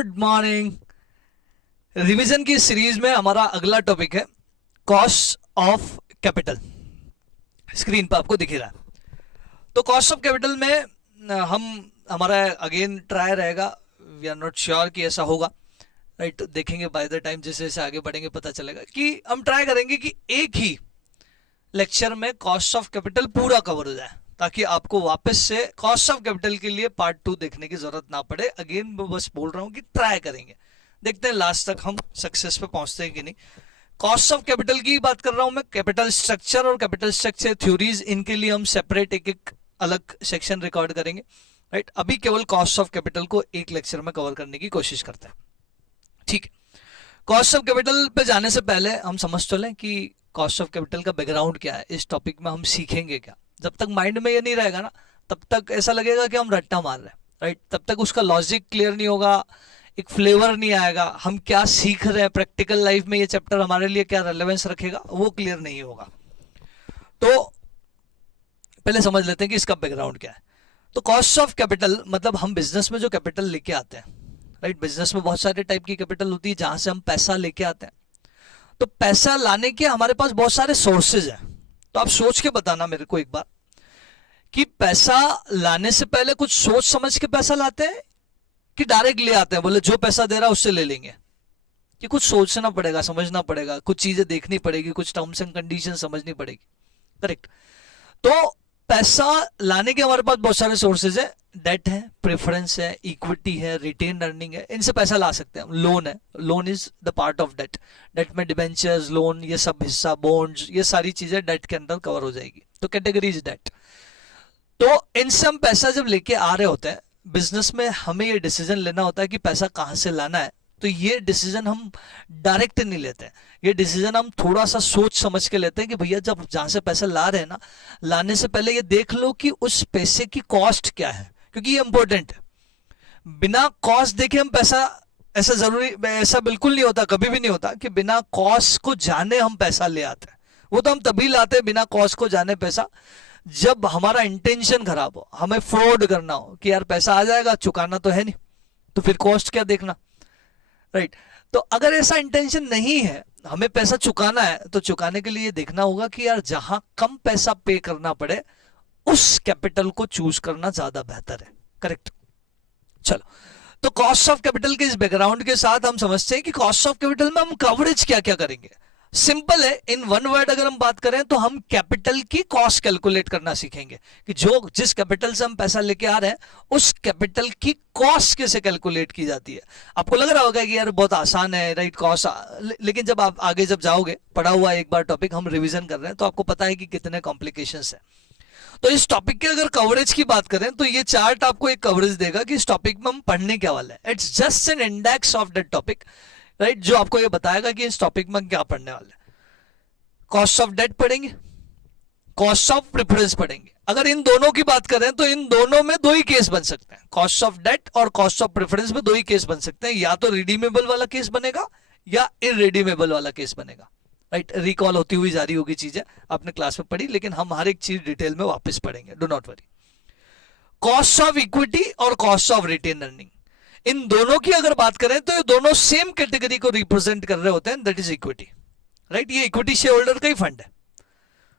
Good morning. Revision की series में हमारा अगला टॉपिक है कॉस्ट ऑफ कैपिटल। स्क्रीन पर आपको दिख रहा है। तो कॉस्ट ऑफ कैपिटल में हम हमारा अगेन ट्राई रहेगा। वी आर नॉट श्योर कि ऐसा होगा, राइट। देखेंगे बाय द टाइम, जैसे जैसे आगे बढ़ेंगे पता चलेगा कि हम ट्राई करेंगे कि एक ही लेक्चर में कॉस्ट ऑफ कैपिटल पूरा कवर हो जाए, ताकि आपको वापस से कॉस्ट ऑफ कैपिटल के लिए पार्ट 2 देखने की जरूरत ना पड़े। अगेन मैं बस बोल रहा हूं कि ट्राई करेंगे, देखते हैं लास्ट तक हम सक्सेस पे पहुंचते हैं कि नहीं। कॉस्ट ऑफ कैपिटल की बात कर रहा हूं मैं। कैपिटल स्ट्रक्चर और कैपिटल स्ट्रक्चर थ्योरीज, इनके लिए हम सेपरेट एक एक अलग सेक्शन रिकॉर्ड करेंगे, राइट। अभी केवल कॉस्ट ऑफ कैपिटल को एक लेक्चर में कवर करने की कोशिश करते हैं, ठीक है। कॉस्ट ऑफ कैपिटल पे जाने से पहले हम समझ तो लें कि कॉस्ट ऑफ कैपिटल का बैकग्राउंड क्या है, इस टॉपिक में हम सीखेंगे क्या। जब तक माइंड में ये नहीं रहेगा ना, तब तक ऐसा लगेगा कि हम रट्टा मार रहे हैं, राइट। तब तक उसका लॉजिक क्लियर नहीं होगा, एक फ्लेवर नहीं आएगा, हम क्या सीख रहे हैं प्रैक्टिकल लाइफ में, ये चैप्टर हमारे लिए क्या रेलेवेंस रखेगा, वो क्लियर नहीं होगा। तो पहले समझ लेते हैं कि इसका बैकग्राउंड क्या है। तो कॉस्ट ऑफ कैपिटल मतलब हम बिजनेस में जो कैपिटल लेके आते हैं, राइट। बिजनेस में बहुत सारे टाइप की कैपिटल होती है जहां से हम पैसा लेके आते हैं। तो पैसा लाने के हमारे पास बहुत सारे सोर्सेज हैं। तो आप सोच के बताना मेरे को एक बार कि पैसा लाने से पहले कुछ सोच समझ के पैसा लाते हैं कि डायरेक्ट ले आते हैं, बोले जो पैसा दे रहा है उससे ले लेंगे। कि कुछ सोचना पड़ेगा, समझना पड़ेगा, कुछ चीजें देखनी पड़ेगी, कुछ टर्म्स एंड कंडीशन समझनी पड़ेगी, करेक्ट। तो पैसा लाने के हमारे पास बहुत सारे सोर्सेज है। डेट है, प्रेफरेंस है, इक्विटी है, रिटेन अर्निंग है, इनसे पैसा ला सकते हैं हम। लोन है, loan is the part of debt. Debt में डिबेंचर्स, लोन, ये सब हिस्सा, बॉन्ड्स, ये सारी चीजें डेट के अंदर कवर हो जाएगी। तो कैटेगरी इज डेट। तो इनसे हम पैसा जब लेके आ रहे होते हैं बिजनेस में, हमें ये डिसीजन लेना होता है कि पैसा कहां से लाना है। तो ये डिसीजन हम डायरेक्ट नहीं लेते हैं, ये डिसीजन हम थोड़ा सा सोच समझ के लेते हैं कि भैया जब जहां से पैसा ला रहे हैं ना, लाने से पहले ये देख लो कि उस पैसे की कॉस्ट क्या है, क्योंकि ये इंपॉर्टेंट है। बिना कॉस्ट देखे हम पैसा, ऐसा जरूरी, ऐसा बिल्कुल नहीं होता, कभी भी नहीं होता कि बिना कॉस्ट को जाने हम पैसा ले आते हैं। वो तो हम तभी लाते हैं बिना कॉस्ट को जाने पैसा, जब हमारा इंटेंशन खराब हो, हमें फ्रॉड करना हो कि यार पैसा आ जाएगा, चुकाना तो है नहीं, तो फिर कॉस्ट क्या देखना, राइट। तो अगर ऐसा इंटेंशन नहीं है, हमें पैसा चुकाना है, तो चुकाने के लिए देखना होगा कि यार जहां कम पैसा पे करना पड़े उस कैपिटल को चूज करना ज्यादा बेहतर है, करेक्ट। चलो, तो कॉस्ट ऑफ कैपिटल के इस बैकग्राउंड के साथ हम समझते हैं कि कॉस्ट ऑफ कैपिटल में हम कवरेज क्या क्या करेंगे। सिंपल है, इन वन वर्ड अगर हम बात करें तो हम कैपिटल की कॉस्ट कैलकुलेट करना सीखेंगे कि जो जिस कैपिटल से हम पैसा लेके आ रहे हैं उस कैपिटल की कॉस्ट कैसे कैलकुलेट की जाती है। आपको लग रहा होगा कि यार बहुत आसान है, राइट, कॉस्ट, लेकिन जब आप आगे जब जाओगे, पढ़ा हुआ एक बार टॉपिक हम रिवीजन कर रहे हैं, तो आपको पता है कि कितने कॉम्प्लिकेशंस है। तो इस टॉपिक के अगर कवरेज की बात करें तो ये चार्ट आपको एक कवरेज देगा कि इस टॉपिक में हम पढ़ने क्या वाला है। It's just an index of that topic, right, जो आपको ये बताएगा कि इस टॉपिक में क्या पढ़ने वाले हैं। कॉस्ट ऑफ डेट पढ़ेंगे, कॉस्ट ऑफ प्रेफरेंस पढ़ेंगे। अगर इन दोनों की बात करें तो इन दोनों में दो ही केस बन सकते हैं, कॉस्ट ऑफ डेट और कॉस्ट ऑफ प्रेफरेंस में दो ही केस बन सकते हैं। या तो रिडीमेबल वाला केस बनेगा या इरेडीमेबल वाला केस बनेगा, राइट। रिकॉल होती हुई जा रही होगी चीजें, आपने क्लास में पढ़ी, लेकिन हम हर एक चीज डिटेल में वापस पढ़ेंगे, do not worry. Cost of equity और कॉस्ट ऑफ रिटेन अर्निंग, इन दोनों की अगर बात करें तो ये दोनों सेम कैटेगरी को रिप्रेजेंट कर रहे होते हैं, दैट इज इक्विटी, राइट। ये इक्विटी शेयर होल्डर का ही फंड है,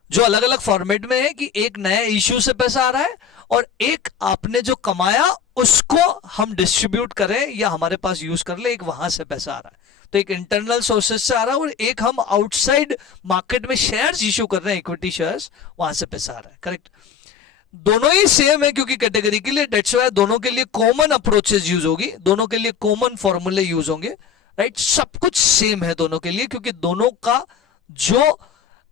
जो अलग अलग फॉर्मेट में है कि एक नए इश्यू से पैसा आ रहा है और एक आपने जो कमाया उसको हम डिस्ट्रीब्यूट करें या हमारे पास यूज कर ले, एक वहां से पैसा आ रहा है। तो एक इंटरनल सोर्सेज से आ रहा है और एक हम आउटसाइड मार्केट में शेयर्स इश्यू कर रहे हैं, इक्विटी शेयर्स, वहां से पैसा आ रहा है, करेक्ट। दोनों ही सेम है क्योंकि कैटेगरी के लिए, डेट्स व्हाई दोनों के लिए कॉमन अप्रोचेज यूज होगी, दोनों के लिए कॉमन फॉर्मूले यूज होंगे, राइट। सब कुछ सेम है दोनों के लिए, क्योंकि दोनों का जो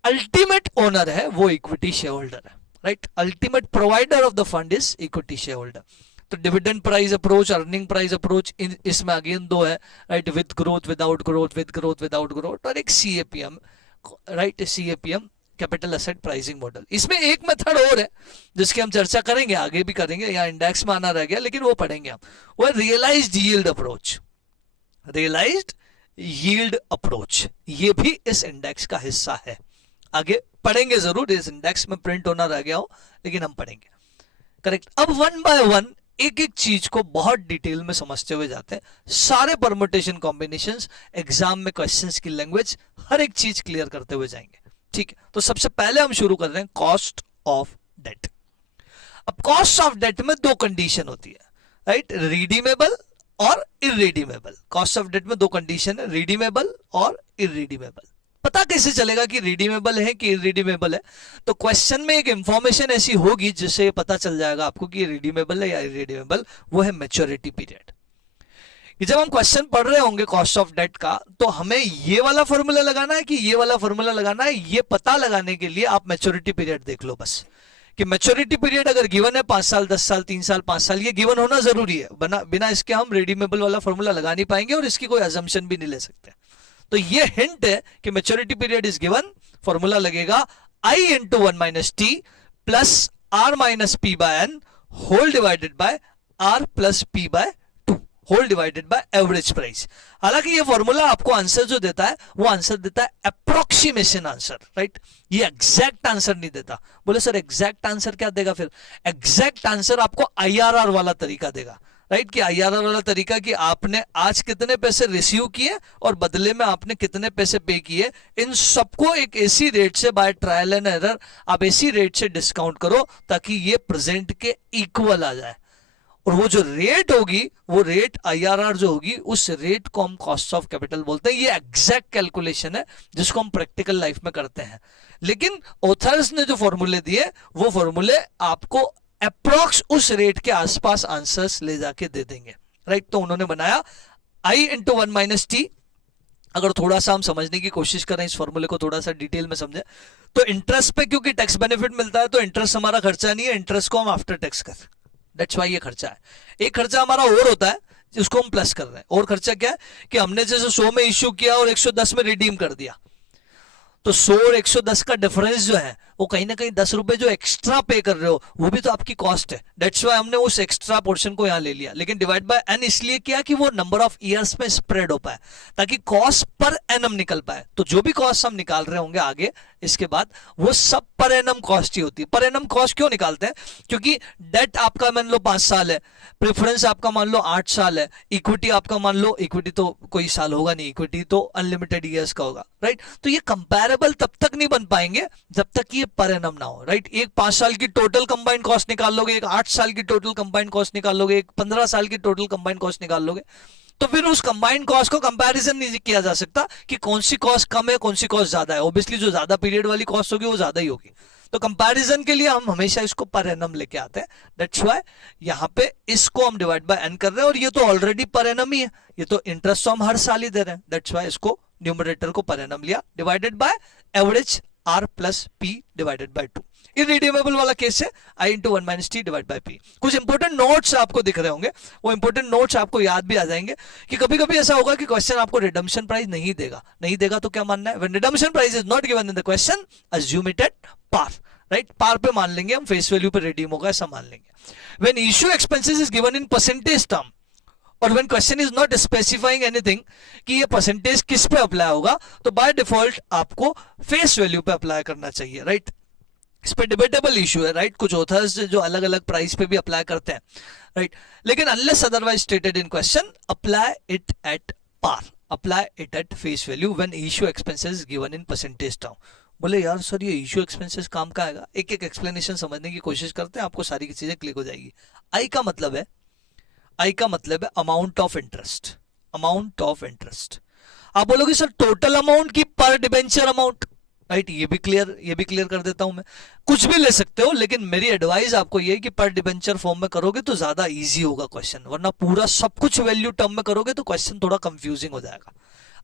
अल्टीमेट ओनर है वो इक्विटी शेयर होल्डर है, right. Ultimate provider of the fund is equity share holder. तो dividend price approach, earning price approach, इसमें अगेन दो है, right, with growth, without growth, with growth, without growth, और एक CAPM, right, CAPM capital asset pricing model. इसमें एक method और है जिसकी हम चर्चा करेंगे, आगे भी करेंगे, यहाँ इंडेक्स में आना रह गया लेकिन वो पढ़ेंगे हम, वो है realised yield approach. Realised yield approach, ये भी इस इंडेक्स का हिस्सा है, आगे पढ़ेंगे जरूर, इस इंडेक्स में प्रिंट होना रह गया हो लेकिन हम पढ़ेंगे, करेक्ट। अब वन बाय वन एक एक चीज को बहुत डिटेल में समझते हुए जाते हैं, सारे परमुटेशन कॉम्बिनेशंस, एग्जाम में क्वेश्चंस की लैंग्वेज, हर एक चीज क्लियर करते हुए जाएंगे। ठीक है, तो सबसे पहले हम शुरू कर रहे हैं कॉस्ट ऑफ डेट। अब कॉस्ट ऑफ डेट में दो कंडीशन होती है, राइट, रिडीमेबल और इररिडीमेबल। कॉस्ट ऑफ डेट में दो कंडीशन है, रिडीमेबल और इररिडीमेबल। पता कैसे चलेगा कि रिडीमेबल है कि इररिडीमेबल है? तो क्वेश्चन में एक इंफॉर्मेशन ऐसी होगी जिससे पता चल जाएगा आपको कि रिडीमेबल है या इररिडीमेबल, वो है मैच्योरिटी पीरियड। जब हम क्वेश्चन पढ़ रहे होंगे कॉस्ट ऑफ डेट का, तो हमें ये वाला फॉर्मूला लगाना है कि ये वाला फॉर्मूला लगाना है, ये पता लगाने के लिए आप मैच्योरिटी पीरियड देख लो बस, कि मैच्योरिटी पीरियड अगर गिवन है 5 साल, 10 साल, 3 साल, 5 साल, ये गिवन होना जरूरी है, बिना इसके हम रिडीमेबल वाला फॉर्मूला लगा नहीं पाएंगे और इसकी कोई अजम्पशन भी नहीं ले सकते। तो ये हिंट है कि maturity period is given, formula लगेगा I into 1 minus T plus R minus P by N whole divided by R plus P by whole divided by average price. हालांकि ये फॉर्मूला आपको आंसर जो देता है वो आंसर देता है अप्रोक्सीमेशन आंसर, राइट, ये एग्जैक्ट आंसर नहीं देता। बोले सर एग्जैक्ट आंसर क्या देगा? फिर एग्जैक्ट आंसर आपको IRR वाला तरीका देगा, राइट, कि IRR वाला तरीका कि आपने आज कितने पैसे रिसीव किए और बदले में आपने कितने पैसे पे किए, इन सबको एक ऐसी रेट से बाय ट्रायल एंड एरर आप ऐसी रेट से डिस्काउंट करो ताकि ये प्रेजेंट के इक्वल आ जाए, और वो जो रेट होगी, वो रेट IRR जो होगी, उस रेट को हम कॉस्ट ऑफ कैपिटल बोलते हैं। ये एग्जैक्ट कैलकुलेशन है जिसको हम प्रैक्टिकल लाइफ में करते हैं, लेकिन ऑथर्स ने जो फॉर्मूले दिए वो फॉर्मूले आपको अप्रॉक्स उस रेट के आसपास आंसर्स ले जाके दे देंगे, राइट। तो उन्होंने बनाया I इंटू 1 माइनस टी। अगर थोड़ा सा हम समझने की कोशिश करें इस फॉर्मूले को, थोड़ा सा डिटेल में समझें, तो इंटरेस्ट पे क्योंकि टैक्स बेनिफिट मिलता है तो इंटरेस्ट हमारा खर्चा नहीं है, इंटरेस्ट को हम आफ्टर टैक्स कर, दैट्स व्हाई ये खर्चा है। एक खर्चा हमारा और होता है जिसको हम प्लस कर रहे हैं, और खर्चा क्या है कि हमने जैसे 100 में इश्यू किया और 110 में रिडीम कर दिया, तो 100 और 110 का डिफरेंस जो है वो कहीं ना कहीं 10 रुपए जो एक्स्ट्रा पे कर रहे हो वो भी तो आपकी कॉस्ट है, दैट्स व्हाई हमने उस एक्स्ट्रा पोर्शन को यहां ले लिया। लेकिन डिवाइड बाय एन इसलिए किया कि वो नंबर ऑफ ईयर्स में स्प्रेड हो पाए, ताकि कॉस्ट पर एनम निकल पाए। तो जो भी कॉस्ट हम निकाल रहे होंगे आगे इसके बाद, वो सब पर एनम कॉस्ट ही होती है। पर एनम कॉस्ट क्यों निकालते हैं? क्योंकि डेट आपका मान लो 5 साल है, प्रेफरेंस आपका मान लो 8 साल है, इक्विटी आपका मान लो, इक्विटी तो कोई साल होगा नहीं, इक्विटी तो अनलिमिटेड ईयर्स का होगा, राइट। तो ये कंपैरेबल तब तक नहीं बन पाएंगे जब तक ये पर एनम ना हो, राइट। एक 5 साल की टोटल कंबाइंड कॉस्ट निकाल लोगे, एक 8 साल की टोटल कंबाइंड कॉस्ट निकाल लोगे, एक 15 साल की टोटल कंबाइंड कॉस्ट निकाल लोगे, तो फिर उस कंबाइंड कॉस्ट को कंपैरिजन नहीं किया जा सकता कि कौन सी कॉस्ट कम है कौन सी कॉस्ट ज्यादा है। ऑब्वियसली जो ज्यादा पीरियड वाली कॉस्ट होगी वो ज्यादा ही होगी, तो कंपैरिजन के लिए हम हमेशा इसको पर एनम लेके आते हैं, दैट्स व्हाई यहां पे इसको हम डिवाइड बाय एन कर रहे हैं, और ये तो ऑलरेडी पर एनम ही है, ये तो इंटरेस्ट तो हम हर साल ही दे रहे हैं, दैट्स व्हाई इसको न्यूमरेटर को पर एनम लिया, divided by average R plus P divided by 2। Irredeemable वाला केस है I into 1 minus T divide by P। कुछ इंपोर्टेंट नोट्स आपको दिख रहे होंगे, वो इंपोर्टेंट नोट्स आपको याद भी आ जाएंगे कि कभी कभी ऐसा होगा कि क्वेश्चन आपको रिडम्पशन प्राइस नहीं देगा तो क्या मानना है? When redemption price is not given in the question, assume it at par, right. Par पे मान लेंगे हम, फेस वैल्यू पे रिडीम होगा ऐसा मान लेंगे। When issue expenses is given in percentage term, और when question is not specifying anything कि ये परसेंटेज किस पे अप्लाई होगा, तो बाय डिफॉल्ट आपको फेस वैल्यू पे अप्लाई करना चाहिए, राइट। इस पे डिबेटेबल इशू है, राइट। कुछ ऑथर्स जो अलग अलग प्राइस पे भी अप्लाई करते हैं, राइट, लेकिन unless otherwise stated in question, apply it at par, apply it at face value when issue expenses given in percentage term. बोले यार सर ये इश्यू एक्सपेंसेस काम का आएगा? एक एक एक्सप्लेनेशन समझने की कोशिश करते हैं, आपको सारी चीजें क्लिक हो जाएगी। आई का मतलब है amount of interest, amount of interest. आप बोलोगे सर टोटल अमाउंट की पर डिबेंचर अमाउंट, राइट, ये भी क्लियर कर देता हूं मैं। कुछ भी ले सकते हो, लेकिन मेरी एडवाइस आपको ये है कि पर डिबेंचर फॉर्म में करोगे तो ज्यादा इजी होगा क्वेश्चन, वरना पूरा सब कुछ वैल्यू टर्म में करोगे तो क्वेश्चन थोड़ा कंफ्यूजिंग हो जाएगा।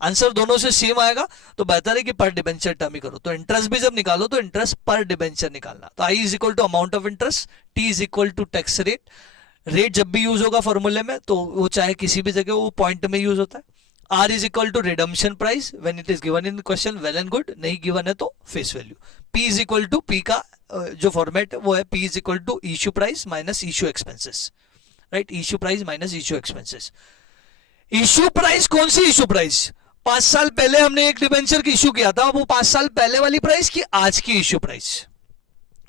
आंसर दोनों से सेम आएगा, तो बेहतर है कि पर डिबेंचर टर्म ही करो। तो इंटरेस्ट भी जब निकालो तो इंटरेस्ट पर डिबेंचर निकालना। तो I is equal to amount of interest, T is equal to tax rate. Rate जब भी यूज होगा फॉर्मूले में तो वो चाहे किसी भी जगह वो पॉइंट में यूज होता है। R is equal to redemption price when it is given in question, well and good, नहीं गिवन है तो face value. P is equal to, P का जो फॉर्मेट है वो है P is equal to issue price minus issue expenses, right, issue price minus issue expenses. Issue price कौन सी इश्यू प्राइस? 5 साल पहले हमने एक डिबेंचर की इश्यू किया था, वो 5 साल पहले वाली प्राइस की आज की इश्यू प्राइस,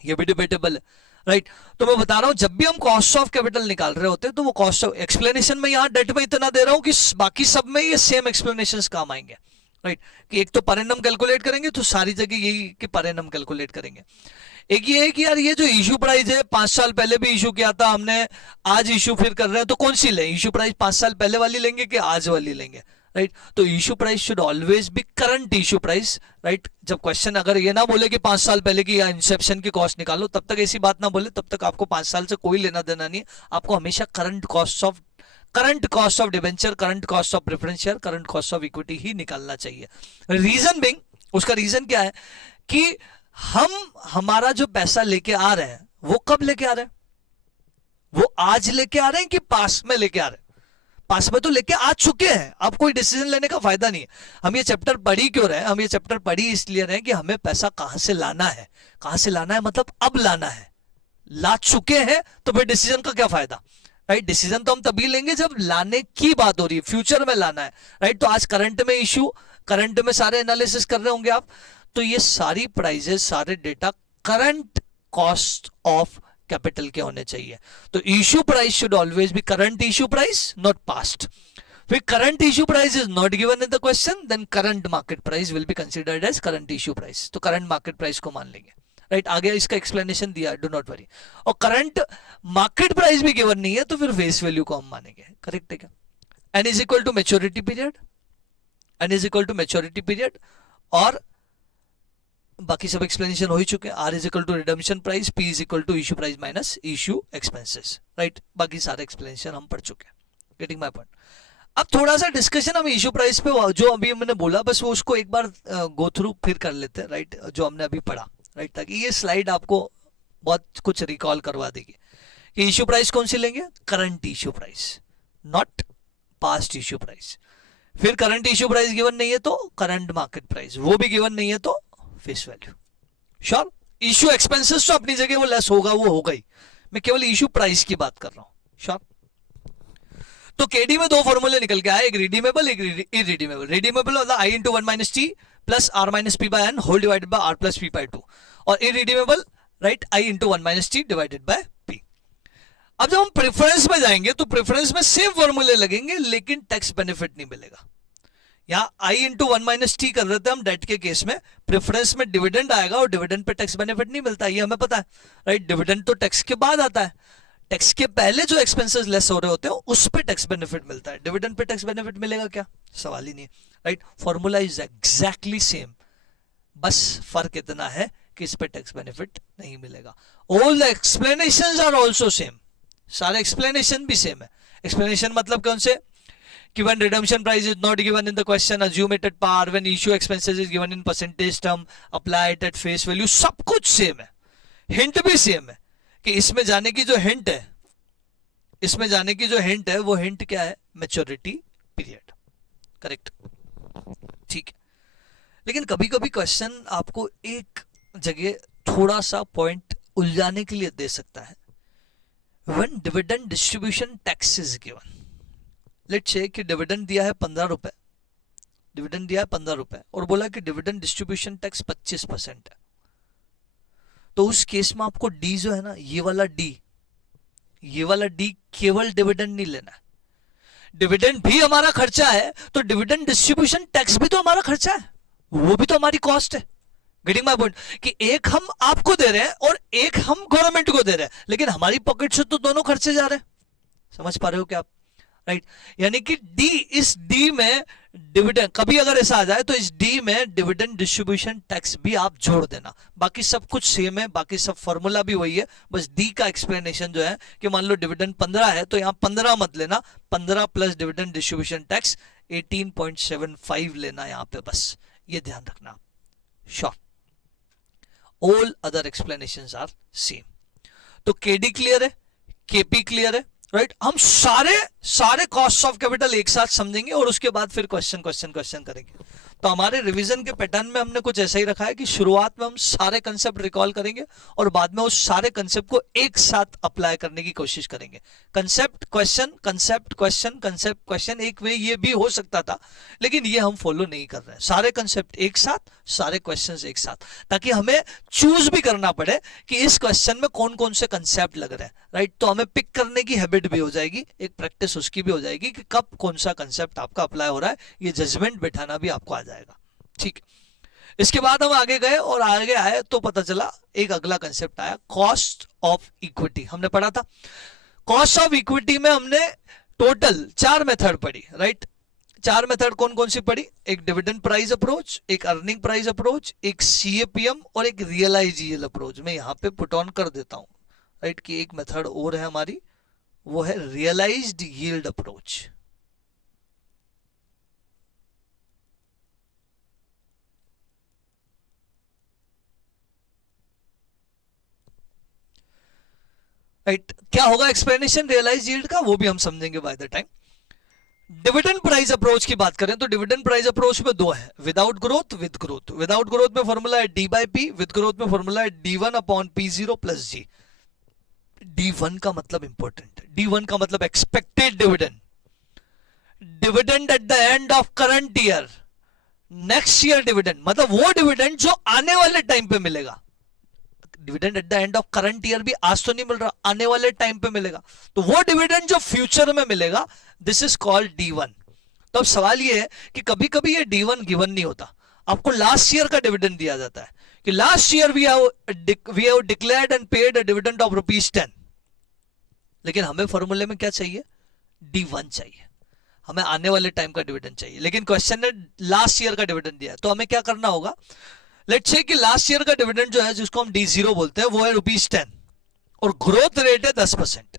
ये भी डिबेटेबल है, राइट। तो मैं बता रहा हूं जब भी हम कॉस्ट ऑफ कैपिटल निकाल रहे होते हैं तो वो कॉस्ट ऑफ एक्सप्लेनेशन में यहाँ डेट में इतना दे रहा हूं कि बाकी सब में ये सेम एक्सप्लेनेशंस काम आएंगे, राइट। कि एक तो पर एनम कैलकुलेट करेंगे तो सारी जगह यही कि पर एनम कैलकुलेट करेंगे। एक ये है कि यार ये जो इशू प्राइस है 5 साल पहले भी इशू किया था हमने, आज इशू फिर कर रहे हैं, तो कौन सी लें? इशू प्राइस 5 साल पहले वाली लेंगे कि आज वाली लेंगे, राइट। तो issue price should always be current issue price, right. जब क्वेश्चन अगर ये ना बोले कि 5 साल पहले की या इंसेप्शन की कॉस्ट निकालो, तब तक ऐसी बात ना बोले, तब तक आपको 5 साल से कोई लेना देना नहीं है। आपको हमेशा current cost of debenture, current cost of preference share, current cost of equity ही निकालना चाहिए। रीजन बिंग, उसका रीजन क्या है कि हमारा जो पैसा लेके आ रहे हैं वो कब लेके आ रहे हैं? वो आज लेके आ रहे हैं कि पास में लेके आ रहे हैं? पास में तो लेके आ चुके हैं, अब कोई डिसीजन लेने का फायदा नहीं है। हम ये चैप्टर पढ़ी क्यों रहे हैं? हम ये चैप्टर पढ़ी इसलिए रहे कि हमें पैसा कहां से लाना है। कहां से लाना है मतलब अब लाना है, ला चुके हैं तो फिर डिसीजन का क्या फायदा, राइट। डिसीजन तो हम तभी लेंगे जब लाने की बात हो रही है, फ्यूचर में लाना है, राइट। तो आज करंट में इशू, करंट में सारे एनालिसिस कर रहे होंगे आप, तो ये सारी प्राइजेस, सारे data current cost of capital के होने चाहिए। तो issue price should always be current issue price, not past. फिर current issue price is not given in the question, then current market price will be considered as current issue price. तो current market price को मान लेंगे, right. आगे इसका explanation दिया, do not worry. और current market price भी given नहीं है तो फिर फेस वैल्यू को हम मानेंगे, करेक्ट है क्या? N is equal to maturity period, N is equal to maturity period, और बाकी सब एक्सप्लेनेशन हो ही चुके हैं। R is equal to redemption price, P is equal to issue price minus issue expenses, right. बाकी सारे एक्सप्लेनेशन हम पढ़ चुके हैं, गेटिंग माय पॉइंट। अब थोड़ा सा डिस्कशन हम इशू प्राइस पे जो अभी मैंने बोला बस वो उसको एक बार गो थ्रू फिर कर लेते हैं, राइट। जो हमने अभी पढ़ा, राइट, ताकि ये स्लाइड आपको बहुत कुछ रिकॉल करवा देगी कि इशू प्राइस कौन सी लेंगे? Current issue price, not past issue price. फिर करंट इशू प्राइस गिवन नहीं है तो करंट मार्केट प्राइस, वो भी गिवन नहीं है तो face value. Sure? Issue expenses तो अपनी जगह वो लेस होगा, वो होगा ही, मैं केवल इशू प्राइस की बात कर रहा हूं। श्योर? तो केडी में दो फॉर्मूले निकल के आए, एक रिडीमेबल, एक इरिडीमेबल। रिडीमेबल मतलब I into 1 minus T plus R minus P by N whole divided by R plus P by 2, और irredeemable, right, I into 1 minus T divided by P. अब जब हम प्रेफरेंस में जाएंगे तो प्रेफरेंस में सेम फॉर्मूले लगेंगे लेकिन टैक्स बेनिफिट नहीं मिलेगा। यहाँ आई इंटू 1 माइनस टी कर रहे थे हम डेट के केस में, प्रेफरेंस में डिविडेंड आएगा और डिविडेंड पे टैक्स बेनिफिट नहीं मिलता, ये हमें पता है, राइट। डिविडेंड तो टैक्स के बाद आता है, टैक्स के पहले जो एक्सपेंसेस लेस हो रहे होते हैं उस पे टैक्स बेनिफिट मिलता है। डिविडेंड पे टैक्स बेनिफिट मिलेगा क्या? सवाल ही नहीं है, right. Formula is exactly same, बस फर्क इतना है कि इस पे टैक्स बेनिफिट नहीं मिलेगा। All the explanations are also same, सारे एक्सप्लेनेशन भी सेम है। एक्सप्लेनेशन मतलब कौन से? कि when redemption price is not given in the question, assume it at par, when issue expenses is given in percentage term, apply it at face value, सब कुछ same है। हिंट भी सेम है कि इसमें जाने की जो हिंट है, इसमें जाने की जो हिंट है वो हिंट क्या है? मैच्योरिटी पीरियड, करेक्ट, ठीक है। लेकिन कभी कभी क्वेश्चन आपको एक जगह थोड़ा सा पॉइंट उलझाने के लिए दे सकता है। when dividend distribution tax is given, let's say कि डिविडेंड दिया है 15 रुपए, डिविडेंड दिया है 15 रुपए और बोला कि डिविडेंड डिस्ट्रीब्यूशन टैक्स 25% है, तो उस केस में आपको डी जो है ना, ये वाला डी केवल डिविडेंड नहीं लेना है। डिविडेंड भी हमारा खर्चा है तो डिविडेंड डिस्ट्रीब्यूशन टैक्स भी तो हमारा खर्चा है, वो भी तो हमारी कॉस्ट है। गेटिंग माय पॉइंट कि एक हम आपको दे रहे हैं और एक हम गवर्नमेंट को दे रहे हैं, लेकिन हमारी पॉकेट से तो दोनों खर्चे जा रहे हैं। समझ पा रहे हो क्या आप? राइट, यानी कि डी, इस डी में डिविडेंड, कभी अगर ऐसा आ जाए तो इस डी में डिविडेंड डिस्ट्रीब्यूशन टैक्स भी आप जोड़ देना, बाकी सब कुछ सेम है, बाकी सब फॉर्मूला भी वही है, बस डी का एक्सप्लेनेशन जो है कि मान लो डिविडेंड 15 है तो यहां 15 मत लेना, 15 प्लस डिविडेंड डिस्ट्रीब्यूशन टैक्स 18.75 लेना यहां पे, बस ये ध्यान रखना। Sure? All other explanations are same. तो केडी क्लियर है, केपी क्लियर है, राइट। हम सारे कॉस्ट ऑफ कैपिटल एक साथ समझेंगे और उसके बाद फिर क्वेश्चन करेंगे। तो हमारे रिवीजन के पैटर्न में हमने कुछ ऐसा ही रखा है कि शुरुआत में हम सारे कंसेप्ट रिकॉल करेंगे और बाद में उस सारे कंसेप्ट को एक साथ अप्लाई करने की कोशिश करेंगे। Concept question, concept question, concept question, एक वे ये भी हो सकता था, लेकिन ये हम फॉलो नहीं कर रहे हैं। सारे कंसेप्ट एक साथ, सारे क्वेश्चंस एक साथ, ताकि हमें चूज भी करना पड़े कि इस क्वेश्चन में कौन कौन से कंसेप्ट लग रहे हैं, राइट। तो हमें पिक करने की हैबिट भी हो जाएगी, एक प्रैक्टिस उसकी भी हो जाएगी कि कब कौन सा कंसेप्ट आपका अप्लाई हो रहा है, ये जजमेंट बैठाना भी आपको आ जाएगा, ठीक। इसके बाद हम आगे गए और आगे आए तो पता चला एक अगला कंसेप्ट आया, कॉस्ट ऑफ इक्विटी। हमने पढ़ा था कॉस्ट ऑफ इक्विटी में हमने टोटल 4 मेथड पढ़ी, राइट। 4 मेथड कौन कौन सी पढ़ी? एक डिविडेंड प्राइस अप्रोच, एक अर्निंग प्राइस अप्रोच, एक सीएपीएम और एक रियलाइज यील्ड अप्रोच। मैं यहां पे पुट ऑन कर देता हूं, राइट, कि एक मेथड और है हमारी, वो है रियलाइज्ड यील्ड अप्रोच। राइट, क्या होगा एक्सप्लेनेशन रियलाइज यील्ड का, वो भी हम समझेंगे by the time. Dividend price approach की बात करें तो डिविडेंड प्राइस अप्रोच में 2 है, without growth, with growth. Without growth में फॉर्मूला है D by P, with growth में फॉर्मूला है D1 upon P0 plus G. D1 का मतलब इंपॉर्टेंट है, D1 का मतलब expected dividend, dividend at the end of current year, next year dividend, मतलब वो डिविडेंड जो आने वाले टाइम पे मिलेगा। Dividend at the end of current year भी आज तो नहीं मिल रहा, आने वाले टाइम पे मिलेगा, तो वो डिविडेंड जो फ्यूचर में मिलेगा, दिस इज कॉल्ड D1। तो अब सवाल ये है कि कभी कभी ये D1 गिवन नहीं होता, आपको लास्ट ईयर का डिविडेंड दिया जाता है कि last year we have declared and paid a dividend of ₹10, लेकिन हमें फॉर्मूले में क्या चाहिए? D1 चाहिए, हमें आने वाले टाइम का डिविडेंड चाहिए, लेकिन क्वेश्चन ने लास्ट ईयर का डिविडेंड दिया है। तो हमें क्या करना होगा? लेट्स से कि लास्ट ईयर का डिविडेंड जो है, जिसको हम D0 बोलते हैं, वो है ₹10 और ग्रोथ रेट है 10%,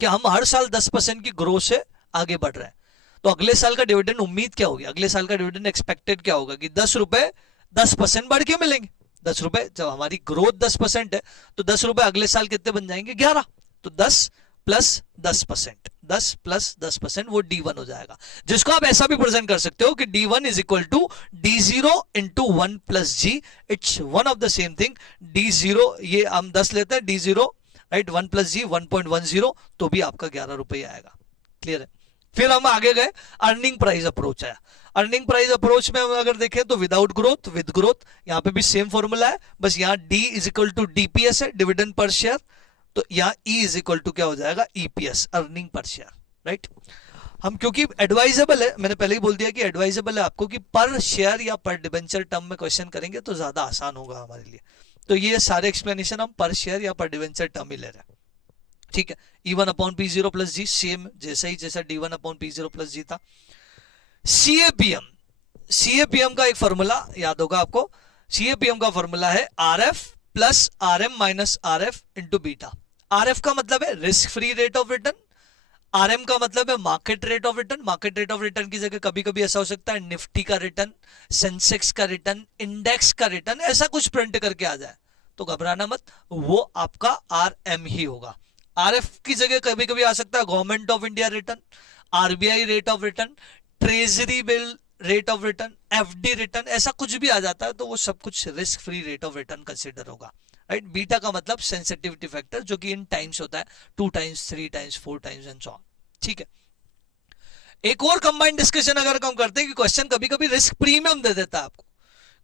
कि हम हर साल 10% की ग्रोथ से आगे बढ़ रहे हैं। तो अगले साल का डिविडेंड उम्मीद क्या होगी? अगले साल का डिविडेंड एक्सपेक्टेड क्या होगा कि ₹10 10% बढ़ के मिलेंगे। ₹10, जब हमारी ग्रोथ 10% है तो ₹10 अगले साल कितने बन जाएंगे? 11। तो 10 प्लस 10%, 10 प्लस 10%, वो D1 हो जाएगा, जिसको आप ऐसा भी प्रेजेंट कर सकते हो कि D1 is equal to D0 into 1 plus G. It's one of the same thing. D0 ये हम 10 लेते हैं, D0 राइट 1 प्लस जी 1.10, तो भी आपका ₹11 आएगा। क्लियर है? फिर हम आगे गए, अर्निंग प्राइस अप्रोच आया। अर्निंग प्राइस अप्रोच में हम अगर देखें तो विदाउट ग्रोथ, विद ग्रोथ, यहाँ पे भी सेम फॉर्मूला है, बस यहाँ D is equal to DPS है, डिविडेंड पर शेयर, तो यहाँ E इज इक्वल टू क्या हो जाएगा? EPS, earning per share, right. हम क्योंकि एडवाइजेबल है, मैंने पहले ही बोल दिया कि एडवाइजेबल है आपको कि पर शेयर या पर डिबेंचर टर्म में क्वेश्चन करेंगे तो ज्यादा आसान होगा हमारे लिए। तो ये सारे एक्सप्लेनेशन हम पर शेयर या पर डिबेंचर टर्म ही ले रहे हैं, ठीक है। E1 अपॉन P0 प्लस जी, सेम जैसा D1 अपॉन P0 प्लस जी था। CAPM, CAPM का एक फॉर्मूला याद होगा आपको। CAPM का फॉर्मूला है RF plus RM minus RF into beta. RF का मतलब है risk free rate of return, RM का मतलब है market rate of return. Market rate of return की जगह कभी कभी ऐसा हो सकता है निफ्टी का रिटर्न, सेंसेक्स का रिटर्न, इंडेक्स का रिटर्न, ऐसा कुछ प्रिंट करके आ जाए तो घबराना मत, वो आपका RM ही होगा। RF की जगह कभी कभी आ सकता है government of India written, RBI rate of return, treasury bill rate of return, FD return, ऐसा कुछ भी आ जाता है तो वो सब कुछ risk free rate of return consider होगा, राइट। बीटा का मतलब सेंसिटिविटी फैक्टर, जो कि इन टाइम्स होता है, 2 times, 3 times, 4 times and so on, ठीक है। एक और कंबाइंड डिस्कशन अगर हम करते हैं कि क्वेश्चन कभी कभी रिस्क प्रीमियम दे देता है आपको,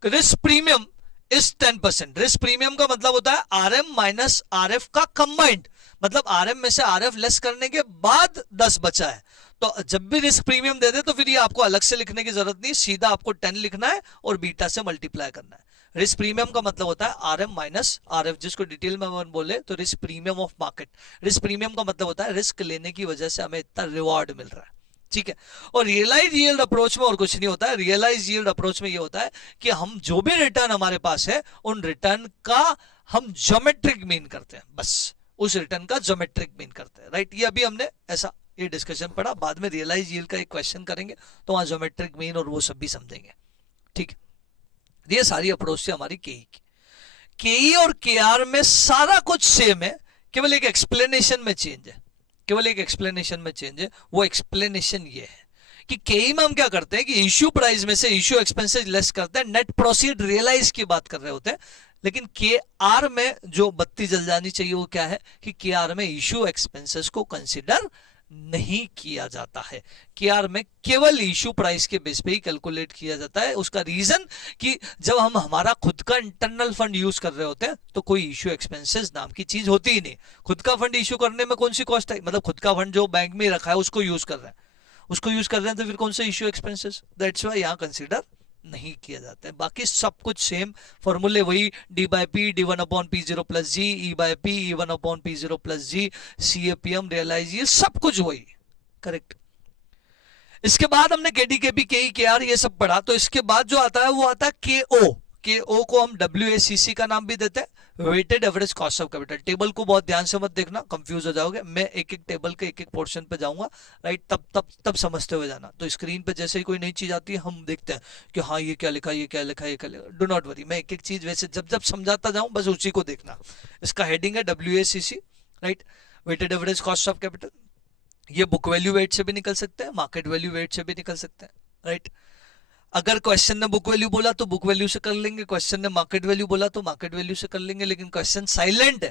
risk premium is 10%। Risk premium का मतलब होता है RM माइनस RF का कंबाइंड, मतलब RM में से RF लेस करने के बाद 10 बचा है। तो जब भी रिस्क प्रीमियम दे दे तो फिर ये आपको अलग से लिखने की जरूरत नहीं, सीधा आपको 10 लिखना है और बीटा से मल्टीप्लाई करना है। रिस्क प्रीमियम का मतलब होता है RM माइनस RF, जिसको डिटेल में हम बोले तो risk premium of market. Risk premium का मतलब होता है रिस्क लेने की वजह से हमें इतना रिवॉर्ड मिल रहा है, ठीक है। और रियलाइज यील्ड अप्रोच में और कुछ नहीं होता है। रियलाइज यील्ड अप्रोच में ये होता है कि हम जो भी रिटर्न हमारे पास है उन रिटर्न का हम ज्योमेट्रिक मीन करते हैं, बस उस रिटर्न का ज्योमेट्रिक मीन करते हैं, राइट। ये अभी हमने ऐसा ये डिस्कशन पढ़ा, बाद में रियलाइज यील्ड का एक क्वेश्चन करेंगे तो वहां ज्योमेट्रिक मीन और वो सब भी समझेंगे, ठीक है। ये सारी अप्रोच से हमारी केई और केआर में सारा कुछ सेम है, केवल एक एक्सप्लेनेशन में चेंज है, केवल एक एक्सप्लेनेशन में चेंज है। वो एक्सप्लेनेशन ये है कि केई में हम क्या करते हैं कि इश्यू प्राइस में से इश्यू एक्सपेंसेस लेस करते हैं, नेट प्रोसीड रियलाइज की बात कर रहे होते हैं। लेकिन के आर में जो बत्ती जल जानी चाहिए वो क्या है कि के आर में इश्यू एक्सपेंसेस को कंसिडर नहीं किया जाता है। के आर में केवल इश्यू प्राइस के बेस पे ही कैलकुलेट किया जाता है। उसका रीजन कि जब हम हमारा खुद का इंटरनल फंड यूज कर रहे होते हैं तो कोई इश्यू एक्सपेंसेस नाम की चीज होती ही नहीं। खुद का फंड इश्यू करने में कौन सी कॉस्ट है, मतलब खुद का फंड जो बैंक में रखा है उसको यूज कर रहे हैं, तो फिर कौन से इश्यू एक्सपेंसेस, दैट्स वाई यहाँ कंसिडर नहीं किया जाता है। बाकी सब कुछ सेम फॉर्मूले वही, D by P D one upon P zero plus G, E by P E one upon P zero plus G, C A P M realise, ये सब कुछ वही, करेक्ट। इसके बाद हमने के डी के पी के ई के आर ये सब पढ़ा। तो इसके बाद जो आता है वो आता है के ओ। के ओ को हम डब्ल्यू ए सी सी का नाम भी देते हैं, weighted average cost of capital. Table को बहुत ध्यान से मत देखना, कंफ्यूज हो जाओगे। मैं एक एक टेबल के एक एक पोर्शन पे जाऊंगा, राइट, तब समझते हुए जाना। तो स्क्रीन पे जैसे ही कोई नई चीज आती है हम देखते हैं कि हाँ ये क्या लिखा, ये क्या लिखा, ये क्या लिखा। डू नॉट वरी, मैं एक एक चीज वैसे जब जब समझाता जाऊं बस उसी को देखना। इसका हेडिंग है W A C C, right, weighted average cost of capital. ये बुक वैल्यू वेट से भी निकल सकते हैं, मार्केट वैल्यू वेट से भी निकल सकते हैं, राइट। अगर क्वेश्चन ने बुक वैल्यू बोला तो बुक वैल्यू से कर लेंगे, क्वेश्चन ने मार्केट वैल्यू बोला तो मार्केट वैल्यू से कर लेंगे। लेकिन क्वेश्चन साइलेंट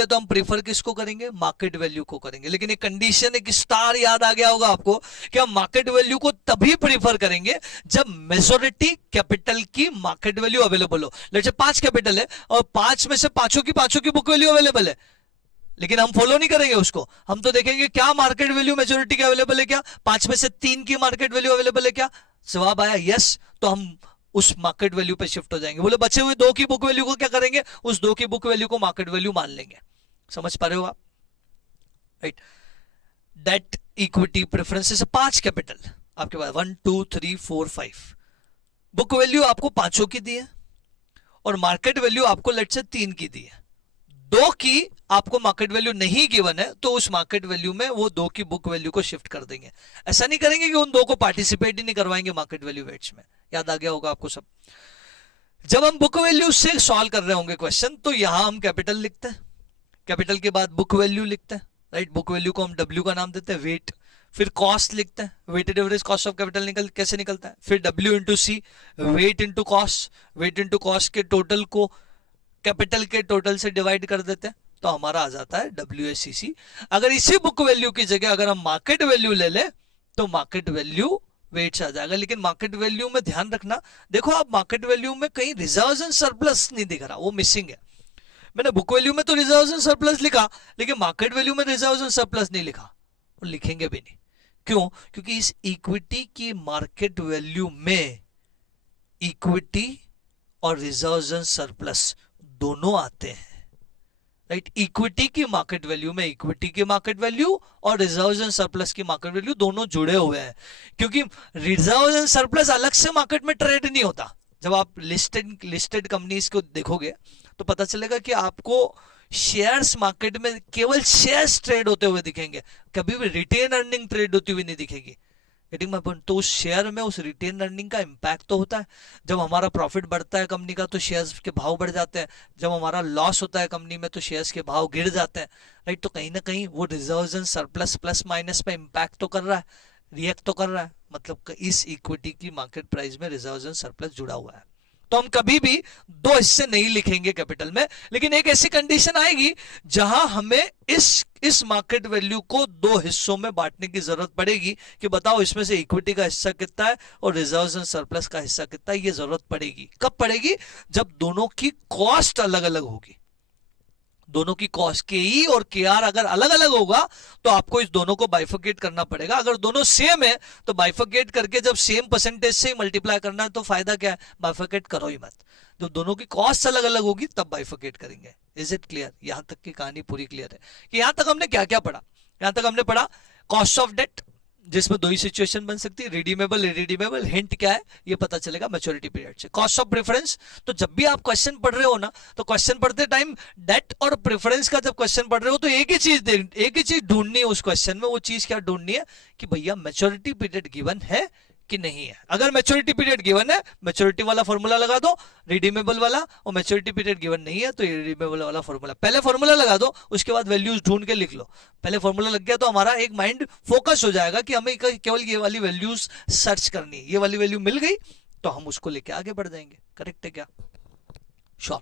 है तो हम प्रीफर किसको करेंगे, मार्केट वैल्यू को करेंगे। लेकिन एक कंडीशन, एक स्टार याद आ गया होगा आपको कि हम मार्केट वैल्यू को तभी प्रीफर करेंगे जब मेजॉरिटी कैपिटल की मार्केट वैल्यू अवेलेबल हो। लेट्स से 5 कैपिटल है और 5 में से पांचों की बुक वैल्यू अवेलेबल है, लेकिन हम फॉलो नहीं करेंगे उसको। हम तो देखेंगे क्या मार्केट वैल्यू मेजॉरिटी की अवेलेबल है, क्या 5 में से 3 की मार्केट वैल्यू अवेलेबल है, क्या जवाब आया यस, तो हम उस मार्केट वैल्यू पे शिफ्ट हो जाएंगे। बोले बचे हुए 2 की बुक वैल्यू को क्या करेंगे, उस 2 की बुक वैल्यू को मार्केट वैल्यू मान लेंगे। समझ पा रहे हो आप, right. Debt equity preferences 5 capital आपके पास 1 2 3 4 5। बुक वैल्यू आपको 5 की दी है और मार्केट वैल्यू आपको लेट से 3 की दी है। 2 की आपको मार्केट वैल्यू नहीं गिवन है तो उस मार्केट वैल्यू में वो 2 की बुक वैल्यू को शिफ्ट कर देंगे। ऐसा नहीं करेंगे कि उन 2 को पार्टिसिपेट ही नहीं करवाएंगे मार्केट वैल्यू वेट्स में। याद आ गया होगा आपको सब। जब हम बुक वैल्यू से सॉल्व कर रहे होंगे क्वेश्चन तो यहां हम कैपिटल लिखते हैं, कैपिटल के बाद बुक वैल्यू लिखते हैं, राइट। बुक वैल्यू को हम डब्ल्यू का नाम देते हैं, वेट। फिर कॉस्ट लिखते हैं, weighted average cost of capital कैसे निकलता है। फिर W into C, weight into cost, weight into cost के टोटल को कैपिटल के टोटल से डिवाइड कर देते हैं तो हमारा आ जाता है WACC। अगर इसी बुक वैल्यू की जगह अगर हम मार्केट वैल्यू ले ले तो मार्केट वैल्यू वेट्स आ जाएगा। लेकिन मार्केट वैल्यू में ध्यान रखना, देखो आप मार्केट वैल्यू में कहीं रिजर्व्स एंड सरप्लस नहीं दिख रहा, वो मिसिंग है। मैंने बुक वैल्यू में तो रिजर्व्स एंड सरप्लस लिखा लेकिन मार्केट वैल्यू में रिजर्व्स एंड सरप्लस नहीं लिखा, और लिखेंगे भी नहीं। क्यों? क्योंकि इस इक्विटी की मार्केट वैल्यू में इक्विटी और रिजर्व्स एंड सरप्लस दोनों आते हैं, राइट। इक्विटी की मार्केट वैल्यू में इक्विटी की मार्केट वैल्यू और रिजर्व्स एंड सरप्लस की मार्केट वैल्यू दोनों जुड़े हुए हैं। क्योंकि रिजर्व्स एंड सरप्लस अलग से मार्केट में ट्रेड नहीं होता। जब आप लिस्टेड कंपनीज को देखोगे तो पता चलेगा कि आपको शेयर्स मार्केट में केवल शेयर्स ट्रेड होते हुए दिखेंगे, कभी भी रिटेन अर्निंग ट्रेड होती हुई नहीं दिखेगी। Getting my point? तो उस शेयर में उस रिटेन अर्निंग का इंपैक्ट तो होता है। जब हमारा प्रॉफिट बढ़ता है कंपनी का तो शेयर्स के भाव बढ़ जाते हैं, जब हमारा लॉस होता है कंपनी में तो शेयर्स के भाव गिर जाते हैं, राइट। तो कहीं ना कहीं वो reserves and surplus plus minus पे इंपैक्ट तो कर रहा है, रिएक्ट तो कर रहा है। मतलब इस इक्विटी की मार्केट प्राइस में रिजर्व्स एंड सरप्लस जुड़ा हुआ है। तो हम कभी भी 2 हिस्से नहीं लिखेंगे कैपिटल में, लेकिन एक ऐसी कंडीशन आएगी जहां हमें इस मार्केट वैल्यू को 2 हिस्सों में बांटने की जरूरत पड़ेगी कि बताओ इसमें से इक्विटी का हिस्सा कितना है और रिजर्व्स एंड सरप्लस का हिस्सा कितना है। ये जरूरत पड़ेगी। कब पड़ेगी? जब दोनों की कॉस्ट अलग अलग होगी। दोनों की कॉस्ट KE और KR अगर अलग अलग होगा तो आपको इस दोनों को बाइफरकेट करना पड़ेगा। अगर दोनों सेम है तो बाइफरकेट करके जब सेम परसेंटेज से ही मल्टीप्लाई करना है तो फायदा क्या है, बाइफरकेट करो ही मत। जब दोनों की कॉस्ट अलग अलग होगी तब बाइफरकेट करेंगे। Is it clear? यहां तक की कहानी पूरी क्लियर है कि यहां तक हमने क्या क्या पढ़ा। यहां तक हमने पढ़ा कॉस्ट ऑफ डेट, जिसमें 2 ही सिचुएशन बन सकती है, रिडीमेबल इरिडीमेबल। हिंट क्या है ये पता चलेगा मैच्योरिटी पीरियड से। कॉस्ट ऑफ प्रेफरेंस, तो जब भी आप क्वेश्चन पढ़ रहे हो ना तो क्वेश्चन पढ़ते टाइम डेट और प्रेफरेंस का जब क्वेश्चन पढ़ रहे हो तो एक ही चीज ढूंढनी है उस क्वेश्चन में। वो चीज क्या ढूंढनी है कि भैया मैच्योरिटी पीरियड गिवन है कि नहीं है। अगर मैच्योरिटी पीरियड गिवन है, मैच्योरिटी वाला फॉर्मूला लगा दो, रिडीमेबल वाला, और मैच्योरिटी पीरियड गिवन नहीं है तो रिडीमेबल वाला फॉर्मूला। पहले फॉर्मूला लगा दो, उसके बाद वैल्यूज ढूंढ के लिख लो। पहले फॉर्मूला लग गया तो हमारा एक माइंड फोकस हो जाएगा कि हमें केवल ये वाली वैल्यूज सर्च करनी है, ये वाली वैल्यू मिल गई तो हम उसको लेके आगे बढ़ जाएंगे। करेक्ट है क्या? श्योर।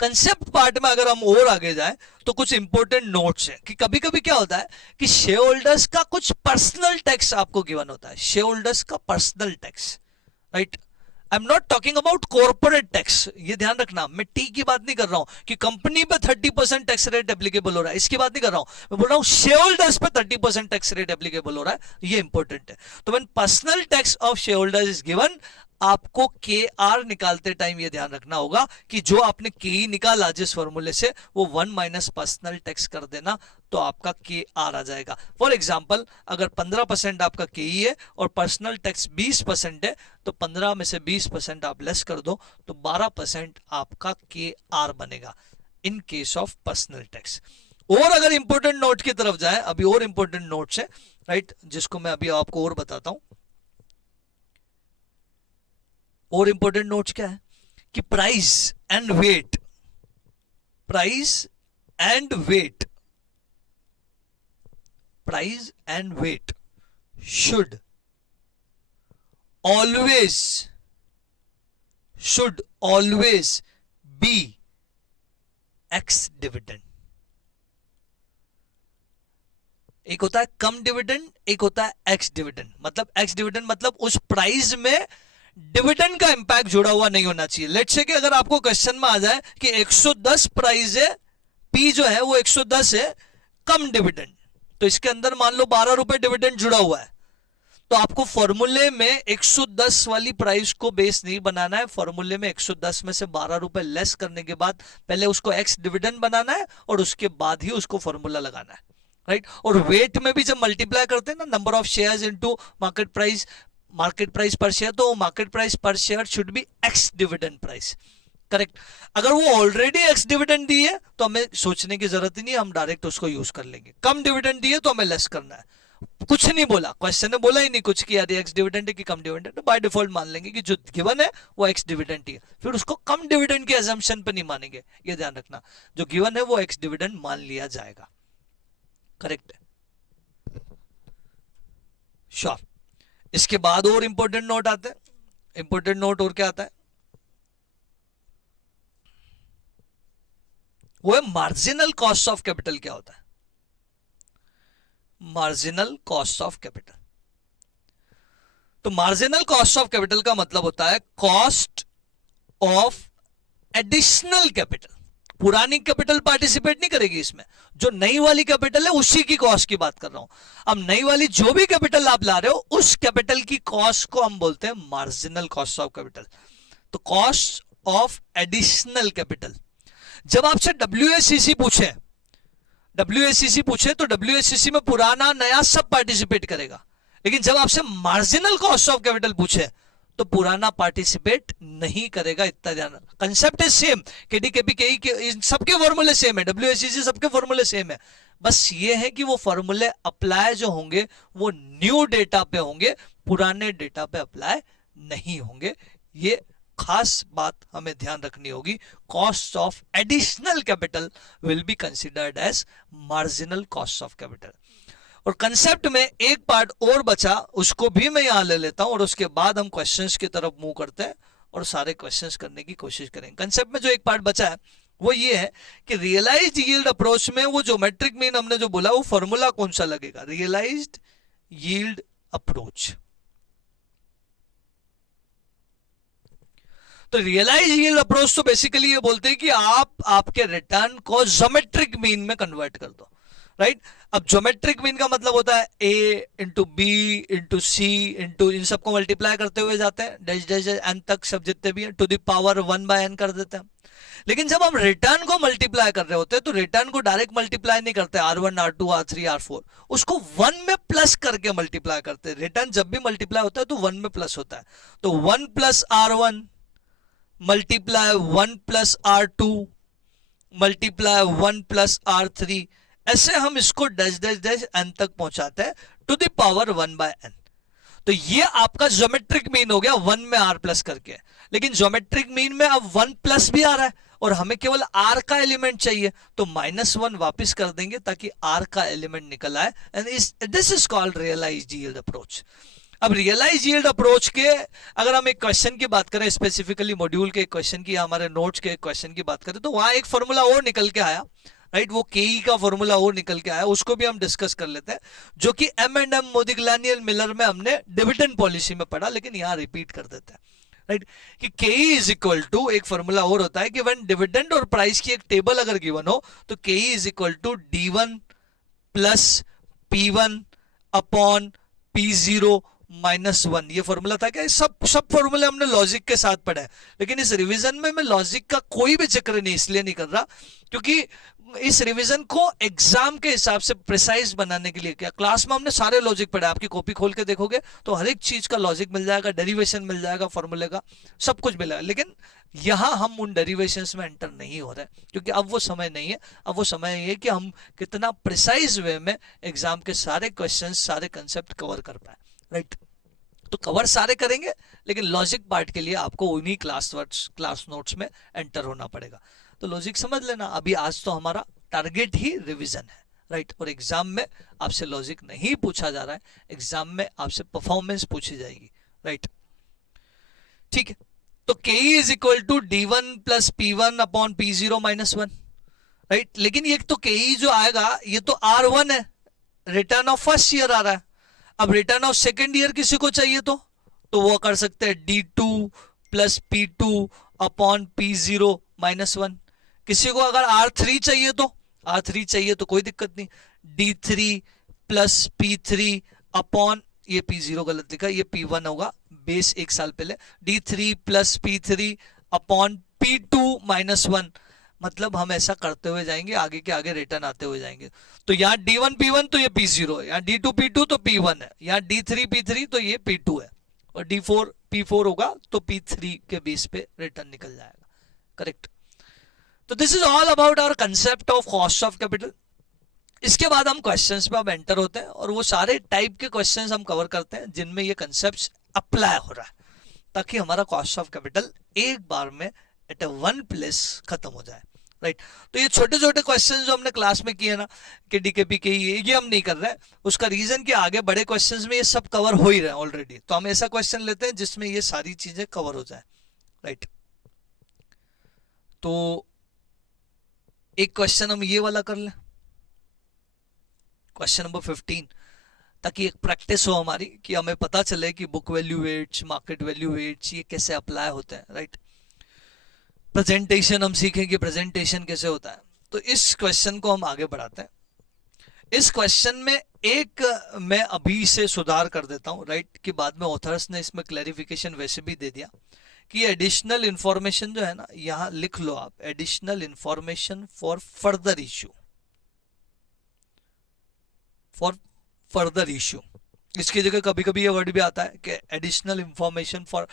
कंसेप्ट पार्ट में अगर हम और आगे जाएं तो कुछ इंपॉर्टेंट नोट्स है कि कभी कभी क्या होता है कि शेयर होल्डर्स का कुछ पर्सनल टैक्स आपको गिवन होता है, शेयर होल्डर्स का personal tax, right. I am not talking about corporate tax, ये ध्यान रखना, मैं टी की बात नहीं कर रहा हूं कि कंपनी पे 30% टैक्स रेट एप्लीकेबल हो रहा है, इसकी बात नहीं कर रहा हूं। मैं बोल रहा हूं शेयर होल्डर्स पे 30% टैक्स रेट एप्लीकेबल हो रहा है, ये इंपॉर्टेंट है। तो when personal tax of share holders is given, आपको के आर निकालते टाइम ये ध्यान रखना होगा कि जो आपने के ई निकाला जिस फॉर्मूले से, वो 1 माइनस पर्सनल टैक्स कर देना तो आपका के आर आ जाएगा। फॉर एग्जांपल अगर 15% आपका के ई है और पर्सनल टैक्स 20% है तो 15 में से 20% आप लेस कर दो तो 12% आपका के आर बनेगा in case of personal tax. और अगर इंपॉर्टेंट नोट की तरफ जाए, अभी और इंपॉर्टेंट नोट्स है, राइट, जिसको मैं अभी आपको और बताता हूं। और इंपॉर्टेंट नोट्स क्या है कि price and weight, price and weight, price and weight should always be ex dividend. एक होता है कम डिविडेंड, एक होता है एक्स डिविडेंड। मतलब एक्स डिविडेंड मतलब उस प्राइस में डिविडेंड का इंपैक्ट जुड़ा हुआ नहीं होना चाहिए। लेट्स से कि अगर आपको क्वेश्चन में आ जाए कि 110 प्राइस है, पी जो है वो 110 है, कम डिविडेंड, तो इसके अंदर मान लो 12 रुपए डिविडेंड जुड़ा हुआ है, तो आपको फॉर्मूले में 110 वाली प्राइस को बेस नहीं बनाना है। फॉर्मूले में 110 में से 12 रुपए लेस करने के बाद पहले उसको एक्स डिविडेंड बनाना है और उसके बाद ही उसको फॉर्मूला लगाना है, राइट। और वेट में भी जब मल्टीप्लाई करते हैं ना, number of shares into market price पर शेयर, तो मार्केट प्राइस पर share should be ex dividend price, correct. अगर वो ऑलरेडी एक्स डिविडेंड दी है तो हमें सोचने की जरूरत ही नहीं, हम डायरेक्ट उसको यूज कर लेंगे। कम डिविडेंड दी है तो हमें लेस करना है, कुछ नहीं बोला, क्वेश्चन ने बोला ही नहीं कुछ कि यार एक्स डिविडेंड है कि कम डिविडेंड है, बाय डिफॉल्ट मान लेंगे कि जो गिवन है वो एक्स डिविडेंड ही है, फिर उसको कम डिविडेंड के अजम्पशन पे नहीं मानेंगे। ये ध्यान रखना, जो गिवन है वो एक्स डिविडेंड मान लिया जाएगा, करेक्ट है, श्योर। इसके बाद और इंपॉर्टेंट नोट आते हैं। इंपॉर्टेंट नोट और क्या आता है, वो है मार्जिनल कॉस्ट ऑफ कैपिटल। क्या होता है मार्जिनल कॉस्ट ऑफ कैपिटल? तो मार्जिनल कॉस्ट ऑफ कैपिटल का मतलब होता है कॉस्ट ऑफ एडिशनल कैपिटल। पुरानी कैपिटल पार्टिसिपेट नहीं करेगी इसमें, जो नई वाली कैपिटल है उसी की कॉस्ट की बात कर रहा हूं। अब नई वाली जो भी कैपिटल आप ला रहे हो उस कैपिटल की कॉस्ट को हम बोलते हैं मार्जिनल कॉस्ट ऑफ कैपिटल। तो कॉस्ट ऑफ एडिशनल कैपिटल, जब आपसे डब्ल्यूएसीसी पूछे तो डब्ल्यूएसीसी में पुराना नया सब पार्टिसिपेट करेगा, लेकिन जब आपसे मार्जिनल कॉस्ट ऑफ कैपिटल पूछे तो पुराना पार्टिसिपेट नहीं करेगा। इतना ध्यान, concept is same, KD KP केई सबके फॉर्मूले सेम है, डब्ल्यूएसीसी सबके फॉर्मूले सेम है, बस ये है कि वो फॉर्मूले अप्लाई जो होंगे वो न्यू डेटा पे होंगे, पुराने डेटा पे अप्लाई नहीं होंगे। ये खास बात हमें ध्यान रखनी होगी। Cost of additional capital will be considered as marginal cost of capital. और कंसेप्ट में एक पार्ट और बचा, उसको भी मैं यहां ले लेता हूं और उसके बाद हम क्वेश्चंस की तरफ मूव करते हैं और सारे क्वेश्चंस करने की कोशिश करेंगे। कंसेप्ट में जो एक पार्ट बचा है वो ये है कि रियलाइज्ड यील्ड अप्रोच में वो ज्योमेट्रिक मीन हमने जो बोला वो फॉर्मूला कौन सा लगेगा, रियलाइज्ड यील्ड अप्रोच। तो रियलाइज यील्ड अप्रोच तो बेसिकली ये बोलते हैं कि आप आपके रिटर्न को ज्योमेट्रिक मीन में कन्वर्ट कर दो, राइट। अब ज्योमेट्रिक मीन का मतलब होता है ए इंटू बी इंटू सी इंटू, इन सबको मल्टीप्लाई करते हुए जाते हैं, डैश डैश एन तक सब जितने भी हैं, टू द पावर 1/n कर देते हैं। लेकिन जब हम रिटर्न को मल्टीप्लाई कर रहे होते हैं तो रिटर्न को डायरेक्ट मल्टीप्लाई नहीं करते, R1 R2 R3 R4, उसको 1 में प्लस करके मल्टीप्लाई करते हैं। रिटर्न जब भी मल्टीप्लाई होता है तो 1 में प्लस होता है, तो 1 plus R1 multiply 1 plus R2 multiply 1 plus R3, ऐसे हम इसको डैश डैश डैश n तक पहुंचाते हैं टू द पावर 1/n। तो ये आपका ज्योमेट्रिक मीन हो गया 1 में r प्लस करके, लेकिन ज्योमेट्रिक मीन में अब 1 प्लस भी आ रहा है और हमें केवल r का एलिमेंट चाहिए, तो -1 वापस कर देंगे ताकि r का एलिमेंट निकल आए, and this is called realised yield approach. अब रियलाइज यील्ड अप्रोच के अगर हम एक क्वेश्चन की बात करें, स्पेसिफिकली मॉड्यूल के एक क्वेश्चन की या हमारे नोट्स के एक क्वेश्चन की बात करें, तो वहां एक फॉर्मूला और निकल के आया, राइट, वो केई का फॉर्मूला और निकल के आया, उसको भी हम डिस्कस कर लेते हैं, जो कि M&M मोदिग्लानी एंड मिलर में हमने डिविडेंड पॉलिसी में पढ़ा, लेकिन यहाँ रिपीट कर देते हैं, राइट, कि केई इज इक्वल टू, एक फॉर्मूला और होता है कि व्हेन डिविडेंड और प्राइस की एक टेबल अगर गिवन हो तो KE is equal to D1 plus P1 upon P0 -1। ये फॉर्मूला था क्या? सब फॉर्मूले हमने लॉजिक के साथ पढ़ा है, लेकिन इस रिवीजन में मैं लॉजिक का कोई भी जिक्र नहीं इसलिए नहीं कर रहा क्योंकि इस रिवीजन को एग्जाम के हिसाब से प्रिसाइज बनाने के लिए किया। क्लास में हमने सारे लॉजिक पढ़े, आपकी कॉपी खोल के देखोगे तो हर एक चीज का लॉजिक मिल जाएगा, डेरिवेशन मिल जाएगा, फॉर्मूले का सब कुछ मिलेगा, लेकिन यहां हम उन डेरिवेशंस में एंटर नहीं हो रहे क्योंकि अब वो समय नहीं है। अब वो समय है कि हम कितना प्रिसाइज वे में एग्जाम के सारे क्वेश्चन, सारे कंसेप्ट कवर कर पाए, राइट। तो कवर सारे करेंगे, लेकिन लॉजिक पार्ट के लिए आपको उन्हीं क्लास नोट्स में एंटर होना पड़ेगा। तो लॉजिक समझ लेना, अभी आज तो हमारा टारगेट ही रिवीजन है, राइट, और एग्जाम में आपसे लॉजिक नहीं पूछा जा रहा है, एग्जाम में आपसे परफॉर्मेंस पूछी जाएगी, राइट, ठीक है। तो K is equal to D1 plus P1 upon P0 -1, right, लेकिन ये तो के जो आएगा ये तो R1 है, रिटर्न ऑफ फर्स्ट ईयर आ रहा है। अब रिटर्न ऑफ सेकेंड ईयर किसी को चाहिए तो वो कर सकते हैं D2 plus P2 upon P0 -1। किसी को अगर R3 चाहिए तो कोई दिक्कत नहीं, D3 प्लस P3 अपॉन, ये P0 गलत लिखा, ये P1 होगा, बेस एक साल पहले, D3 plus P3 upon P2 -1। मतलब हम ऐसा करते हुए जाएंगे, आगे के आगे रिटर्न आते हुए जाएंगे। तो यहाँ D1 P1 तो ये P0 है, यहाँ D2 P2 तो P1 है, यहाँ D3 P3 तो ये P2 है, और D4 P4 होगा तो P3 के बेस पे रिटर्न निकल जाएगा, करेक्ट। तो this is all about our concept of cost of capital. इसके बाद हम क्वेश्चंस पे अब एंटर होते हैं और वो सारे टाइप के क्वेश्चंस हम कवर करते हैं जिनमें ये कंसेप्ट अप्लाई हो रहा है, ताकि हमारा कॉस्ट ऑफ कैपिटल एक बार में एट वन प्लेस खत्म हो जाए, राइट। तो ये छोटे छोटे क्वेश्चंस जो हमने क्लास में किए ना कि डीकेपी के ये हम नहीं कर रहे हैं, उसका रीजन कि आगे बड़े क्वेश्चंस में ये सब कवर हो ही रहे हैं ऑलरेडी, तो हम ऐसा क्वेश्चन लेते हैं जिसमें ये सारी चीजें कवर हो जाए, राइट। तो एक क्वेश्चन हम ये वाला कर लें, क्वेश्चन नंबर 15, ताकि एक प्रैक्टिस हो हमारी कि हमें पता चले कि book value weights, market value weights ये कैसे अप्लाई होते हैं, राइट। प्रेजेंटेशन हम सीखेंगे, प्रेजेंटेशन कैसे होता है। तो इस क्वेश्चन को हम आगे बढ़ाते हैं। इस क्वेश्चन में एक मैं अभी से सुधार कर देता हूं, राइट, कि बाद में ऑथर्स ने इसमें क्लैरिफिकेशन वैसे भी दे दिया कि एडिशनल इंफॉर्मेशन जो है ना, यहां लिख लो आप, additional information for further issue, for further issue. इसकी जगह कभी कभी ये वर्ड भी आता है कि additional information for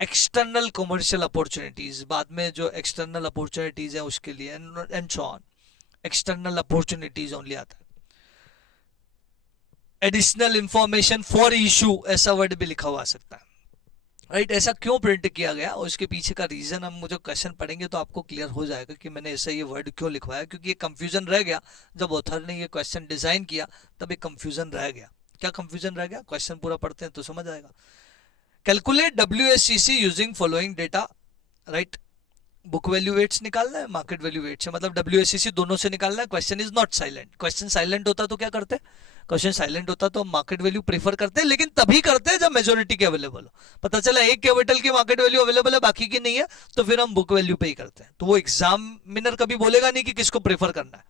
external commercial opportunities, बाद में जो एक्सटर्नल अपॉर्चुनिटीज है उसके लिए, and so on, external opportunities only आता है। एडिशनल इंफॉर्मेशन फॉर इशू ऐसा वर्ड भी लिखा हुआ आ सकता है, राइट। ऐसा क्यों प्रिंट किया गया और इसके पीछे का रीजन हम मुझे क्वेश्चन पढ़ेंगे तो आपको क्लियर हो जाएगा कि मैंने ऐसा ये वर्ड क्यों लिखवाया, क्योंकि ये कंफ्यूजन रह गया जब ऑथर ने ये क्वेश्चन डिजाइन किया, तब एक कंफ्यूजन रह गया। क्या कंफ्यूजन रह गया? क्वेश्चन पूरा पढ़ते हैं तो समझ आएगा। Calculate WSCC using following data, right. Book value weights निकालना है, मार्केट वैल्यू वेट्स है, मतलब WSCC दोनों से निकालना है। Question is not silent. Question silent होता तो क्या करते? क्वेश्चन साइलेंट होता तो हम मार्केट वैल्यू प्रीफर करते हैं, लेकिन तभी करते हैं जब मेजोरिटी के अवेलेबल हो। पता चला एक कैपिटल की मार्केट वैल्यू अवेलेबल है, बाकी की नहीं है, तो फिर हम बुक वैल्यू पे ही करते हैं। तो वो एग्जामिनर कभी बोलेगा नहीं कि किसको प्रेफर करना है।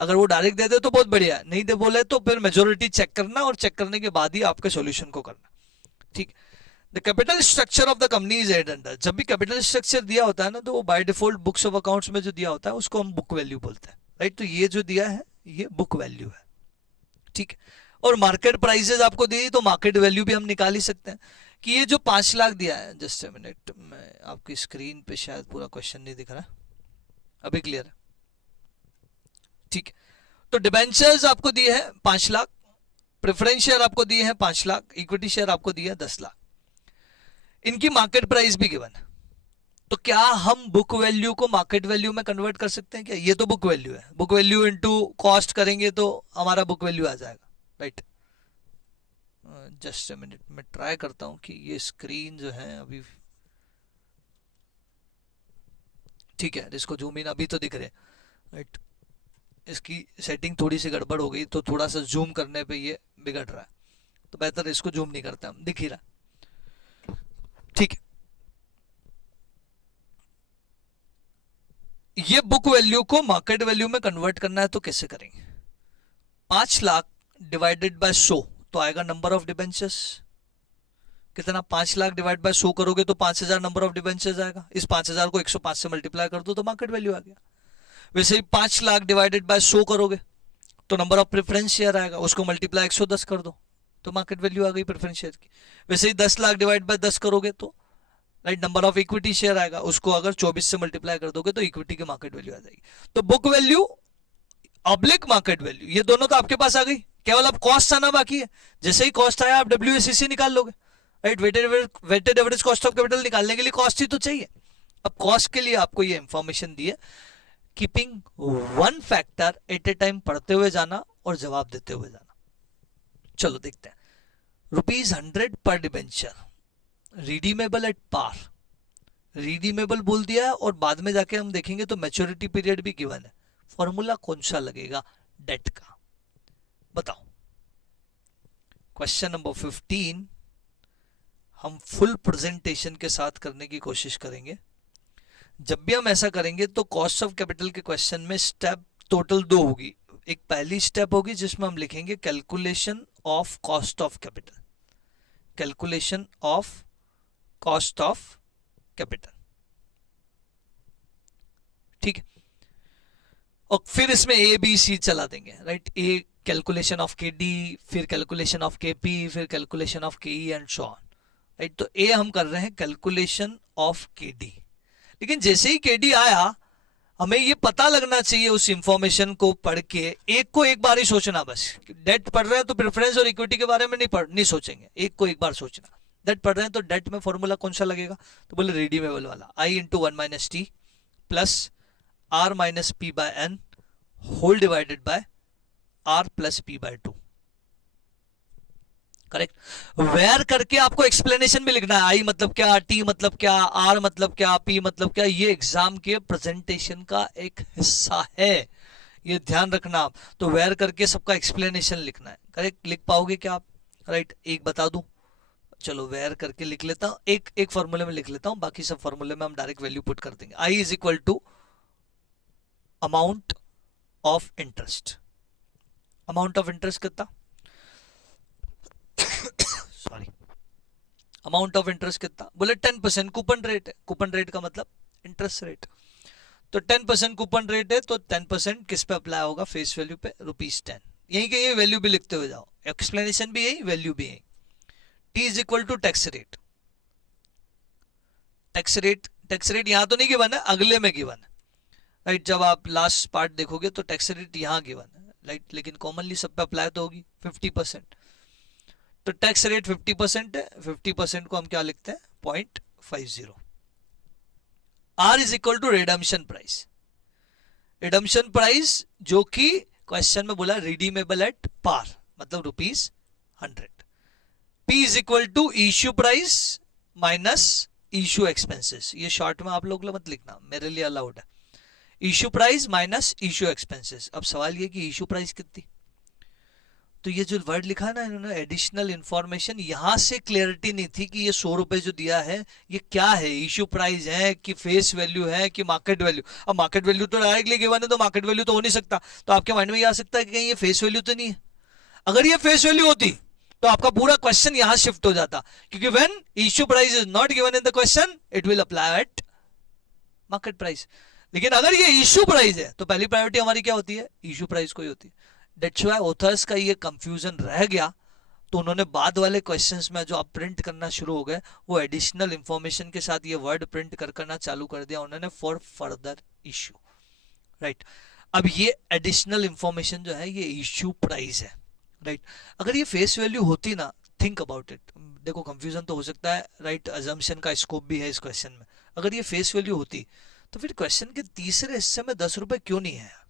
अगर वो डायरेक्ट दे दे तो बहुत बढ़िया है, नहीं दे बोले तो फिर मेजोरिटी चेक करना, और चेक करने के बाद ही आपके सॉल्यूशन को करना, ठीक। The capital structure of the company is as under. जब भी कैपिटल स्ट्रक्चर दिया होता है ना, तो वो by default books of accounts में जो दिया होता है उसको हम बुक वैल्यू बोलते हैं, राइट। तो ये जो दिया है ये बुक वैल्यू है, ठीक। और मार्केट प्राइसेस आपको दी तो मार्केट वैल्यू भी हम निकाल ही सकते हैं कि ये जो 5 लाख दिया है, जस्ट ए मिनट, मैं आपकी स्क्रीन पे शायद पूरा क्वेश्चन नहीं दिख रहा, अभी क्लियर है, ठीक। तो डिबेंचर्स आपको दिए हैं 5 लाख, प्रेफरेंस शेयर आपको दिए हैं 5 लाख, इक्विटी शेयर आपको दिए हैं 10 लाख, इनकी मार्केट प्राइस भी गिवन है। तो क्या हम बुक वैल्यू को मार्केट वैल्यू में कन्वर्ट कर सकते हैं क्या? ये तो बुक वैल्यू है, बुक वैल्यू इनटू कॉस्ट करेंगे तो हमारा बुक वैल्यू आ जाएगा, राइट। जस्ट अ मिनट, मैं ट्राई करता हूं कि ये स्क्रीन जो है अभी ठीक है, इसको जूम इन अभी तो दिख रहे, राइट। इसकी सेटिंग थोड़ी सी गड़बड़ हो गई तो थोड़ा सा जूम करने पे ये बिगड़ रहा है, तो बेहतर इसको जूम नहीं करते, हम दिख ही रहा, ठीक है। ये बुक वैल्यू को मार्केट वैल्यू में कन्वर्ट करना है तो कैसे करेंगे? 5 लाख डिवाइडेड बाय 100 तो आएगा नंबर ऑफ डिबेंचर्स कितना, 5 लाख डिवाइड बाय 100 करोगे तो 5000 नंबर ऑफ डिबेंचर्स आएगा। इस 5000 को 105 से मल्टीप्लाई कर दो तो मार्केट वैल्यू आ गया। वैसे ही 5 लाख डिवाइडेड बाय 100 करोगे तो नंबर ऑफ प्रेफरेंस शेयर आएगा, उसको मल्टीप्लाई 110 कर दो तो मार्केट वैल्यू आ गई प्रेफरेंस शेयर की। वैसे ही 10 लाख डिवाइड बाय 10 करोगे तो right number of equity share आएगा, उसको अगर 24 से मल्टीप्लाई कर दोगे तो इक्विटी की मार्केट वैल्यू आ जाएगी। तो book value oblique market value, ये दोनों तो आपके पास आ गई, केवल अब कॉस्ट आना बाकी है। जैसे ही कॉस्ट आया आप WACC निकाल लोगे, right. Weighted average cost of capital निकालने के लिए कॉस्ट ही तो चाहिए। अब कॉस्ट के लिए आपको ये इंफॉर्मेशन दी है, keeping one factor at a time पढ़ते हुए जाना और जवाब देते हुए जाना। चलो देखते हैं। ₹100 पर debenture, redeemable at par, redeemable बोल दिया है और बाद में जाके हम देखेंगे तो मैच्योरिटी पीरियड भी गिवन है। फॉर्मूला कौन सा लगेगा डेट का, बताओ। क्वेश्चन नंबर 15 हम फुल प्रेजेंटेशन के साथ करने की कोशिश करेंगे। जब भी हम ऐसा करेंगे तो कॉस्ट ऑफ कैपिटल के क्वेश्चन में स्टेप टोटल 2 होगी। एक पहली स्टेप होगी जिसमें हम लिखेंगे calculation of cost of capital, calculation of cost of capital, ठीक है। और फिर इसमें ABC चला देंगे, right. A calculation of KD, फिर कैलकुलेशन ऑफ KP, फिर calculation of KE and so on, right. तो ए हम कर रहे हैं कैलकुलेशन ऑफ KD, लेकिन जैसे ही KD आया हमें ये पता लगना चाहिए उस इंफॉर्मेशन को पढ़ के, एक को एक बार ही सोचना बस। डेट पढ़ रहे हैं तो प्रेफरेंस और इक्विटी के बारे में नहीं सोचेंगे, एक को एक बार सोचना। डेट पढ़ रहे हैं तो डेट में फॉर्मूला कौन सा लगेगा, तो बोले रिडीमेबल वाला, I × 1 - T plus R - P/N whole divided by R + P/2, correct. Where करके आपको एक्सप्लेनेशन भी लिखना है, आई मतलब क्या, टी मतलब क्या, आर मतलब क्या, पी मतलब क्या। ये एग्जाम के प्रेजेंटेशन का एक हिस्सा है, ये ध्यान रखना आप। तो वेयर करके सबका एक्सप्लेनेशन लिखना है, करेक्ट। लिख पाओगे क्या आप, राइट। एक बता दूं, चलो वेयर करके लिख लेता हूं, एक फॉर्मूले में लिख लेता हूं, बाकी सब फॉर्मूले में हम डायरेक्ट वैल्यू पुट कर देंगे। I is equal to amount of interest, amount of interest कितना, सॉरी, अमाउंट ऑफ इंटरेस्ट कितना, बोले 10% कूपन रेट है। कूपन रेट का मतलब इंटरेस्ट रेट, तो 10% कूपन रेट है तो 10% किस पे अप्लाई होगा, फेस वैल्यू पे, ₹10। यही के ये वैल्यू भी लिखते हुए जाओ, एक्सप्लेनेशन भी यही, वैल्यू भी यही। T is equal to tax rate, tax rate यहां तो नहीं गिवन है, अगले में गिवन है, राइट। जब आप लास्ट पार्ट देखोगे तो टैक्स रेट यहां गिवन है, राइट। लेकिन कॉमनली सब पे अप्लाई तो होगी 50%, तो टैक्स रेट 50% है, 50% को हम क्या लिखते हैं 0.50। R is equal to redemption price, redemption price जो कि क्वेश्चन में बोला रिडीमेबल एट पार मतलब ₹100। P is equal to issue price minus issue expenses, ये शॉर्ट में आप लोग मत लिखना, मेरे लिए अलाउड है। Issue price minus issue expenses. अब सवाल ये कि इश्यू प्राइस कितनी, तो ये जो वर्ड लिखा है ना इन्होंने एडिशनल इंफॉर्मेशन, यहां से क्लियरिटी नहीं थी कि ये ₹100 जो दिया है ये क्या है, इश्यू प्राइस है कि फेस वैल्यू है कि मार्केट वैल्यू। अब मार्केट वैल्यू तो डायरेक्टली गिवन है तो मार्केट वैल्यू तो हो नहीं सकता, तो आपके माइंड में ये आ सकता है कि कहीं ये फेस वैल्यू तो नहीं है। अगर ये फेस वैल्यू होती तो आपका पूरा क्वेश्चन यहां शिफ्ट हो जाता, क्योंकि when issue price is not given in the question it will apply eight market price. लेकिन अगर ये इश्यू प्राइस है तो पहली प्रायोरिटी हमारी क्या होती है, इश्यू प्राइस को ही होती है। दैट्स व्हाई ऑथर्स का ये कंफ्यूजन रह गया, तो उन्होंने बाद वाले क्वेश्चंस में जो आप प्रिंट करना शुरू हो गए वो एडिशनल इंफॉर्मेशन के साथ ये वर्ड प्रिंट करना चालू कर दिया उन्होंने, फॉर फर्दर इश्यू, राइट। अब ये एडिशनल इंफॉर्मेशन जो है ये इश्यू प्राइस है, राइट। अगर ये फेस वैल्यू होती ना, थिंक अबाउट इट, देखो कंफ्यूजन तो हो सकता है, राइट, अजम्पशन का स्कोप भी है इस क्वेश्चन में। अगर ये फेस वैल्यू होती तो फिर क्वेश्चन के तीसरे हिस्से में 10 रुपए क्यों नहीं है?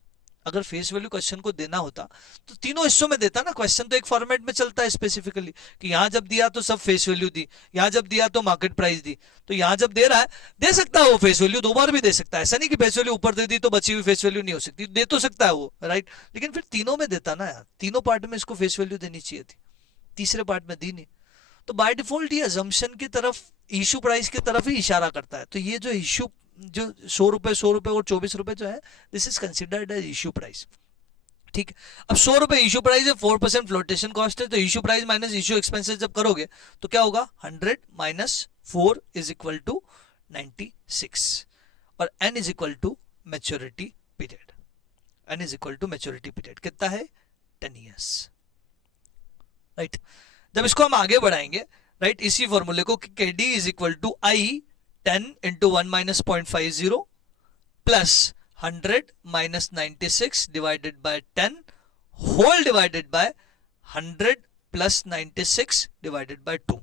अगर फेस वैल्यू क्वेश्चन को देना होता तो तीनों हिस्सों में देता ना। क्वेश्चन तो एक फॉर्मेट में चलता है स्पेसिफिकली कि यहाँ जब दिया तो सब फेस वैल्यू दी, यहाँ जब दिया तो मार्केट प्राइस दी, तो यहाँ जब दे रहा है दे सकता है वो फेस वैल्यू, दो बार भी दे सकता है। ऐसा नहीं कि फेस वैल्यू ऊपर दे दी तो बची हुई फेस वैल्यू नहीं हो सकती, दे तो सकता है वो, राइट। लेकिन फिर तीनों में देता ना यार, तीनों पार्ट में इसको फेस वैल्यू देनी चाहिए थी, तीसरे पार्ट में दी नहीं। तो बाय डिफॉल्ट ये अजम्पशन की तरफ, इशू प्राइस की तरफ ही इशारा करता है। तो ये जो इशू, जो 100 रुपए और 24 रुपए जो है, this is considered as issue price. ठीक है। अब 100 रुपए इशू प्राइस है, 4% फ्लोटेशन कॉस्ट है, तो issue price minus issue expenses जब करोगे तो क्या होगा, 100 माइनस 4 इज इक्वल टू 96, और n is equal to maturity period. n is equal to maturity period कितना है, 10 ईयर्स, राइट। जब इसको हम आगे बढ़ाएंगे, राइट, इसी फॉर्मूले को, K D is equal to I 10 into 1 minus 0.50 plus 100 minus 96 divided by 10 whole divided by 100 plus 96 divided by 2,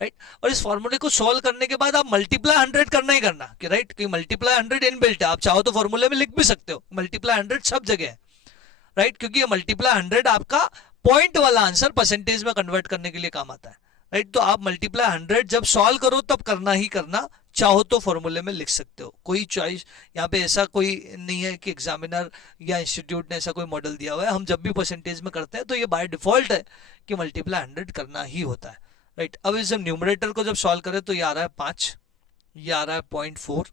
right. और इस फॉर्मूले को सॉल्व करने के बाद आप मल्टीप्लाई 100 करना ही करना, कि राइट, कि मल्टीप्लाई 100 इनबिल्ट है। आप चाहो तो फॉर्मूले में लिख भी सकते हो मल्टीप्लाई 100 सब जगह है, राइट, क्योंकि ये मल्टीप्लाई 100 आपका पॉइंट वाला आंसर परसेंटेज में कन्वर्ट करने के लिए काम आता है, राइट। तो आप मल्टीप्लाई 100 जब सॉल्व करो तब करना ही करना, चाहो तो फॉर्मूले में लिख सकते हो, कोई चॉइस यहाँ पे ऐसा कोई नहीं है कि एग्जामिनर या इंस्टीट्यूट ने ऐसा कोई मॉडल दिया हुआ है। हम जब भी परसेंटेज में करते हैं तो ये बाय डिफॉल्ट है कि मल्टीप्लाई 100 करना ही होता है, राइट। अब इस न्यूमरेटर को जब सॉल्व करें तो ये आ रहा है 5, ये आ रहा है 0.4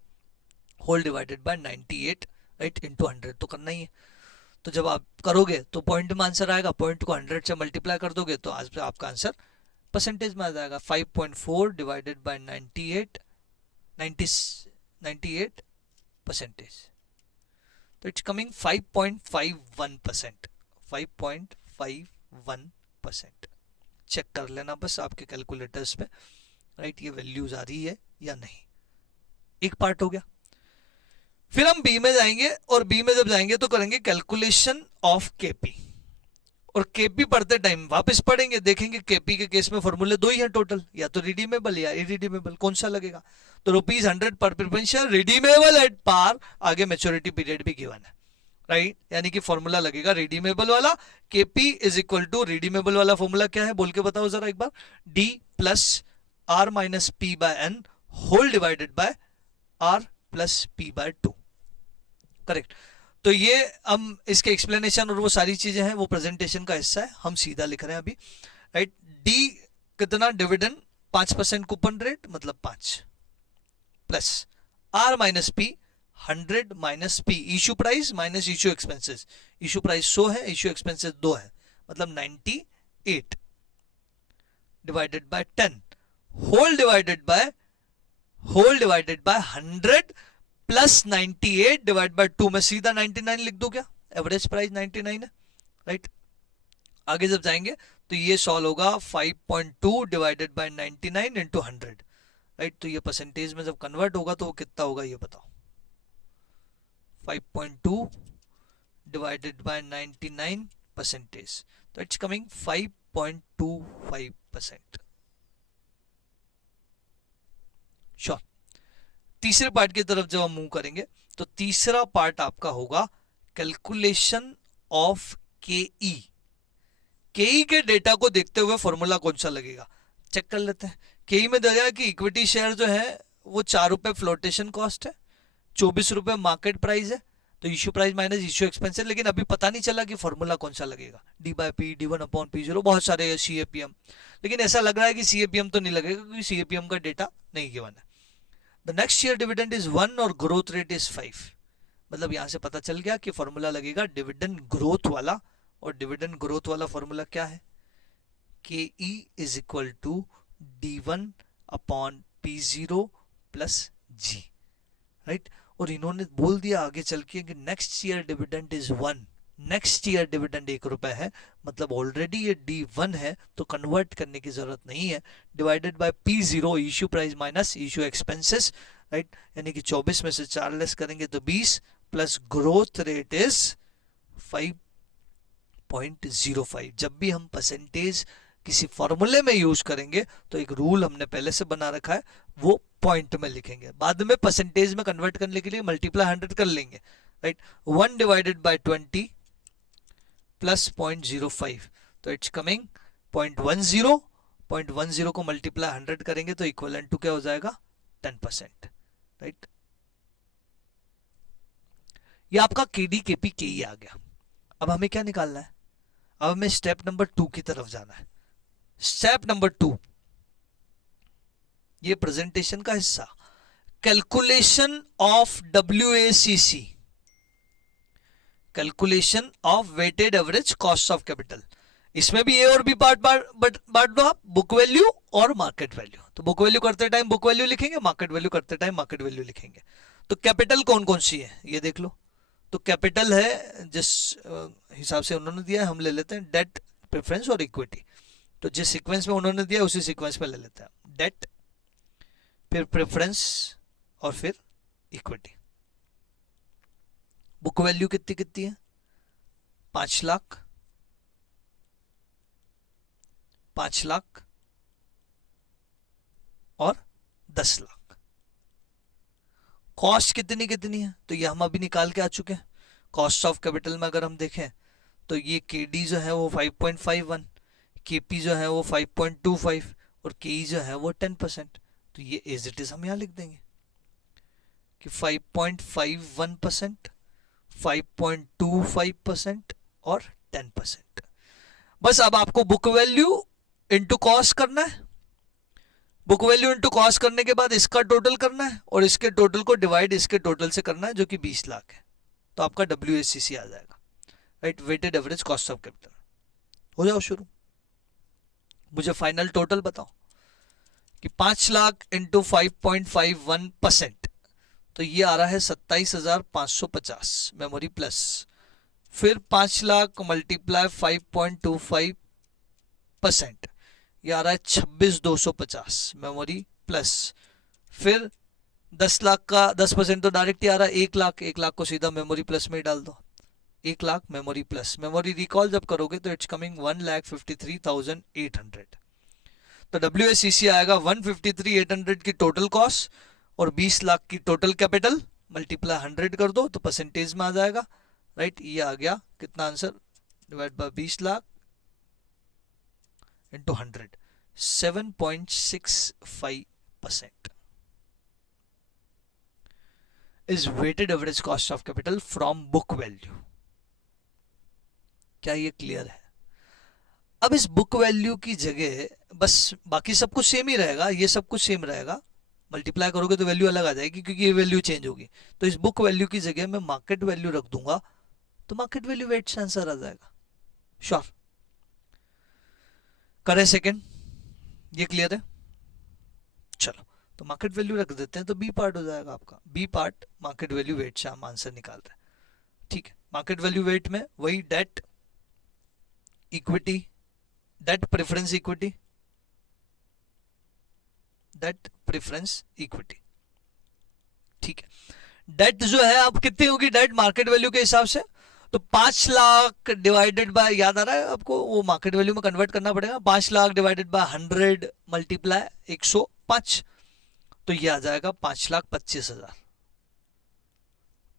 whole divided by 98, right, into 100 तो करना ही है। तो जब आप करोगे तो पॉइंट में आंसर आएगा, पॉइंट को 100 से मल्टीप्लाई कर दोगे तो आज आपका आंसर परसेंटेज में आ जाएगा, 5.4 डिवाइडेड बाय 98 परसेंटेज, तो इट्स कमिंग 5.51%, 5.51%। चेक कर लेना बस आपके कैलकुलेटर्स पे, राइट, ये वैल्यूज आ रही है या नहीं। एक पार्ट हो गया। फिर हम बी में जाएंगे, और बी में जब जाएंगे तो करेंगे कैलकुलेशन ऑफ केपी, और केपी पढ़ते टाइम वापस पढ़ेंगे, देखेंगे केपी के केस में फॉर्मूले दो ही हैं टोटल, या तो रिडीमेबल या इरिडीमेबल, कौन सा लगेगा। तो ₹100 पर प्रिफरेंशियल रिडीमेबल एट पार, आगे मैच्योरिटी पीरियड भी गिवन है, राइट, यानी कि फॉर्मूला लगेगा रिडीमेबल वाला। KP is equal to, redeemable वाला फॉर्मूला क्या है बोल के बताओ जरा एक बार, D plus R minus P by N whole divided by R plus P by 2, correct. तो ये हम इसके एक्सप्लेनेशन और वो सारी चीजें हैं वो प्रेजेंटेशन का हिस्सा है, हम सीधा लिख रहे हैं अभी, राइट। डी कितना, डिविडेंड 5% कूपन रेट मतलब 5, plus R minus P 100 minus P, issue price minus issue expenses, issue price 100 है, इशू एक्सपेंसेस 2 है, मतलब 98 divided by 10 whole divided by 100 plus 98 divide by 2, में सीधा 99 लिख दो क्या, एवरेज प्राइस 99 है, राइट। आगे जब जाएंगे तो ये सॉल्व होगा 5.2 डिवाइडेड बाय 99 इंटू 100, राइट। तो ये परसेंटेज में जब कन्वर्ट होगा तो वो कितना होगा ये बताओ, 5.2 डिवाइडेड बाय 99 परसेंटेज, तो इट्स कमिंग 5.25%। श्योर। तीसरे पार्ट की तरफ जब हम मूव करेंगे तो तीसरा पार्ट आपका होगा कैलकुलेशन ऑफ केई। केई के डेटा को देखते हुए फॉर्मूला कौन सा लगेगा चेक कर लेते हैं। केई में दिया कि इक्विटी शेयर जो है वो 4 रुपए फ्लोटेशन कॉस्ट है, 24 रुपए मार्केट प्राइस है, तो issue price minus issue expense है, लेकिन अभी पता नहीं चला कि फॉर्मूला कौन सा लगेगा, डी बाई पी, D1/P0, बहुत सारे CAPM, लेकिन ऐसा लग रहा है कि CAPM तो नहीं लगेगा क्योंकि CAPM का डेटा नहीं गिवन है। The next year dividend is 1 और ग्रोथ रेट इज 5, मतलब यहां से पता चल गया कि फॉर्मूला लगेगा डिविडेंड ग्रोथ वाला, और डिविडेंड ग्रोथ वाला फॉर्मूला क्या है, KE is equal to D1/P0 plus G, right. और इन्होंने बोल दिया आगे चल के कि next year dividend is 1, next year dividend 1 रुपए है, मतलब ऑलरेडी ये D1 है तो कन्वर्ट करने की जरूरत नहीं है, divided bye P0 issue price minus issue expenses, right, यानी कि 24 में से 4 लेस करेंगे तो 20, प्लस ग्रोथ रेट इज 5 0.05। जब भी हम परसेंटेज किसी फॉर्मूले में यूज करेंगे तो एक रूल हमने पहले से बना रखा है, वो पॉइंट में लिखेंगे, बाद में परसेंटेज में कन्वर्ट करने के लिए मल्टीप्लाई 100 कर लेंगे, राइट। 1 डिवाइडेड बाय 20 प्लस 0.05, तो इट्स कमिंग 0.10। 0.10 को मल्टीप्लाई 100 करेंगे तो इक्वलेंट टू क्या हो जाएगा, 10%, राइट। ये आपका केडी केपी केई आ गया। अब हमें क्या निकालना है, अब हमें स्टेप नंबर 2 की तरफ जाना है। स्टेप नंबर 2, ये प्रेजेंटेशन का हिस्सा, calculation of WACC, calculation of weighted average cost of capital. इसमें भी ए और बी पार्ट बांट दो आप, बुक वैल्यू और मार्केट वैल्यू। तो बुक वैल्यू करते टाइम बुक वैल्यू लिखेंगे, मार्केट वैल्यू करते टाइम मार्केट वैल्यू लिखेंगे। तो कैपिटल कौन कौन सी है ये देख लो। तो कैपिटल है जिस हिसाब से उन्होंने दिया है हम ले लेते हैं, डेट, प्रेफरेंस और इक्विटी। तो जिस सीक्वेंस में उन्होंने दिया उसी सीक्वेंस में ले लेते हैं, डेट, फिर प्रेफरेंस और फिर इक्विटी। बुक वैल्यू कितनी कितनी है, 5 लाख, 5 लाख और 10 लाख। कॉस्ट कितनी कितनी है, तो ये हम अभी निकाल के आ चुके हैं। कॉस्ट ऑफ कैपिटल में अगर हम देखें तो ये केडी जो है वो 5.51, केपी जो है वो 5.25 और केई जो है वो 10%। तो ये एज इट इज हम यहाँ लिख देंगे कि 5.51%, 5.25% और 10%। बस अब आपको बुक वैल्यू इंटू कॉस्ट करना है, बुक वैल्यू इंटू कॉस्ट करने के बाद इसका टोटल करना है और इसके टोटल को डिवाइड इसके टोटल से करना है जो कि 20 लाख है। तो आपका WACC आ जाएगा, right, weighted average cost of capital. हो जाओ शुरू, मुझे फाइनल टोटल बताओ कि 5 लाख इंटू 5.51%, तो ये आ रहा है 27,550 मेमोरी प्लस। फिर 5 लाख मल्टीप्लाई 5.25%, ये आ रहा है 26,250 मेमोरी प्लस। फिर 10 लाख का 10% तो डायरेक्ट ही आ रहा है 1 लाख, 1 लाख को सीधा मेमोरी प्लस में ही डाल दो, 1 lakh memory plus. Memory recall जब करोगे तो इट्स कमिंग 1,53,800। तो WACC आएगा 153,800 की टोटल कॉस्ट और 20 लाख की टोटल कैपिटल, मल्टीप्लाई 100 कर दो तो परसेंटेज में आ जाएगा, राइट। ये आ गया कितना answer, divide by 20 lakh into 100, 7.65% is weighted average cost of capital from book value. क्या ये क्लियर है? अब इस बुक वैल्यू की जगह बस बाकी सब कुछ सेम ही रहेगा, ये सब कुछ सेम रहेगा, मल्टीप्लाई करोगे तो वैल्यू अलग आ जाएगी क्योंकि ये वैल्यू चेंज होगी। तो इस बुक वैल्यू की जगह मैं मार्केट वैल्यू रख दूंगा तो मार्केट वैल्यू वेट से आंसर आ जाएगा। श्योर करें सेकंड, ये क्लियर है? चलो तो मार्केट वैल्यू रख देते हैं तो बी पार्ट हो जाएगा आपका, B part market value weight से हम आंसर निकाल रहे हैं। ठीक है, मार्केट वैल्यू वेट में वही debt, equity, debt preference equity, debt preference equity. ठीक है, डेट जो है अब कितनी होगी, डेट मार्केट वैल्यू के हिसाब से तो 5 लाख डिवाइडेड बाय, याद आ रहा है आपको, वो मार्केट वैल्यू में कन्वर्ट करना पड़ेगा, 5 लाख डिवाइडेड बाय 100 मल्टीप्लाई 105, तो ये आ जाएगा 5,25,000,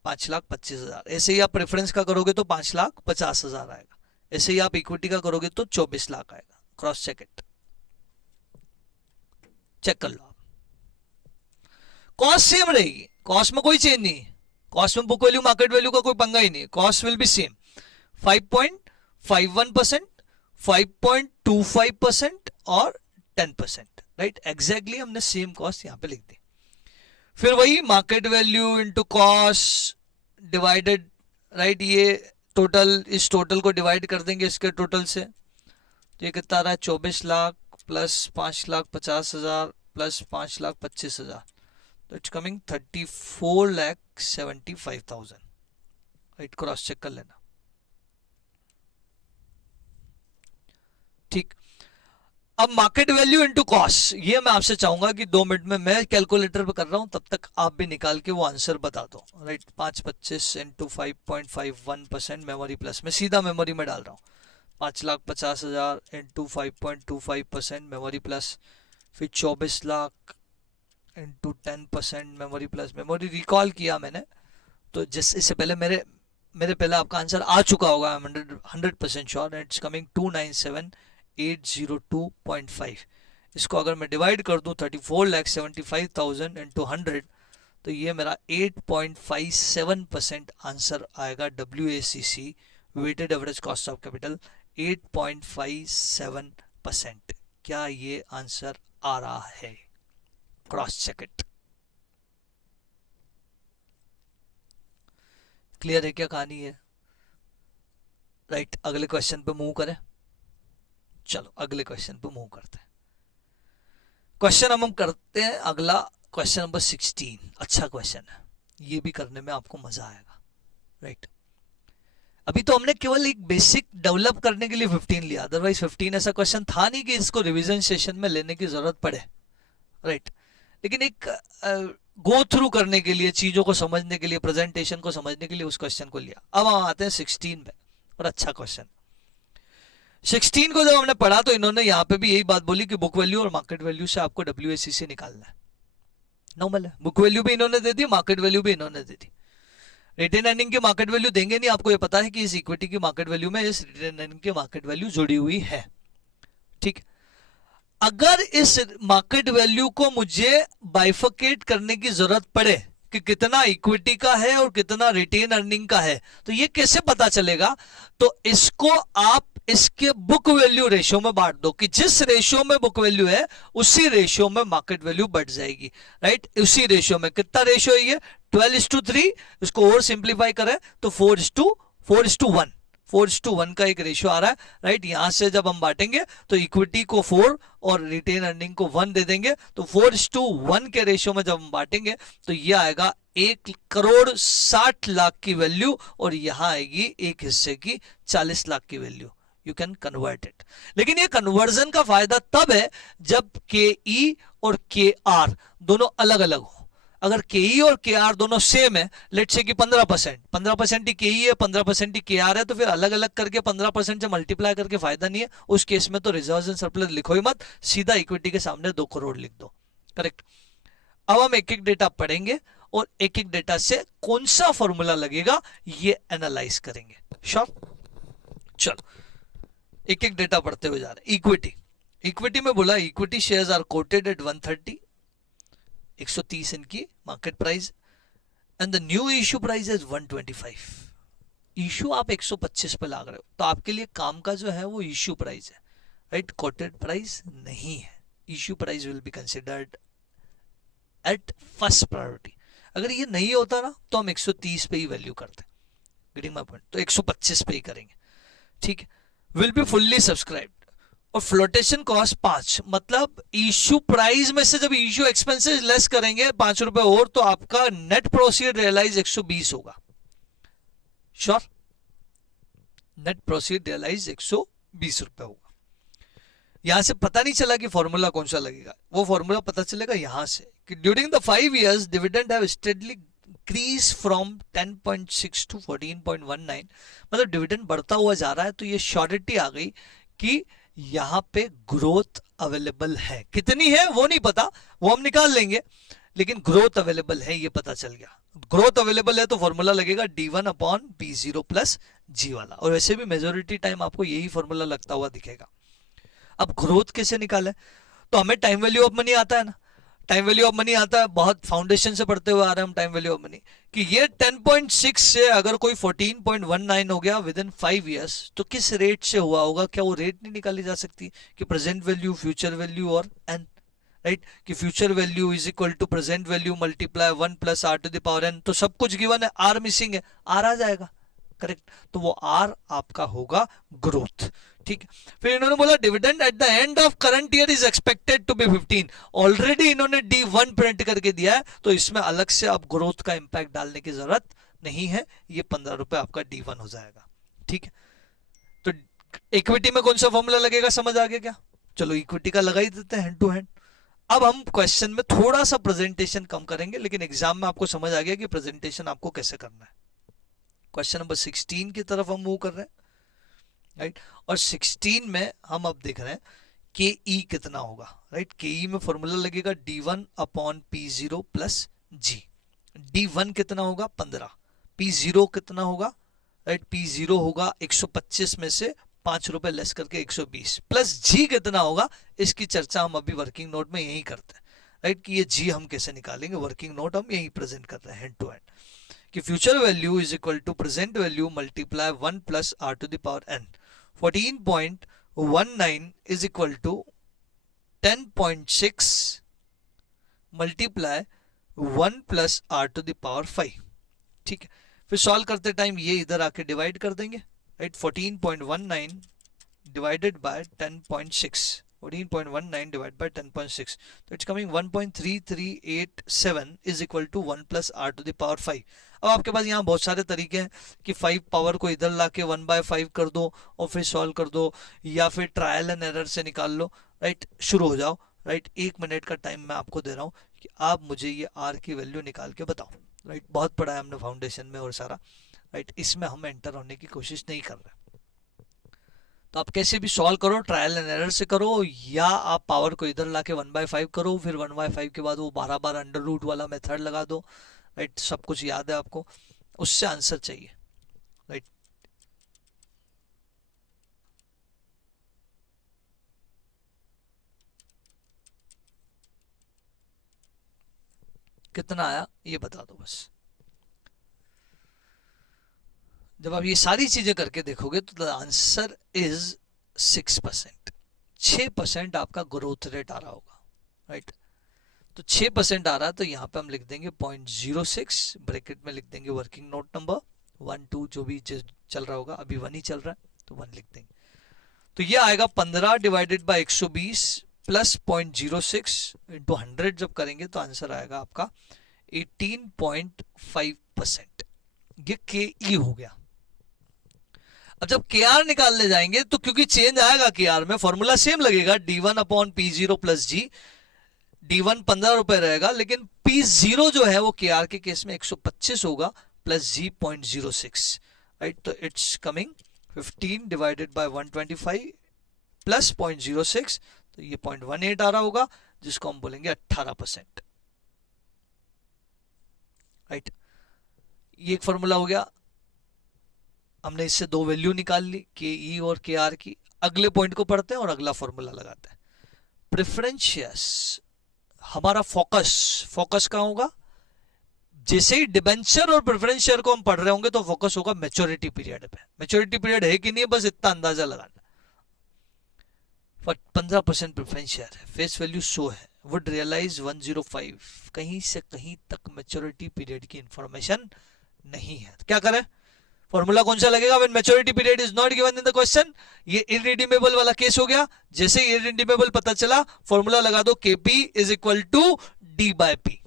5,25,000। ऐसे ही आप प्रेफरेंस का करोगे तो 5,50,000 आएगा, ऐसे ही आप इक्विटी का करोगे तो 24 लाख आएगा। क्रॉस चेक इट, चेक कर लो आप। कॉस्ट सेम रहेगी, कॉस्ट में कोई चेंज नहीं, कॉस्ट में बुक वैल्यू मार्केट वैल्यू का कोई पंगा ही नहीं, कॉस्ट विल बी सेम, 5.51%, 5.25% और 10%, राइट। एग्जैक्टली हमने सेम कॉस्ट यहां पे लिख दी। फिर वही market value into cost divided, right, ये टोटल, इस टोटल को डिवाइड कर देंगे इसके टोटल से, तो ये कितना आ रहा है 24 लाख प्लस 5,50,000 प्लस 5,25,000, तो it's coming 34,75,000, right. Cross check कर लेना। ठीक, अब मार्केट वैल्यू इनटू कॉस्ट, ये मैं आपसे चाहूंगा कि 2 मिनट में, मैं कैलकुलेटर पे कर रहा हूं तब तक आप भी निकाल के वो आंसर बता दो, राइट। 525 इंटू 5.51% मेमोरी प्लस, मैं सीधा मेमोरी में डाल रहा हूं, 5,50,000 इंटू 5.25% मेमोरी प्लस, फिर 24 lakh into 10% memory plus. Memory recall किया मैंने, तो जिस इससे पहले मेरे मेरे पहले आपका आंसर आ चुका होगा, I am 100% sure. It's coming 297,802.5। इसको अगर मैं डिवाइड कर दूं 34,75,000 इंटू 100, तो ये मेरा 8.57% आंसर आएगा। WACC weighted average cost of capital 8.57%। क्या ये आंसर आ रहा है? Cross check it. क्लियर है क्या कहानी है? राइट, अगले क्वेश्चन पे मूव करें। चलो अगले क्वेश्चन पे मूव करते हैं। क्वेश्चन हम करते हैं अगला, क्वेश्चन नंबर 16। अच्छा क्वेश्चन है, ये भी करने में आपको मजा आएगा। राइट, अभी तो हमने केवल एक बेसिक डेवलप करने के लिए 15 लिया, अदरवाइज 15 ऐसा क्वेश्चन था नहीं कि इसको रिवीजन सेशन में लेने की जरूरत पड़े। राइट, लेकिन एक गो थ्रू करने के लिए, चीजों को समझने के लिए, प्रेजेंटेशन को समझने के लिए उस क्वेश्चन को लिया। अब हम आते हैं 16 पे, और अच्छा क्वेश्चन। 16 को जब हमने पढ़ा तो इन्होंने यहाँ पे भी यही बात बोली कि बुक वैल्यू और मार्केट वैल्यू से आपको WACC निकालना है। नॉर्मल है, बुक वैल्यू भी इन्होंने दे दी, मार्केट वैल्यू भी इन्होंने दे दी। रिटेन अर्निंग की मार्केट वैल्यू देंगे नहीं, आपको ये पता है कि इस इक्विटी की मार्केट वैल्यू में इस रिटेन अर्निंग की मार्केट वैल्यू जुड़ी हुई है। ठीक, अगर इस मार्केट वैल्यू को मुझे बाइफर्केट करने की जरूरत पड़े कि कितना इक्विटी का है और कितना रिटेन अर्निंग का है, तो ये कैसे पता चलेगा? तो इसको आप इसके बुक वैल्यू रेशियो में बांट दो कि जिस रेशियो में बुक वैल्यू है उसी रेशियो में मार्केट वैल्यू बढ़ जाएगी। राइट, उसी रेशियो में। कितना रेशियो है ये? 12:3। इसको और सिंप्लीफाई करें तो 4:1। 4:1 का एक रेशियो आ रहा है। राइट, यहां से जब हम बांटेंगे तो इक्विटी को 4 और रिटेन अर्निंग को 1 दे देंगे, तो 4:1 के रेशियो में जब हम बांटेंगे तो ये आएगा 1,60,00,000 की वैल्यू, और यहां आएगी एक हिस्से की 40 लाख की value. You can convert it. लेकिन ये कन्वर्जन का फायदा तब है जब KE और KR दोनों अलग अलग हो। अगर KE और KR दोनों सेम है, लेट्स से कि 15% ही KE है, 15% ही KR है, तो फिर अलग अलग करके 15% से मल्टीप्लाई करके फायदा नहीं है। उस केस में तो रिजर्व्स एंड सरप्लस लिखो ही मत, सीधा इक्विटी के सामने 2 करोड़ लिख दो। करेक्ट। अब हम एक एक डेटा पढ़ेंगे और एक एक डेटा से कौन सा फॉर्मूला लगेगा ये एनालाइज करेंगे। श्योर? चलो एक एक डेटा पढ़ते हुए जा रहे हैं। इक्विटी में बोला equity shares are quoted at 130, 130 इनकी market price, and the new issue price is 125। Issue आप 125 पे लाग रहे हो, तो आपके लिए काम का जो है वो इश्यू प्राइस है। राइट, कोटेड प्राइस नहीं है। Issue price will be considered at first priority. अगर ये नहीं होता ना तो हम 130 पे ही वैल्यू करते। Getting my point? तो 125 पे ही करेंगे। ठीक है, विल बी फुल्ली सब्सक्राइब्ड। और फ्लोटेशन कॉस्ट 5, मतलब इश्यू प्राइस में से जब इश्यू एक्सपेंसेस लेस करेंगे 5 रुपए और, तो आपका नेट प्रोसीड रियलाइज 120 होगा। श्योर? नेट प्रोसीड रियलाइज 120 रुपए होगा। यहां से पता नहीं चला कि फॉर्मूला कौन सा लगेगा, वो फॉर्मूला पता चलेगा यहां से कि during the 5 years dividend have steadily increase from 10.6 to 14.19, मतलब डिविडेंड बढ़ता हुआ जा रहा है। तो ये श्योरिटी आ गई कि यहां पे ग्रोथ अवेलेबल है। कितनी है वो नहीं पता, वो हम निकाल लेंगे, लेकिन ग्रोथ अवेलेबल है ये पता चल गया। ग्रोथ अवेलेबल है तो फॉर्मूला लगेगा D1/P0 प्लस G वाला, और वैसे भी मेजोरिटी टाइम आपको यही फॉर्मूला लगता हुआ दिखेगा। अब ग्रोथ कैसे निकाले? तो हमें टाइम वैल्यू ऑफ मनी आता है ना, टाइम वैल्यू ऑफ मनी आता है, बहुत फाउंडेशन से पढ़ते हुए आ रहे हैं हम टाइम वैल्यू ऑफ मनी, कि ये 10.6 से अगर कोई 14.19 हो गया विद इन 5 years, तो किस रेट से हुआ होगा? क्या वो रेट नहीं निकाली जा सकती कि प्रेजेंट वैल्यू, फ्यूचर वैल्यू और एन? राइट, कि future value is equal to present value multiply 1 + R⁴n। तो सब कुछ गिवन है, आर मिसिंग है, आर आ जाएगा। करेक्ट, तो वो आर आपका होगा ग्रोथ। ठीक, फिर इन्होंने बोला dividend at the end of current year is expected to be 15। Already इन्होंने D1 प्रिंट करके दिया है, तो इसमें अलग से आप ग्रोथ का इंपैक्ट डालने की जरूरत नहीं है। ये 15 रुपए आपका D1 हो जाएगा। ठीक है, तो इक्विटी में कौन सा फॉर्मूला लगेगा समझ आ गया क्या? चलो इक्विटी का लगा ही देते हैं हैंड टू हैंड। अब हम क्वेश्चन में थोड़ा सा प्रेजेंटेशन कम करेंगे, लेकिन एग्जाम में आपको समझ आ गया कि प्रेजेंटेशन आपको कैसे करना है। क्वेश्चन नंबर 16 की तरफ हम मूव कर रहे हैं। राइट। और 16 में हम अब देख रहे हैं के ई कितना होगा, राइट। के ई में फॉर्मूला लगेगा d1 upon p0 plus G. d1 कितना होगा 15, p0 कितना होगा, राइट। p0 होगा 125 में से 5 रुपए लेस करके 120, प्लस जी कितना होगा, इसकी चर्चा हम अभी वर्किंग नोट में यही करते हैं, राइट। कि ये जी हम कैसे निकालेंगे, वर्किंग नोट हम यही प्रेजेंट कर रहे हैं हैंड टू हैंड, कि future value is equal to present value multiply 1 plus R to the power n। 14.19 is equal to 10.6 multiply 1 plus R to the power 5, ठीक है। फिर सॉल्व करते टाइम ये इधर आके डिवाइड कर देंगे, right. 14.19 divided by 10.6, 14.19 divide by 10.6, तो it's coming 1.3387 is equal to 1 plus R to the power 5। अब आपके पास यहाँ बहुत सारे तरीके हैं कि 5 पावर को इधर लाके 1/5 कर दो और फिर सॉल्व कर दो, या फिर ट्रायल एंड एरर से निकाल लो, राइट। शुरू हो जाओ, राइट। 1 मिनट का टाइम मैं आपको दे रहा हूँ कि आप मुझे ये आर की वैल्यू निकाल के बताओ, राइट। बहुत पढ़ा है हमने फाउंडेशन में और सारा, राइट। इसमें हम एंटर होने की कोशिश नहीं कर रहे, तो आप कैसे भी सॉल्व करो, ट्रायल एंड एरर से करो, या आप पावर को इधर लाके 1/5 करो, फिर 1/5 के बाद वो 12 बार अंडर रूट वाला मेथड लगा दो, राइट। सब कुछ याद है आपको, उससे आंसर चाहिए, राइट। कितना आया ये बता दो बस। जब आप ये सारी चीजें करके देखोगे तो द आंसर इज 6%। 6% आपका ग्रोथ रेट आ रहा होगा, राइट। तो 6% आ रहा है, तो यहाँ पे हम लिख देंगे 0.06, ब्रैकेट में लिख देंगे वर्किंग नोट नंबर 1 2 जो भी चल रहा होगा, अभी 1 ही चल रहा है तो 1 लिख देंगे। तो ये आएगा 15 डिवाइडेड बाय 120 प्लस 0.06 इंटू 100 जब करेंगे तो आंसर आएगा आपका 18.5%। ये के ई हो गया। अब जब के आर निकालने जाएंगे तो क्योंकि चेंज आएगा के आर में, फॉर्मूला सेम लगेगा d1 upon p0 plus G. d1 15 रुपए रहेगा, लेकिन p0 जो है वो के आर के केस में 125 होगा प्लस जी 0.06, राइट। तो it's coming 15 divided bye 125 plus 0.06, तो ये 0.18 आ रहा होगा, जिसको हम बोलेंगे 18%, राइट। ये एक फॉर्मूला हो गया। हमने इससे दो वैल्यू निकाल ली, के ई और के आर की। अगले पॉइंट को पढ़ते हैं और अगला फॉर्मूला लगाते हैं। प्रेफरेंशियस, हमारा फोकस कहां होगा, जैसे ही डिबेंचर और प्रेफरेंस शेयर को हम पढ़ रहे होंगे तो फोकस होगा मैच्योरिटी पीरियड पे। मैच्योरिटी पीरियड है कि नहीं है, बस इतना अंदाजा लगाना। 15% प्रेफरेंस शेयर है, फेस वैल्यू 100 है, वुड रियलाइज 105, कहीं से कहीं तक मैच्योरिटी पीरियड की इंफॉर्मेशन नहीं है, तो क्या करें। फॉर्मूला कौन सा लगेगा, when maturity period is not given in the question. ये इररिडीमेबल वाला केस हो गया। जैसे ही इररिडीमेबल पता चला, फॉर्मूला लगा दो KP is equal to D by P,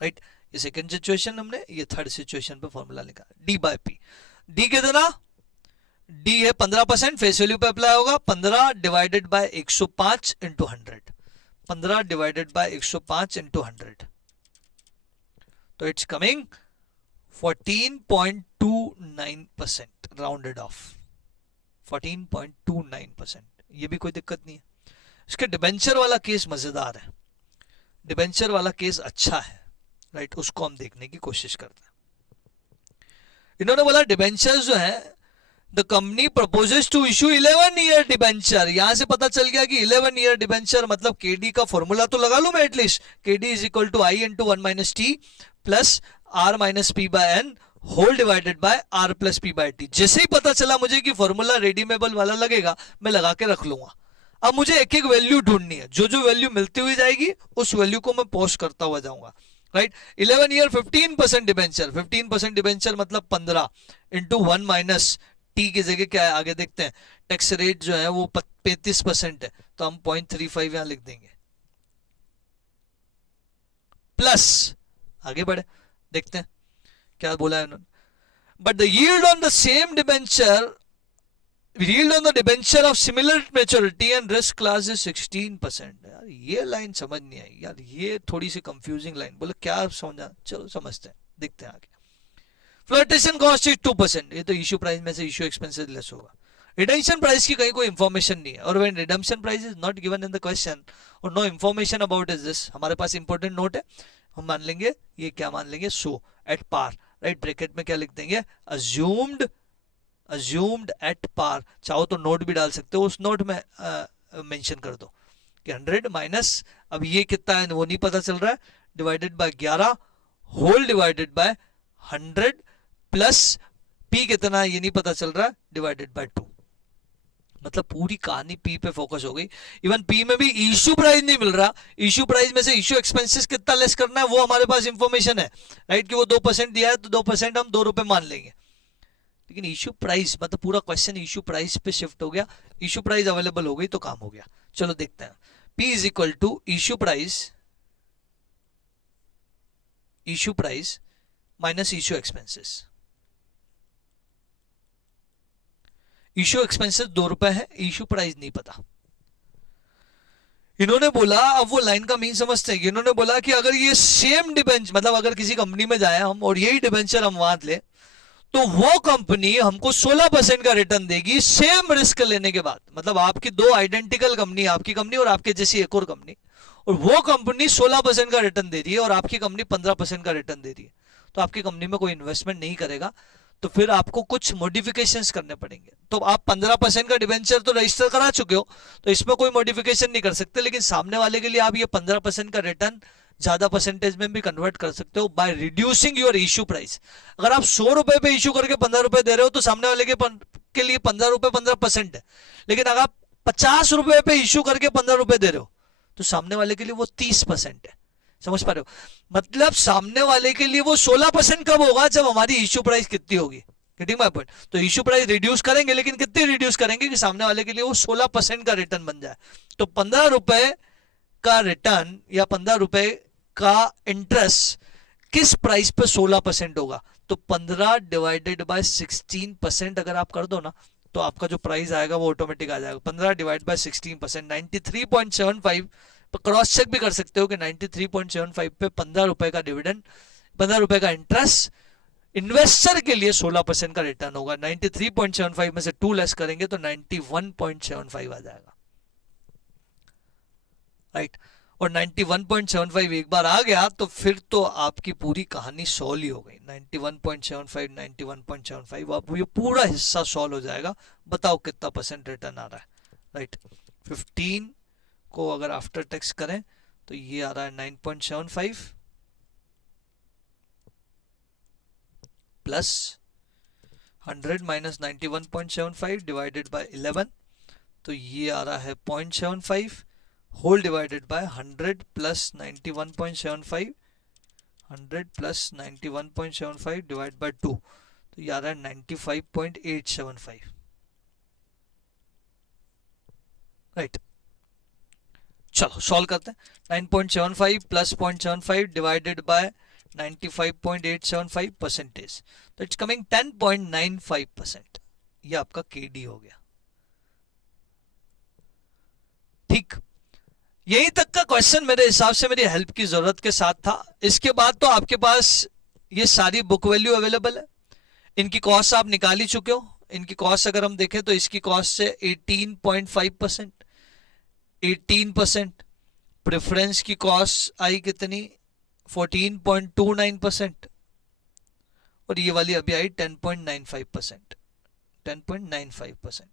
right. ये सेकंड सिचुएशन हमने, ये थर्ड सिचुएशन पे फॉर्मूला निकाला डी बाय पी। डी कितना, डी है 15%, फेस वैल्यू पे अप्लाई होगा। 15 divided by 105 into 100, 15 divided by 105 into 100, तो इट्स कमिंग 14.29%, राउंडेड ऑफ 14.29%। ये भी कोई दिक्कत नहीं है। इसके डिबेंचर वाला केस मजेदार है, डिबेंचर वाला केस अच्छा है, राइट। उसको हम देखने की कोशिश करते हैं। इन्होंने बोला डिबेंचर जो है, the company proposes to issue 11 year debenture. यहां से पता चल गया कि 11 ईयर डिबेंचर मतलब केडी का फॉर्मूला तो लगा लूं मैं at least, KD is equal to I into 1 minus T plus R minus P by N whole divided by R plus P by T. जैसे ही पता चला मुझे कि फॉर्मूला रेडीमेबल वाला लगेगा, मैं लगा के रख लूंगा। अब मुझे एक एक वैल्यू ढूंढनी है, जो जो वैल्यू मिलती हुई जाएगी उस वैल्यू को मैं पोस्ट करता हुआ जाऊंगा, राइट। 11 ईयर 15% डिबेंचर, 15% डिबेंचर मतलब 15 इंटू 1 माइनस टी की जगह क्या है आगे देखते हैं। टैक्स रेट जो है वो 35% है, तो हम 0.35 यहां लिख देंगे, प्लस आगे बढ़े देखते हैं क्या बोला है उन्होंने। But the yield on the same debenture, yield on the debenture of similar maturity and risk class is 16%। यार ये लाइन समझ नहीं आई यार, ये थोड़ी सी कंफ्यूजिंग लाइन। बोले क्या समझा, चलो समझते हैं, देखते हैं आगे। फ्लोटेशन कॉस्ट इज 2%, ये तो इश्यू प्राइस में से इश्यू एक्सपेंसेस लेस होगा। रिडेम्पशन प्राइस की कहीं कोई इंफॉर्मेशन नहीं है, और when redemption price is not given in the question और no information about is this, हमारे पास इंपॉर्टेंट नोट है, हम मान लेंगे ये क्या मान लेंगे, सो एट पार, राइट। ब्रैकेट में क्या लिख देंगे, अज्यूम्ड एट पार। चाहो तो नोट भी डाल सकते हो, उस नोट में मेंशन कर दो कि 100 माइनस, अब ये कितना है वो नहीं पता चल रहा है, divided by 11 whole divided by 100 plus P कितना है ये नहीं पता चल रहा है, डिवाइडेड बाय 2। मतलब पूरी कहानी पी पे फोकस हो गई। इवन पी में भी इश्यू प्राइस नहीं मिल रहा, इश्यू प्राइस में से इश्यू एक्सपेंसेस कितना लेस करना है वो हमारे पास इंफॉर्मेशन है, राइट, कि वो 2% दिया है तो 2% हम 2 रुपए मान लेंगे। लेकिन इश्यू प्राइस मतलब पूरा क्वेश्चन इश्यू प्राइस पे शिफ्ट हो गया, इश्यू प्राइस अवेलेबल हो गई तो काम हो गया। चलो देखते हैं, P is equal to issue price minus issue expenses. Issue expenses 2 रुपए है, इश्यू प्राइस नहीं पता। इन्होंने बोला, अब वो लाइन का मीन समझते हैं, इन्होंने बोला कि अगर ये सेम डिबेंचर, मतलब अगर किसी कंपनी में जाए हम और यही डिबेंचर हम वहां ले, तो वो कंपनी हमको 16% का रिटर्न देगी सेम रिस्क लेने के बाद। मतलब आपकी दो आइडेंटिकल कंपनी, आपकी कंपनी और आपके जैसी एक और कंपनी, और वो कंपनी 16% का रिटर्न दे रही है और आपकी कंपनी 15% का रिटर्न दे रही है, तो आपकी कंपनी में कोई इन्वेस्टमेंट नहीं करेगा, तो फिर आपको कुछ मॉडिफिकेशंस करने पड़ेंगे। तो आप 15% का डिबेंचर तो रजिस्टर करा चुके हो, तो इसमें कोई मॉडिफिकेशन नहीं कर सकते, लेकिन सामने वाले के लिए आप ये 15% का रिटर्न ज्यादा परसेंटेज में भी कन्वर्ट कर सकते हो by reducing your issue price. अगर आप 100 रुपए पे इश्यू करके 15 रुपए दे रहे हो तो सामने वाले के लिए 15 रुपए 15% है, लेकिन अगर आप 50 रुपए पे इश्यू करके 15 रुपए दे रहे हो तो सामने वाले के लिए वो 30% है। समझ पा रहे हो, मतलब सामने वाले के लिए वो 16% कब होगा, जब हमारी इश्यू प्राइस कितनी होगी। Getting my point. तो इश्यू प्राइस रिड्यूस करेंगे, लेकिन कितनी रिड्यूस करेंगे कि सामने वाले के लिए वो 16% का रिटर्न बन जाए। तो 15 रुपए का रिटर्न या 15 रुपए का इंटरेस्ट किस प्राइस पे 16% होगा, तो 15 डिवाइडेड बाय 16% अगर आप कर दो ना, तो आपका जो प्राइस आएगा वो ऑटोमेटिक आ जाएगा। 15 डिवाइड बाय 16%, 93.75। क्रॉस चेक भी कर सकते हो कि 93.75 पे 15 रुपए का डिविडेंड, 15 रुपए का इंटरेस्ट, इन्वेस्टर के लिए 16% का रिटर्न होगा। 93.75 में से 2 लेस करेंगे तो 91.75 आ जाएगा, राइट। और 91.75 एक बार आ गया तो फिर तो आपकी पूरी कहानी सॉल्व ही हो गई। 91.75 91.75 अब ये पूरा हिस्सा सॉल्व हो जाएगा। बताओ कितना परसेंट रिटर्न आ रहा है, राइट। 15 को अगर आफ्टर टैक्स करें तो ये आ रहा है 9.75 प्लस 100 माइनस 91.75 डिवाइडेड बाय 11, तो ये आ रहा है 0.75 whole divided by 100 plus 91.75, 100 plus 91.75 divide by 2, तो ये आ रहा है 95.875, राइट। चलो सॉल्व करते हैं। 9.75 प्लस 0.75 डिवाइडेड बाय 95.875 परसेंटेज, तो इट्स कमिंग 10.95%। ये आपका केडी हो गया, ठीक। यही तक का क्वेश्चन मेरे हिसाब से मेरी हेल्प की जरूरत के साथ था। इसके बाद तो आपके पास ये सारी बुक वैल्यू अवेलेबल है, इनकी कॉस्ट आप निकाल ही चुके हो। इनकी कॉस्ट अगर हम देखें तो इसकी कॉस्ट से 18.5%, 18%। प्रेफरेंस की कॉस्ट आई कितनी, 14.29%, और ये वाली अभी आई 10.95%, 10.95%।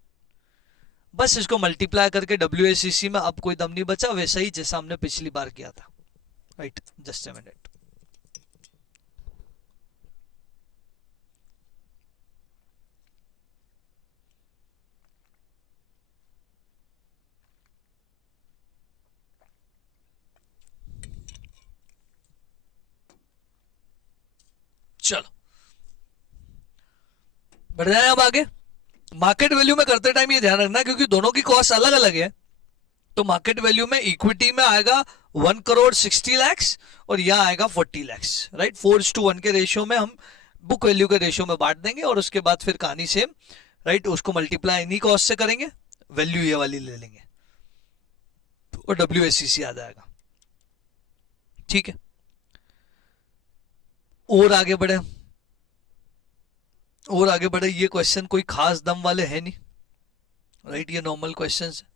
बस इसको मल्टीप्लाई करके WACC में अब कोई दम नहीं बचा, वैसा ही जैसा हमने पिछली बार किया था, राइट। जस्ट अ मिनट, चलो बढ़ जाए अब आगे। मार्केट वैल्यू में करते टाइम ये ध्यान रखना, क्योंकि दोनों की कॉस्ट अलग अलग है। तो मार्केट वैल्यू में इक्विटी में आएगा 1,60,00,000 और यहां आएगा 40,00,000, राइट। 4:1 के रेशियो में हम बुक वैल्यू के रेशियो में बांट देंगे, और उसके बाद फिर कहानी सेम, राइट। उसको मल्टीप्लाई इन्हीं कॉस्ट से करेंगे, वैल्यू ये वाली ले लेंगे और WACC आ जाएगा, ठीक है। और आगे बढ़े, और आगे बढ़े, ये क्वेश्चन कोई खास दम वाले है नहीं, राइट, ये नॉर्मल क्वेश्चन है,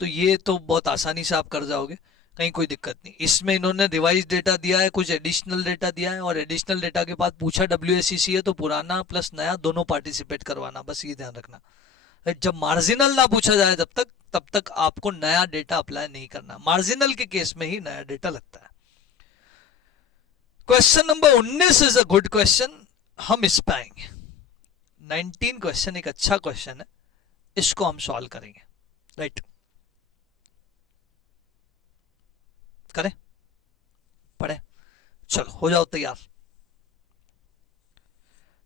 तो ये तो बहुत आसानी से आप कर जाओगे, कहीं कोई दिक्कत नहीं। इसमें इन्होंने रिवाइज डेटा दिया है, कुछ एडिशनल डेटा दिया है, और एडिशनल डेटा के बाद पूछा WSEC है, तो पुराना प्लस नया दोनों पार्टिसिपेट करवाना, बस ये ध्यान रखना। जब मार्जिनल ना पूछा जाए तब तक आपको नया डेटा अप्लाई नहीं करना, मार्जिनल के केस में ही नया डेटा लगता है। Question number 19 is a good question, हम इस पे आएंगे। 19 क्वेश्चन एक अच्छा क्वेश्चन है, इसको हम सॉल्व करेंगे, राइट। करें, पढ़े, चलो हो जाओ तैयार।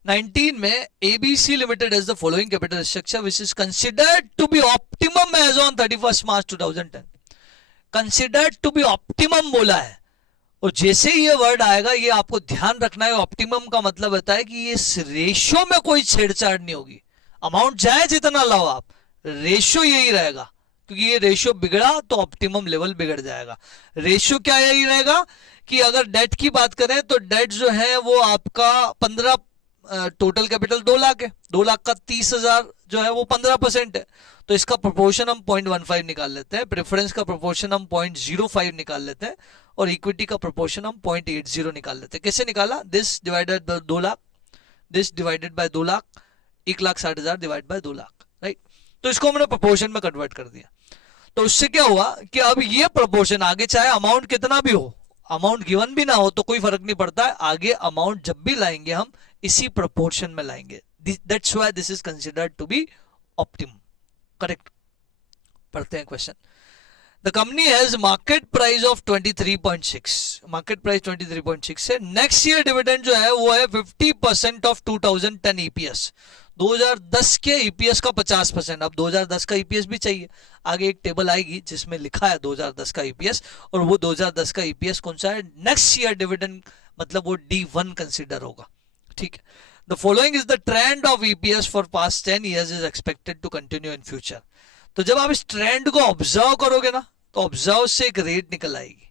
19 में ABC Limited has the following capital structure which is considered to be optimum as on 31st March 2010। considered to be optimum बोला है, और जैसे ही ये वर्ड आएगा ये आपको ध्यान रखना है, ऑप्टिमम का मतलब होता है कि ये रेशियो में कोई छेड़छाड़ नहीं होगी, अमाउंट चाहे जितना लाओ आप, रेशियो यही रहेगा, क्योंकि ये रेशियो बिगड़ा तो ऑप्टिमम लेवल बिगड़ जाएगा। रेशियो क्या यही रहेगा कि अगर डेट की बात करें तो डेट जो है वो आपका 15, टोटल कैपिटल 2 लाख है, 2 लाख का 30,000 जो है वो 15% है, तो इसका प्रोपोर्शन हम 0.15 निकाल लेते हैं, प्रेफरेंस का प्रोपोर्शन हम 0.05 निकाल लेते हैं, और इक्विटी का प्रोपोर्शन हम 0.80 निकाल लेते हैं। कैसे निकाला? This divided by 2 lakh, this divided by 2 lakh, 1,60,000 divide by 2 lakh, right. तो इसको हमने प्रोपोर्शन में कन्वर्ट कर दिया, तो उससे क्या हुआ कि अब ये प्रोपोर्शन आगे चाहे अमाउंट कितना भी हो, अमाउंट गिवन भी ना हो तो कोई फर्क नहीं पड़ता है, आगे अमाउंट जब भी लाएंगे हम इसी प्रोपोर्शन में लाएंगे, that's why this is considered to be optimum, correct. पढ़ते हैं question. The company has market price of 23.6, market price 23.6 है, नेक्स्ट ईयर डिविडेंड जो है वो है 50% ऑफ 2010 ईपीएस, 2010 के ईपीएस का 50%। अब 2010 का ईपीएस भी चाहिए, आगे एक टेबल आएगी जिसमें लिखा है 2010 का ईपीएस, और वो 2010 का ईपीएस कौन सा है, नेक्स्ट ईयर डिविडेंड, मतलब वो D1 कंसिडर होगा, ठीक है। The following is the trend of EPS for past 10 years is expected to continue in future. तो जब आप इस ट्रेंड को ऑब्जर्व करोगे ना, तो ऑब्जर्व से एक रेट निकल आएगी,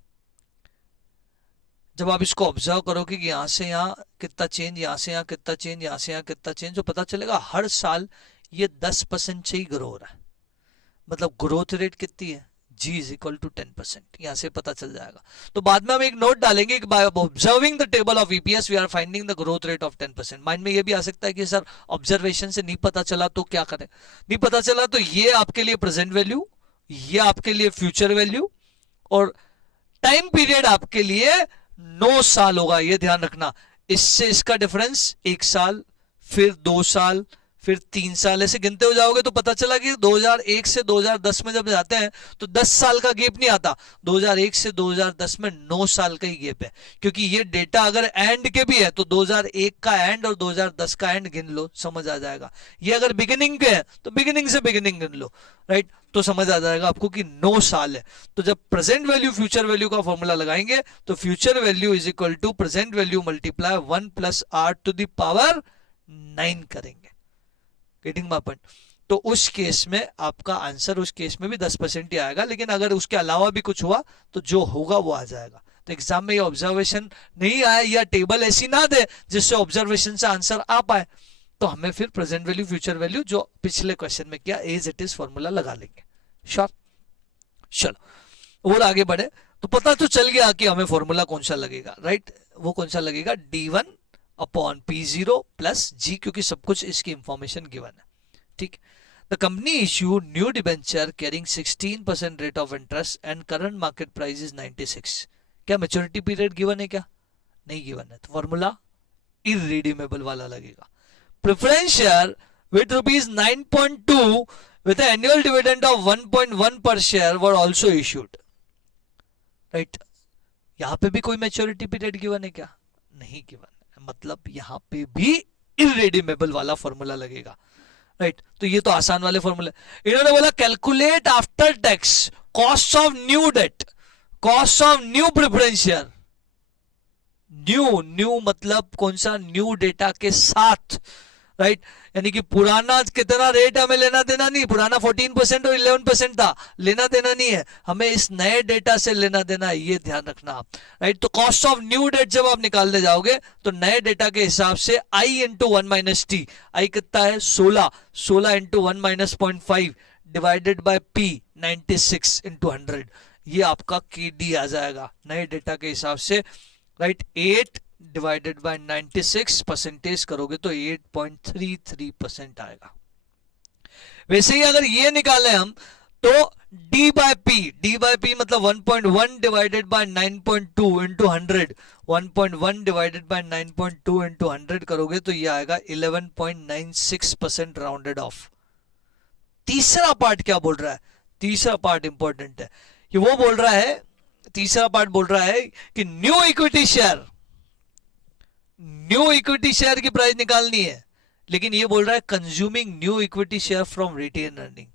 जब आप इसको ऑब्जर्व करोगे कि यहां से यहां कितना चेंज, यहां से यहां कितना चेंज, यहां से यहां कितना चेंज, तो पता चलेगा हर साल ये 10% से ही ग्रो हो रहा है, मतलब ग्रोथ रेट कितनी है, G इज इक्वल टू 10%, यहां से पता चल जाएगा। तो बाद में हम एक नोट डालेंगे कि by observing the table of EPS we are finding the growth rate of 10%। Mind में ये भी आ सकता है कि सर ऑब्जर्वेशन से नहीं पता चला तो क्या करें, नहीं पता चला तो ये आपके लिए प्रेजेंट वैल्यू, ये आपके लिए फ्यूचर वैल्यू, और टाइम पीरियड आपके लिए 9 साल होगा, ये ध्यान रखना। इससे इसका डिफरेंस 1 साल, फिर 2 साल, फिर 3 साल, ऐसे गिनते हो जाओगे तो पता चला कि 2001 से 2010 में जब जाते हैं तो 10 साल का गैप नहीं आता, 2001 से 2010 में 9 साल का ही गैप है, क्योंकि ये डेटा अगर एंड के भी है तो 2001 का एंड और 2010 का एंड गिन लो, समझ आ जाएगा। ये अगर बिगिनिंग के है तो बिगिनिंग से बिगिनिंग गिन लो, राइट, तो समझ आ जाएगा आपको कि 9 साल है। तो जब प्रेजेंट वैल्यू फ्यूचर वैल्यू का फॉर्मूला लगाएंगे तो future value is equal to present value multiply 1 + r to the power 9 करेंगे, गेटिंग माय पॉइंट। तो उस केस में आपका आंसर उस केस में भी 10% ही आएगा, लेकिन अगर उसके अलावा भी कुछ हुआ तो जो होगा वो आ जाएगा। तो एग्जाम में ये ऑब्जर्वेशन नहीं आए या टेबल ऐसी ना दे जिससे ऑब्जर्वेशन से आंसर आ पाए, तो हमें फिर प्रेजेंट वैल्यू फ्यूचर वैल्यू जो पिछले क्वेश्चन में किया एज इट इज फॉर्मूला लगा लेंगे। श्योर, चलो और आगे बढ़े। तो पता तो चल गया कि हमें फॉर्मूला कौन सा लगेगा, राइट, वो कौन सा लगेगा, D1 upon P0 plus G, क्योंकि सब कुछ इसकी इंफॉर्मेशन गिवन है, ठीक। The company issue new debenture carrying 16% rate of interest and current market price is 96। क्या मैच्योरिटी पीरियड गिवन है? क्या नहीं गिवन है, तो फॉर्मूला इररिडीमेबल वाला लगेगा। Preference share with rupees 9.2 with an annual dividend of 1.1 per share were also issued, right। यहां पे भी कोई मैच्योरिटी पीरियड गिवन है क्या? नहीं गिवन है, मतलब यहां पे भी इररिडीमेबल वाला फॉर्मूला लगेगा, राइट। तो ये तो आसान वाले फॉर्मूले। इन्होंने बोला calculate after tax cost of new debt, cost of new preference share. New मतलब कौन सा? न्यू डेटा के साथ, राइट। यानी कि पुराना कितना रेट हमें लेना देना नहीं, पुराना 14% और 11% था, लेना देना नहीं है, हमें इस नए डेटा से लेना देना है, ये ध्यान रखना आप, राइट। तो कॉस्ट ऑफ न्यू डेट जब आप निकालने जाओगे तो नए डेटा के हिसाब से आई इंटू 1 माइनस टी, आई कितना है 16, 16 into 1 minus 0.5 divided by P 96 into 100, ये आपका के डी आ जाएगा नए डेटा के हिसाब से, राइट। 8 डिवाइडेड बाय 96 परसेंटेज करोगे तो 8.33% आएगा। वैसे ही अगर ये निकाले हम तो d बाय पी मतलब 1.1 divided by 9.2 into 100, 1.1 divided by 9.2 into 100 करोगे तो ये आएगा 11.96% राउंडेड ऑफ। तीसरा पार्ट क्या बोल रहा है, तीसरा पार्ट इंपॉर्टेंट है, कि वो बोल रहा है, तीसरा पार्ट बोल रहा है कि new equity share, new equity share की प्राइस निकालनी है, लेकिन ये बोल रहा है consuming new equity share from retain earning,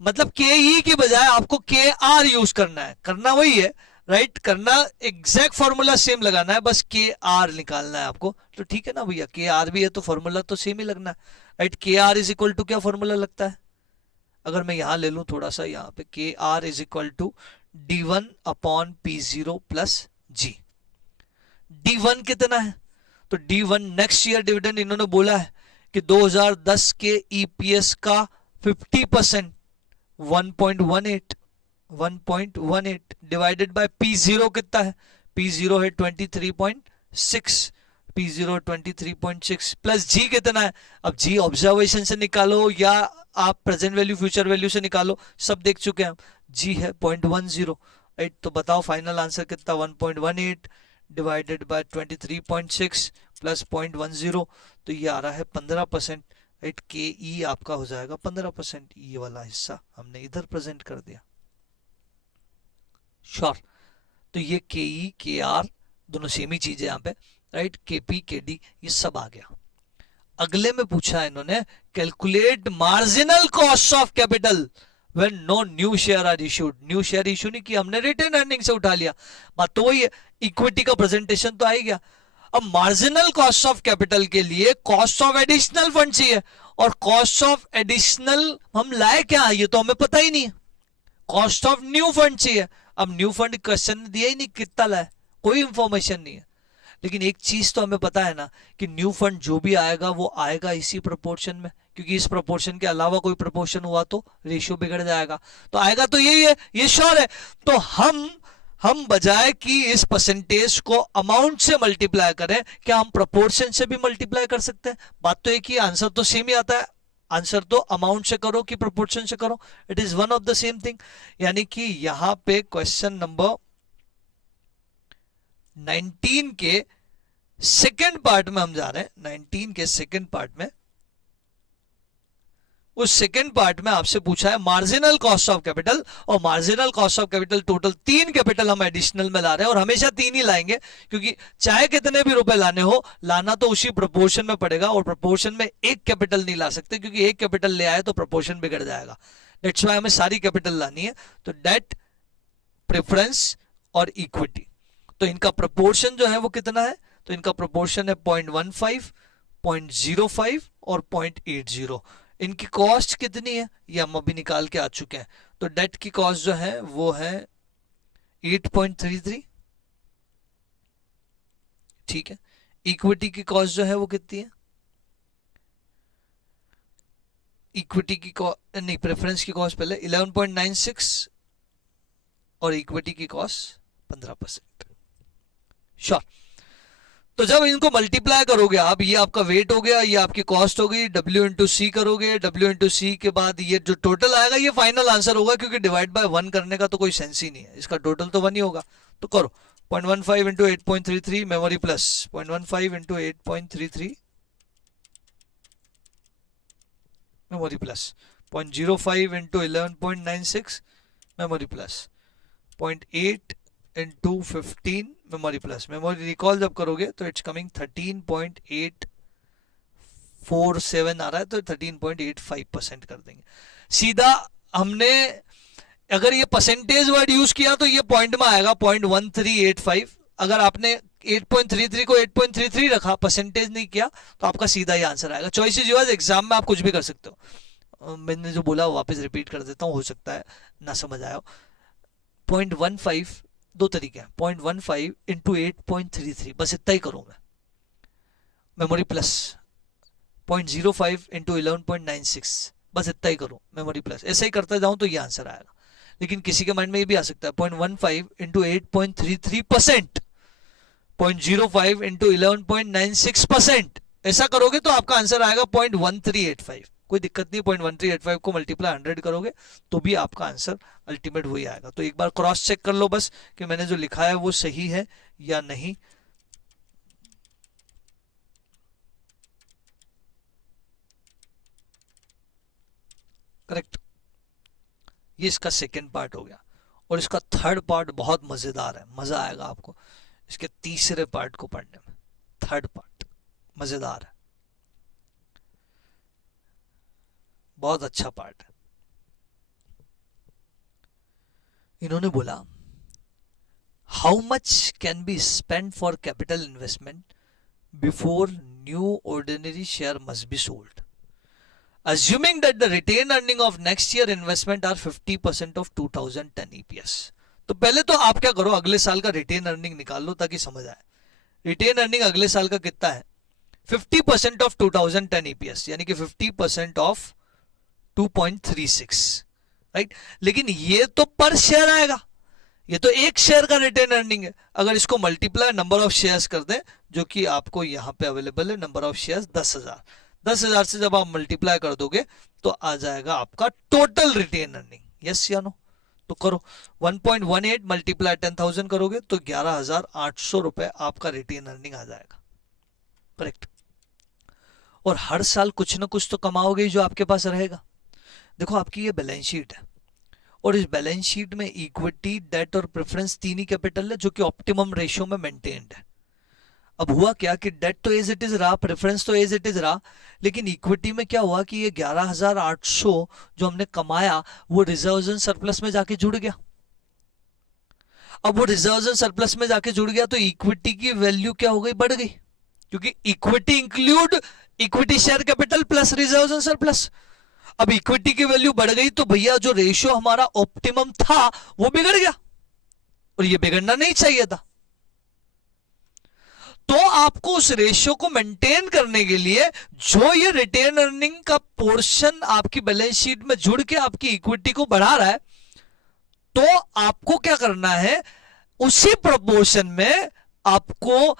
मतलब के ई की बजाय आपको के आर यूज करना है, करना वही है, राइट, करना एग्जैक्ट फॉर्मूला सेम लगाना है, बस के आर निकालना है आपको। तो ठीक है ना भैया, के आर भी है तो फॉर्मूला तो सेम ही लगना है, राइट। के आर इज इक्वल टू क्या फॉर्मूला लगता है, अगर मैं यहां ले लूं थोड़ा सा, यहां पे K R is equal to D1 upon P0 plus G. D1 कितना है, तो D1 नेक्स्ट ईयर डिविडेंड इन्होंने बोला है कि 2010 के ईपीएस का 50% 1.18 डिवाइडेड बाय P0 कितना है, P0 है 23.6, P0 23.6 प्लस जी कितना है, अब जी ऑब्जर्वेशन से निकालो या आप प्रेजेंट वैल्यू फ्यूचर वैल्यू से निकालो, सब देख चुके हैं हम, जी है 0.10, राइट। तो बताओ फाइनल आंसर कितना, 1.18 डिवाइडेड बाय 23.6 प्लस 0.10, तो ये आ रहा है 15%, राइट। के ई आपका हो जाएगा 15%, ये वाला हिस्सा हमने इधर प्रेजेंट कर दिया, श्योर। तो ये के ई के आर दोनों सेम ही चीज है यहाँ पे, राइट। के पी के डी ये सब आ गया। अगले में पूछा है इन्होंने, calculate marginal cost of capital when no new share are issued, new share issue नहीं किया हमने, रिटेन अर्निंग से उठा लिया, बात तो वही है, इक्विटी का प्रेजेंटेशन तो आ ही गया। अब मार्जिनल कॉस्ट ऑफ कैपिटल के लिए कॉस्ट ऑफ एडिशनल फंड चाहिए, और कॉस्ट ऑफ एडिशनल हम लाए क्या, ये तो हमें पता ही नहीं है, कॉस्ट ऑफ न्यू फंड चाहिए। अब न्यू फंड क्वेश्चन दिया ही नहीं कितना लाए, कोई इंफॉर्मेशन नहीं है, लेकिन एक चीज तो हमें पता है ना कि न्यू फंड जो भी आएगा वो आएगा इसी प्रोपोर्शन में, क्योंकि इस प्रोपोर्शन के अलावा कोई प्रोपोर्शन हुआ तो रेशियो बिगड़ जाएगा, तो आएगा तो यही है, ये श्योर है। तो हम बजाय कि इस परसेंटेज को अमाउंट से मल्टीप्लाई करें, क्या हम प्रोपोर्शन से भी मल्टीप्लाई कर सकते हैं, बात तो एक ही, आंसर तो सेम ही आता है, आंसर तो अमाउंट से करो कि प्रोपोर्शन से करो, it is one of the same thing. यानी कि यहां पे क्वेश्चन नंबर 19 के सेकेंड पार्ट में हम जा रहे हैं, 19 के सेकेंड पार्ट में, उस सेकेंड पार्ट में आपसे पूछा है मार्जिनल कॉस्ट ऑफ कैपिटल, और marginal cost of capital total 3 capital हम एडिशनल में ला रहे हैं, और हमेशा 3 ही लाएंगे, क्योंकि चाहे कितने भी रुपए लाने हो, लाना तो उसी प्रोपोर्शन में पड़ेगा, और प्रोपोर्शन में एक कैपिटल नहीं ला सकते, क्योंकि एक कैपिटल ले आए तो प्रोपोर्शन बिगड़ जाएगा, दैट्स व्हाई हमें सारी कैपिटल लानी है। तो डेट, प्रेफरेंस और इक्विटी, तो इनका प्रोपोर्शन जो है वो कितना है, तो इनका प्रोपोर्शन है 0.15, 0.05 और 0.80। इनकी कॉस्ट कितनी है ये हम अभी निकाल के आ चुके हैं, तो डेट की कॉस्ट जो है वो है 8.33, ठीक है। इक्विटी की कॉस्ट जो है वो कितनी है, इक्विटी की नहीं, प्रेफरेंस की कॉस्ट पहले 11.96 और इक्विटी की कॉस्ट 15%, श्योर। तो जब इनको मल्टीप्लाई करोगे आप, ये आपका वेट हो गया, ये आपकी कॉस्ट हो गई, W इंटू सी करोगे, W इंटू सी के बाद ये जो टोटल आएगा ये फाइनल आंसर होगा, क्योंकि डिवाइड बाय 1 करने का तो कोई सेंस ही नहीं है, इसका टोटल तो 1 ही होगा। तो करो 0.15 into 8.33 memory plus, 0.15 into 8.33 memory plus, 0.05 into 11.96 memory plus, 0.8 into 15 memory plus, memory recall जब करोगे तो इट्स कमिंग 13.847 आ रहा है, तो 13.85% कर देंगे सीधा। हमने अगर ये परसेंटेज वर्ड यूज किया तो ये पॉइंट में आएगा 0.1385, अगर आपने 8.33 को 8.33 रखा, परसेंटेज नहीं किया, तो आपका सीधा ही आंसर आएगा। चॉइस इज योर्स, एग्जाम में आप कुछ भी कर सकते हो। मैंने जो बोला वापस रिपीट कर देता हूँ, हो सकता है ना समझ आया हो। 0.15 दो तरीके हैं, 0.15 इंटू 8.33, बस इतना ही करूँ मैं। मेमोरी प्लस 0.05 इंटू 11.96, बस इतना ही करूँ, मेमोरी प्लस, ऐसे ही करता जाऊँ तो ये आंसर आएगा। लेकिन किसी के माइंड में ये भी आ सकता है 0.15 इंटू 8.33%, 0.05 इंटू 11.96%, ऐसा करोगे तो आपका आंसर आएगा 0.1385। कोई दिक्कत नहीं, 0.1385 को मल्टीप्लाई 100 करोगे तो भी आपका आंसर अल्टीमेट वही आएगा। तो एक बार क्रॉस चेक कर लो बस कि मैंने जो लिखा है वो सही है या नहीं। करेक्ट, ये इसका सेकेंड पार्ट हो गया। और इसका थर्ड पार्ट बहुत मजेदार है, मजा आएगा आपको इसके तीसरे पार्ट को पढ़ने में। थर्ड पार्ट मजेदार है, बहुत अच्छा पार्ट है। इन्होंने बोला how much can be spend for capital investment before new ordinary share must be sold, assuming that the retained earning of next year investment are 50% of 2010 EPS। तो पहले तो आप क्या करो, अगले साल का रिटेन अर्निंग निकाल लो ताकि समझ आए। रिटेन अर्निंग अगले साल का कितना है? 50% ऑफ 2010 EPS, यानी कि 50% ऑफ 2.36, राइट। लेकिन ये तो पर शेयर आएगा, ये तो एक शेयर का रिटेन अर्निंग है। अगर इसको मल्टीप्लाई नंबर ऑफ शेयर्स कर दें, जो कि आपको यहां पे अवेलेबल है, नंबर ऑफ शेयर्स 10,000, 10,000 से जब आप मल्टीप्लाई कर दोगे तो आ जाएगा आपका टोटल रिटेन अर्निंग। यस या नो? तो करो, 1.18 मल्टीप्लाई 10,000 करोगे तो 11,800 रुपए आपका रिटेन अर्निंग आ जाएगा। करेक्ट। और हर साल कुछ ना कुछ तो कमाओगे जो आपके पास रहेगा। देखो आपकी ये बैलेंस शीट है, और इस बैलेंस शीट में इक्विटी, डेट और प्रेफरेंस तीन ही कैपिटल है जो कि ऑप्टिमम रेशियो में मेंटेन्ड है। अब हुआ क्या कि डेट तो एज इट इज रहा, प्रेफरेंस तो एज इट इज रहा, लेकिन इक्विटी में क्या हुआ कि ये 11,800 जो हमने कमाया वो रिजर्व्स एंड सरप्लस में जाके जुड़ गया। अब वो रिजर्व्स एंड सरप्लस में जाके जुड़ गया तो इक्विटी की वैल्यू क्या हो गई? बढ़ गई, क्योंकि equity include equity share capital plus reserves and surplus. अब इक्विटी की वैल्यू बढ़ गई तो भैया जो रेशियो हमारा ऑप्टिमम था वो बिगड़ गया, और ये बिगड़ना नहीं चाहिए था। तो आपको उस रेशियो को मेंटेन करने के लिए जो ये रिटेन अर्निंग का पोर्शन आपकी बैलेंस शीट में जुड़ के आपकी इक्विटी को बढ़ा रहा है, तो आपको क्या करना है? उसी प्रोपोर्शन में आपको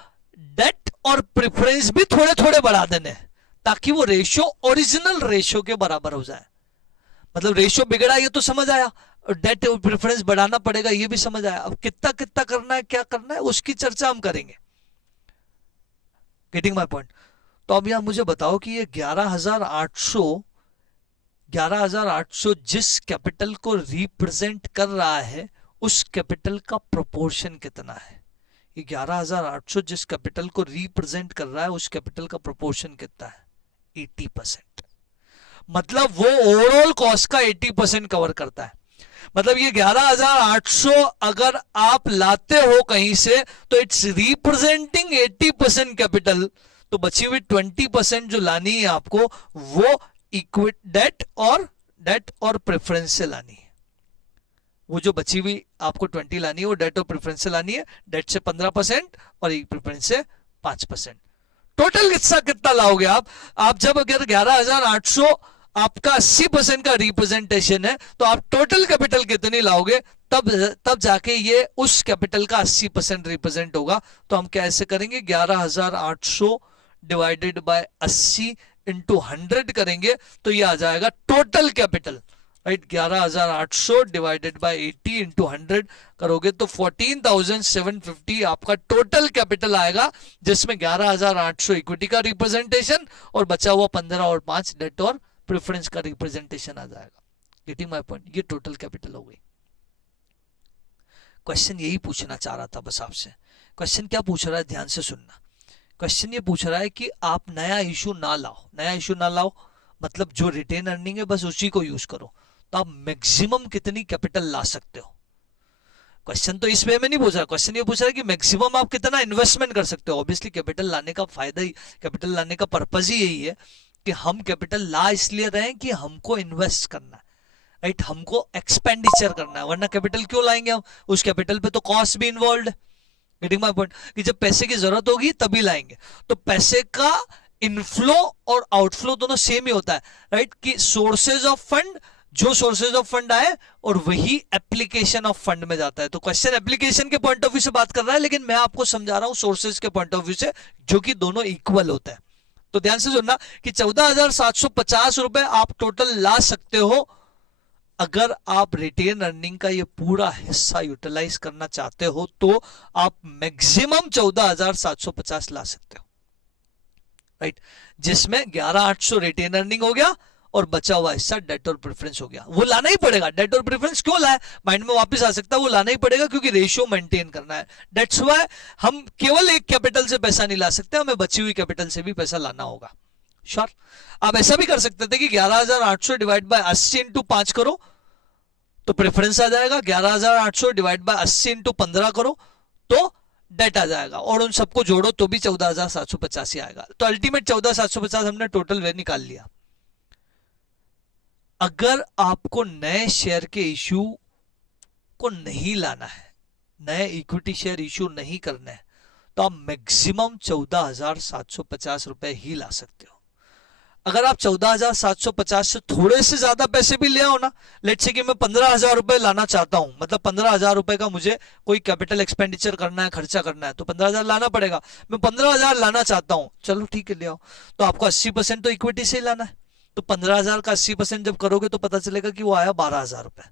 डेट और प्रेफरेंस भी थोड़े थोड़े बढ़ा देने हैं, ताकि वो रेशियो ओरिजिनल रेशियो के बराबर हो जाए। मतलब रेशियो बिगड़ा ये तो समझ आया, डेट और प्रेफरेंस बढ़ाना पड़ेगा ये भी समझ आया। अब कितना कितना करना है, क्या करना है, उसकी चर्चा हम करेंगे। Getting my point? तो अब यहां मुझे बताओ कि ये 11,800 जिस कैपिटल को रिप्रेजेंट कर रहा है उस कैपिटल का प्रोपोर्शन कितना है? ये 11,800 जिस कैपिटल को रिप्रेजेंट कर रहा है उस कैपिटल का प्रोपोर्शन कितना है? 80%। मतलब वो ओवरऑल कॉस्ट का 80% कवर करता है। मतलब ये 11,800 अगर आप लाते हो कहीं से तो इट्स रिप्रेजेंटिंग 80% कैपिटल। तो बची हुई 20% जो लानी है आपको वो इक्विटी, डेट और प्रेफरेंस से लानी है। वो जो बची हुई आपको 20 लानी है वो डेट और प्रेफरेंस से लानी है। डेट से 15% और प्रेफरेंस से 5%। टोटल हिस्सा कितना लाओगे आप जब अगर 11,800 आपका 80% का रिप्रेजेंटेशन है तो आप टोटल कैपिटल कितनी लाओगे? तब जाके ये उस कैपिटल का 80% रिप्रेजेंट होगा। तो हम कैसे करेंगे? 11,800 डिवाइडेड बाय 80 इंटू 100 करेंगे तो ये आ जाएगा total capital, right. 11,800 divided by 80 into 100 करोगे तो 14,750 आपका टोटल कैपिटल आएगा, जिसमें 11,800 इक्विटी का रिप्रेजेंटेशन और बचा हुआ 15 और 5 डेट और प्रेफरेंस का रिप्रेजेंटेशन आ जाएगा। Getting my point? ये टोटल कैपिटल हो गई। क्वेश्चन यही पूछना चाह रहा था बस आपसे। क्वेश्चन क्या पूछ रहा है? ध्यान से सुनना। क्वेश्चन ये पूछ रहा है कि आप नया इशू ना लाओ। नया इशू ना लाओ मतलब जो रिटेन अर्निंग है बस उसी को यूज करो। तो आप मैक्सिमम कितनी कैपिटल ला सकते हो? क्वेश्चन तो इस वे में नहीं पूछ रहा, क्वेश्चन ये पूछ रहा है कि मैक्सिमम आप कितना इन्वेस्टमेंट कर सकते हो। ऑब्वियसली कैपिटल लाने का फायदा ही, कैपिटल लाने का पर्पज ही यही है कि हम कैपिटल ला इसलिए रहे हैं कि हमको इन्वेस्ट करना है, राइट, हमको एक्सपेंडिचर करना है। वरना कैपिटल क्यों लाएंगे हम, उस कैपिटल पे तो कॉस्ट भी इन्वॉल्व है। गेटिंग माय पॉइंट, कि जब पैसे की जरूरत होगी तभी लाएंगे। तो पैसे का इनफ्लो और आउटफ्लो दोनों सेम ही होता है, राइट, कि सोर्सेज ऑफ फंड, जो सोर्सेज ऑफ फंड आए और वही एप्लीकेशन ऑफ फंड में जाता है। तो क्वेश्चन एप्लीकेशन के पॉइंट ऑफ व्यू से बात कर रहा है, लेकिन मैं आपको समझा रहा हूं सोर्सेज के पॉइंट ऑफ व्यू से, जो कि दोनों इक्वल होते हैं। तो ध्यान से सुनना कि 14,750 रुपए आप टोटल ला सकते हो अगर आप रिटेन अर्निंग का ये पूरा हिस्सा यूटिलाइज करना चाहते हो, तो आप मैक्सिमम 14,750 ला सकते हो, राइट, जिसमें 11,800 रिटेन अर्निंग हो गया और बचा हुआ हिस्सा डेट और प्रेफरेंस हो गया। वो लाना ही पड़ेगा। डेट और प्रेफरेंस क्यों लाए, माइंड में वापस आ सकता है, वो लाना ही पड़ेगा क्योंकि रेशियो मेंटेन करना है। डेट्स व्हाई हम केवल एक कैपिटल से पैसा नहीं ला सकते, हमें बची हुई कैपिटल से भी पैसा लाना होगा। श्योर, आप ऐसा भी कर सकते थे कि 11,800 डिवाइड बाय 80 इंटू 5 करो तो प्रेफरेंस आ जाएगा, 11,800 डिवाइड बाय 80 इंटू 15 करो तो डेट आ जाएगा, और उन सबको जोड़ो तो भी 14,750 ही आएगा। तो अल्टीमेट 14,750 हमने टोटल वे निकाल लिया। अगर आपको नए शेयर के इश्यू को नहीं लाना है, नए इक्विटी शेयर इश्यू नहीं करने हैं, तो आप मैक्सिमम 14,750 रुपए ही ला सकते हो। अगर आप 14,750 से थोड़े से ज्यादा पैसे भी ले आओ ना, लेट्स से कि मैं 15,000 रुपए लाना चाहता हूं, मतलब 15,000 रुपए का मुझे कोई कैपिटल एक्सपेंडिचर करना है, खर्चा करना है, तो 15,000 लाना पड़ेगा। मैं 15,000 लाना चाहता हूं, चलो ठीक है ले आओ, तो आपको 80% तो इक्विटी से ही लाना है। तो 15,000 का 80% जब करोगे तो पता चलेगा कि वो आया 12,000 रुपए,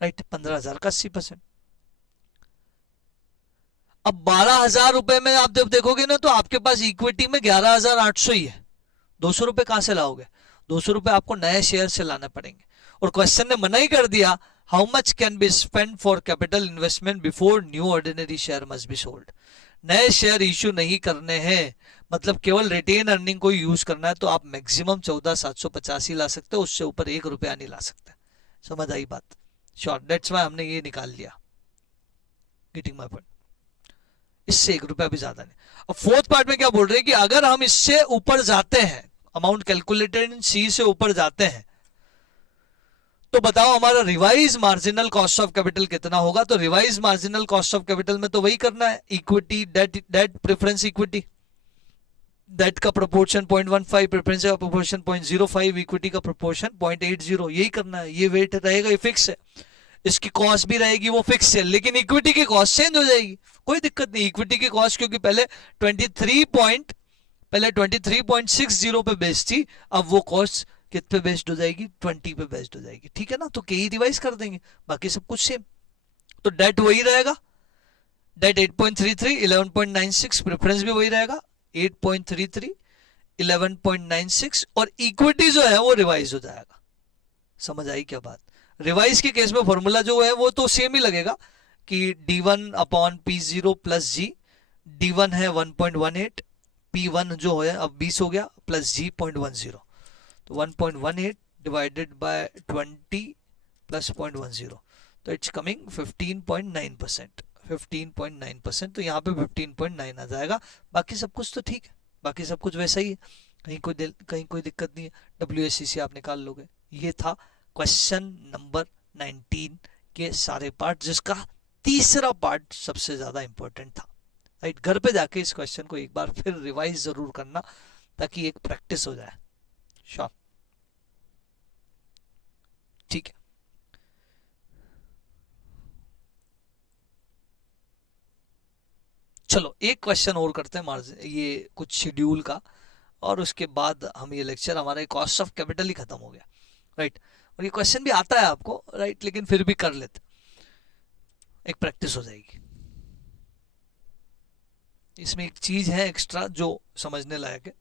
राइट, 15,000 का 80%। अब 12,000 रुपए में आप जब देखोगे ना, तो आपके पास इक्विटी में 11,800 ही है। 200 रुपए कहां से लाओगे, 200 रुपए आपको नए शेयर से लाने पड़ेंगे। और क्वेश्चन ने मना ही कर दिया, how much can be spend for capital investment before new ordinary share must be sold. नए शेयर इश्यू नहीं करने हैं, मतलब केवल रिटेन अर्निंग को यूज करना है, तो आप मैक्सिमम 14,750 ही ला सकते हो, उससे ऊपर 1 रुपया नहीं ला सकते। समझ आई बात? श्योर, दैट्स व्हाई हमने ये निकाल लिया। Getting my point? इससे 1 रुपया भी ज्यादा नहीं। अब फोर्थ पार्ट में क्या बोल रहे हैं कि अगर हम इससे ऊपर जाते हैं, अमाउंट कैलकुलेटेड इन सी से ऊपर जाते हैं, तो बताओ हमारा revise marginal cost of capital कितना होगा। तो revise marginal cost of capital में तो वही करना है, equity debt preference equity, debt का प्रोपोर्शन 0.15, प्रेफरेंस का प्रोपोर्शन 0.05, इक्विटी का प्रोपोर्शन 0.80, यही करना है। ये वेट रहेगा, ये फिक्स है, इसकी कॉस्ट भी रहेगी वो फिक्स है, लेकिन इक्विटी की कॉस्ट चेंज हो जाएगी, कोई दिक्कत नहीं। इक्विटी की कॉस्ट क्योंकि पहले 23.60 पे बेस्ड थी, अब वो कॉस्ट कित पे बेस्ड हो जाएगी, 20 पे बेस्ड हो जाएगी, ठीक है ना। तो कई रिवाइज कर देंगे, बाकी सब कुछ सेम। तो डेट वही रहेगा, डेट 8.33 11.96, प्रेफरेंस भी वही रहेगा 8.33 11.96, और इक्विटी जो है वो रिवाइज हो जाएगा। समझ आई क्या बात? रिवाइज के केस में फॉर्मूला जो है वो तो सेम ही लगेगा कि D1 upon P0 plus G, D1 है 1.18, P1 जो है अब 20 हो गया, प्लस जी 0.10, तो 1.18 डिवाइडेड बाय 20 प्लस 0.10, तो इट्स कमिंग 15.9%, 15.9%। तो यहाँ पे 15.9 आ जाएगा। बाकी सब कुछ तो ठीक है, बाकी सब कुछ वैसा ही है, कहीं कोई दिक्कत नहीं है। WACC आप निकाल लोगे। ये था क्वेश्चन नंबर 19 के सारे पार्ट, जिसका तीसरा पार्ट सबसे ज्यादा इंपॉर्टेंट था, राइट। घर पे जाके इस क्वेश्चन को एक बार फिर रिवाइज जरूर करना, ताकि एक प्रैक्टिस हो जाए। श्योर, ठीक है। चलो एक क्वेश्चन और करते हैं मार्जिन, ये कुछ शेड्यूल का, और उसके बाद हम ये लेक्चर, हमारा कॉस्ट ऑफ कैपिटल ही खत्म हो गया, राइट। और ये क्वेश्चन भी आता है आपको, राइट, लेकिन फिर भी कर लेते, एक प्रैक्टिस हो जाएगी। इसमें एक चीज है एक्स्ट्रा जो समझने लायक है,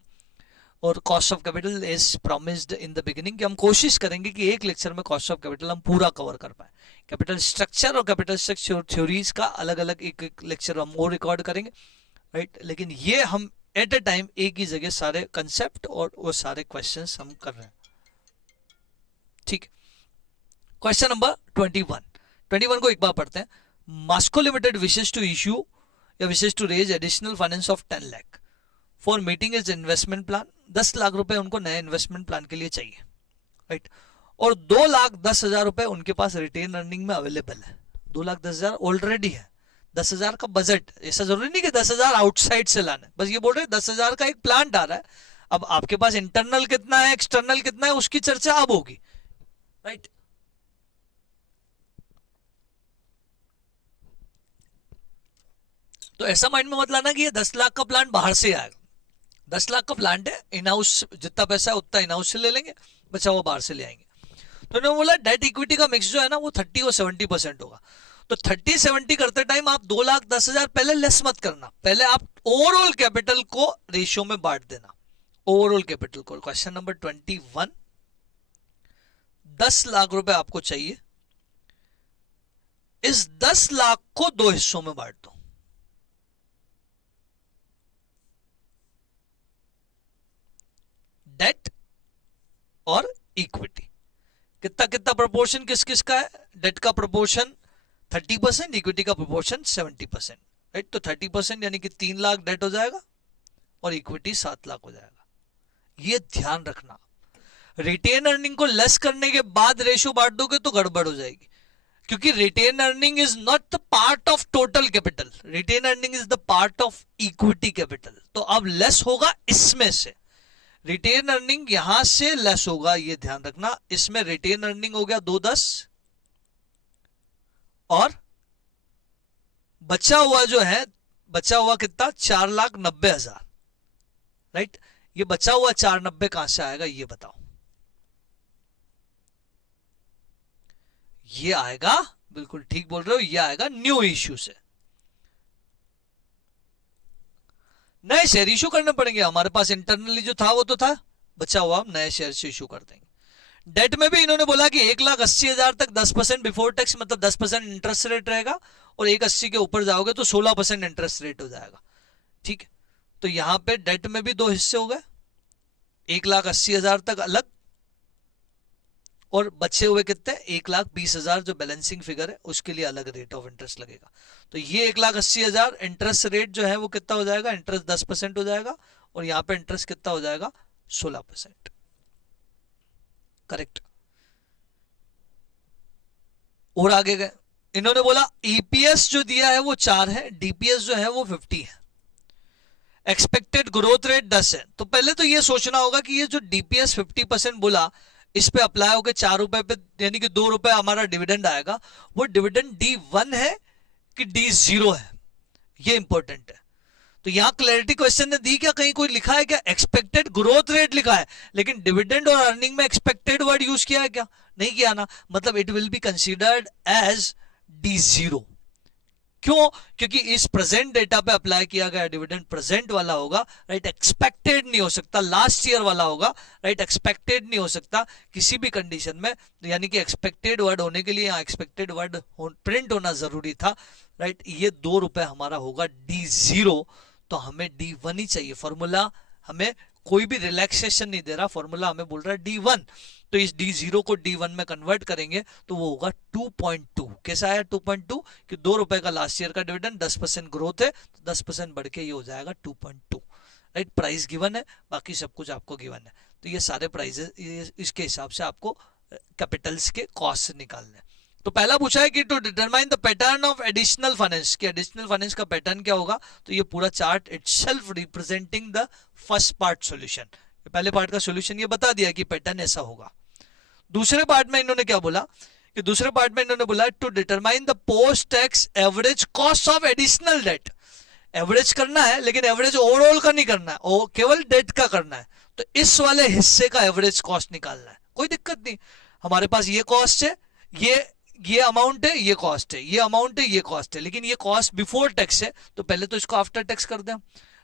और cost of capital is promised in the beginning कि हम कोशिश करेंगे कि एक लेक्चर में कॉस्ट ऑफ कैपिटल हम पूरा कवर कर पाए। कैपिटल स्ट्रक्चर और कैपिटल स्ट्रक्चर थ्योरीज का अलग अलग एक लेक्चर हम और रिकॉर्ड करेंगे, राइट। लेकिन ये हम एट अ टाइम एक ही जगह सारे कंसेप्ट और वो सारे क्वेश्चंस हम कर रहे हैं, ठीक। क्वेश्चन नंबर 21, 21 को एक बार पढ़ते हैं. Moscow limited wishes to issue या wishes to raise additional finance of 10 lakh for meeting is investment plan. 10 lakh रुपए उनको नए इन्वेस्टमेंट प्लान के लिए चाहिए, राइट. और 2,10,000 रुपए उनके पास रिटेन अर्निंग में अवेलेबल है. 2,10,000 ऑलरेडी है. 10,000 का बजट, ऐसा जरूरी नहीं कि 10,000 आउटसाइड से लाना है, बस ये बोल रहे 10,000 का एक प्लान आ रहा है. अब आपके पास इंटरनल कितना है, एक्सटर्नल कितना है, उसकी चर्चा अब होगी, राइट. तो ऐसा माइंड में मत लाना कि ये 10 लाख का प्लान बाहर से आएगा. 10 लाख का प्लान है, इन हाउस जितना पैसा है उतना इन हाउस से ले लेंगे, बचा वो बाहर से ले आएंगे. तो इन्होंने बोला डेट इक्विटी का मिक्स जो है ना वो 30 और 70% होगा. तो 30-70 करते टाइम आप 2,10,000 पहले लेस मत करना, पहले आप ओवरऑल कैपिटल को रेशियो में बांट देना. ओवरऑल कैपिटल को. क्वेश्चन नंबर 21, 10 लाख रुपए आपको चाहिए. इस 10 लाख को 2 हिस्सों में बांट दो. डेट और इक्विटी. कितना कितना प्रोपोर्शन किस किस का है? डेट का प्रोपोर्शन 30%, इक्विटी का प्रोपोर्शन 70%, राइट. तो 30% यानी कि 3 लाख डेट हो जाएगा और इक्विटी 7 लाख हो जाएगा. ये ध्यान रखना. रिटेन अर्निंग को लेस करने के बाद रेशियो बांट दोगे तो गड़बड़ हो जाएगी, क्योंकि retain earning is not the part of total capital. Retain earning is the part of equity capital. तो अब लेस होगा इसमें से, रिटेन अर्निंग यहां से लेस होगा, ये ध्यान रखना. इसमें रिटेन अर्निंग हो गया 2,10 और बचा हुआ जो है, बचा हुआ कितना? 4,90,000, राइट. ये बचा हुआ 490 कहां से आएगा ये बताओ. ये आएगा, बिल्कुल ठीक बोल रहे हो, ये आएगा न्यू इश्यू से. नए शेयर इशू करने पड़ेंगे. हमारे पास इंटरनली जो था वो तो था, बचा हुआ हम नए शेयर से इशू कर देंगे. डेट में भी इन्होंने बोला कि 1,80,000 तक 10% बिफोर टैक्स, मतलब 10% इंटरेस्ट रेट रहेगा, और 1,80 के ऊपर जाओगे तो 16% इंटरेस्ट रेट हो जाएगा, ठीक है. तो यहां पे डेट में भी 2 हिस्से हो गए, 1,80,000 तक अलग, और बचे हुए कितने? 1,20,000 जो बैलेंसिंग फिगर है उसके लिए अलग रेट ऑफ इंटरेस्ट लगेगा. तो ये 1,80,000 इंटरेस्ट रेट जो है वो कितना हो जाएगा? इंटरेस्ट 10% हो जाएगा, और यहां पे इंटरेस्ट कितना हो जाएगा? 16%, करेक्ट. और आगे गए, इन्होंने बोला ईपीएस जो दिया है वो 4 है, डीपीएस जो है वो 50 है, एक्सपेक्टेड ग्रोथ रेट 10 है. तो पहले तो ये सोचना होगा कि ये जो डीपीएस 50% बोला, इस पे अप्लाई होकर 4 रुपए पे, यानी कि 2 रुपए हमारा डिविडेंड आएगा, वो डिविडेंड D1 है कि D0 है, ये इंपॉर्टेंट है. तो यहां क्लैरिटी क्वेश्चन ने दी क्या? कहीं कोई लिखा है क्या? एक्सपेक्टेड ग्रोथ रेट लिखा है, लेकिन डिविडेंड और अर्निंग में एक्सपेक्टेड वर्ड यूज किया है क्या? नहीं किया ना. मतलब it will be considered as D0. क्यों? क्योंकि इस प्रेजेंट डेटा पे अप्लाई किया गया डिविडेंड प्रेजेंट वाला होगा, राइट. एक्सपेक्टेड नहीं हो सकता, लास्ट ईयर वाला होगा, राइट. एक्सपेक्टेड नहीं हो सकता किसी भी कंडीशन में, यानी कि एक्सपेक्टेड वर्ड होने के लिए यहाँ एक्सपेक्टेड वर्ड प्रिंट होना जरूरी था, राइट. ये 2 रुपए हमारा होगा D0, तो हमें D1 ही चाहिए. फॉर्मूला हमें कोई भी रिलैक्सेशन नहीं दे रहा, फॉर्मूला हमें बोल रहा है D1. तो इस D0 को D1 में कन्वर्ट करेंगे तो वो होगा 2.2. कैसा आया 2.2? कि 2 रुपए का लास्ट ईयर का डिविडेंड, 10% ग्रोथ है, तो 10% बढ़ के ये हो जाएगा 2.2, राइट. प्राइस गिवन है, बाकी सब कुछ आपको गिवन है. तो ये सारे प्राइजेस, इसके हिसाब से आपको कैपिटल्स के कॉस्ट निकालने. तो पहला पूछा है कि to determine the pattern of additional finance, कि एडिशनल फाइनेंस का पैटर्न क्या होगा. तो ये पूरा chart itself representing the first part solution. पहले पार्ट का सॉल्यूशन ये बता दिया कि पैटर्न ऐसा होगा. दूसरे पार्ट में इन्होंने क्या बोला कि दूसरे पार्ट में इन्होंने बोला to determine the post tax average cost of additional debt. Average करना है, लेकिन एवरेज ओवरऑल का नहीं करना है, केवल डेट का करना है. तो इस वाले हिस्से का एवरेज कॉस्ट निकालना है. कोई दिक्कत नहीं, हमारे पास ये कॉस्ट है, ये अमाउंट है, ये कॉस्ट है, ये अमाउंट है, ये कॉस्ट है, लेकिन ये कॉस्ट बिफोर टैक्स है, तो पहले तो इसको आफ्टर टैक्स कर दें,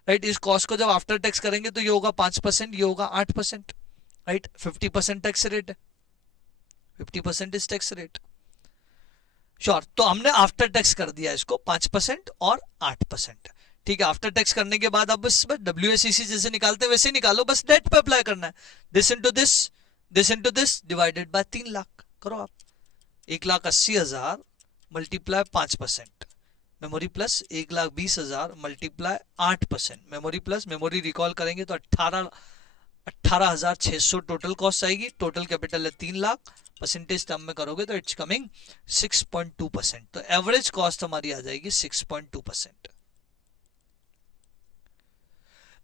राइट. इस कॉस्ट को जब आफ्टर टैक्स करेंगे तो ये होगा 5%, ये होगा 8%, राइट. 50% टैक्स रेट है, 50% इज टैक्स रेट, श्योर. तो हमने आफ्टर टैक्स कर दिया इसको 5% और 8%, ठीक है. आफ्टर टैक्स करने के बाद अब बस WACC जैसे निकालते हैं वैसे निकालो, बस डेट पे अप्लाई करना है. This into this divided by 3 lakh करो आप. 1,80,000 multiply 5%, memory plus 1,20,000 multiply 8%, memory plus memory recall करेंगे तो 18,600 टोटल कॉस्ट आएगी। टोटल कैपिटल है 3 लाख, परसेंटेज टर्म में करोगे तो इट्स कमिंग 6.2%। तो एवरेज कॉस्ट हमारी आ जाएगी 6.2%।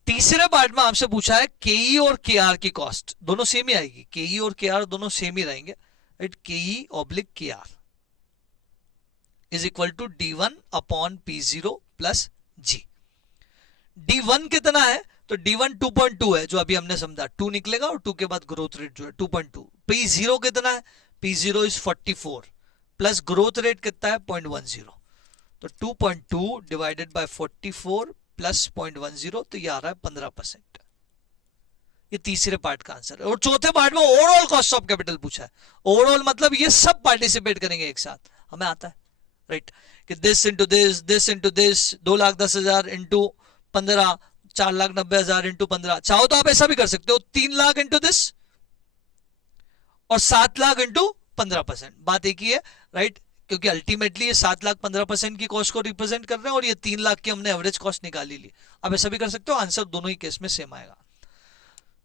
तीसरे पार्ट में आपसे पूछा है केई और केआर की कॉस्ट दोनों सेम ही आएगी, केई और केआर दोनों सेम ही रहेंगे, right. KE oblique KR is equal to D1 upon P0 plus G. D1 कितना है, तो D1 2.2 है जो अभी हमने समझा, 2 निकलेगा और 2 के बाद ग्रोथ रेट जो है 2.2। P0 कितना है, P0 is 44 plus growth rate कितना है 0.10, तो 2.2 डिवाइडेड बाय 44 प्लस 0.10, तो ये आ रहा है 15%। ये तीसरे पार्ट का आंसर है। और चौथे पार्ट में ओवरऑल कॉस्ट ऑफ कैपिटल पूछा है। ओवरऑल मतलब ये सब पार्टिसिपेट करेंगे एक साथ, हमें आता है, राइट, कि this into this 2,10,000 into 15, 4,90,000 into 15। चाहो तो आप ऐसा भी कर सकते हो, 3 लाख इंटू दिस और 7 लाख इंटू 15%, बात एक ही है, राइट, क्योंकि अल्टीमेटली ये 7 लाख 15% की कॉस्ट को रिप्रेजेंट कर रहे हैं और ये 3 लाख की हमने एवरेज कॉस्ट निकाली ली। आप ऐसा भी कर सकते हो, आंसर दोनों ही केस में सेम आएगा।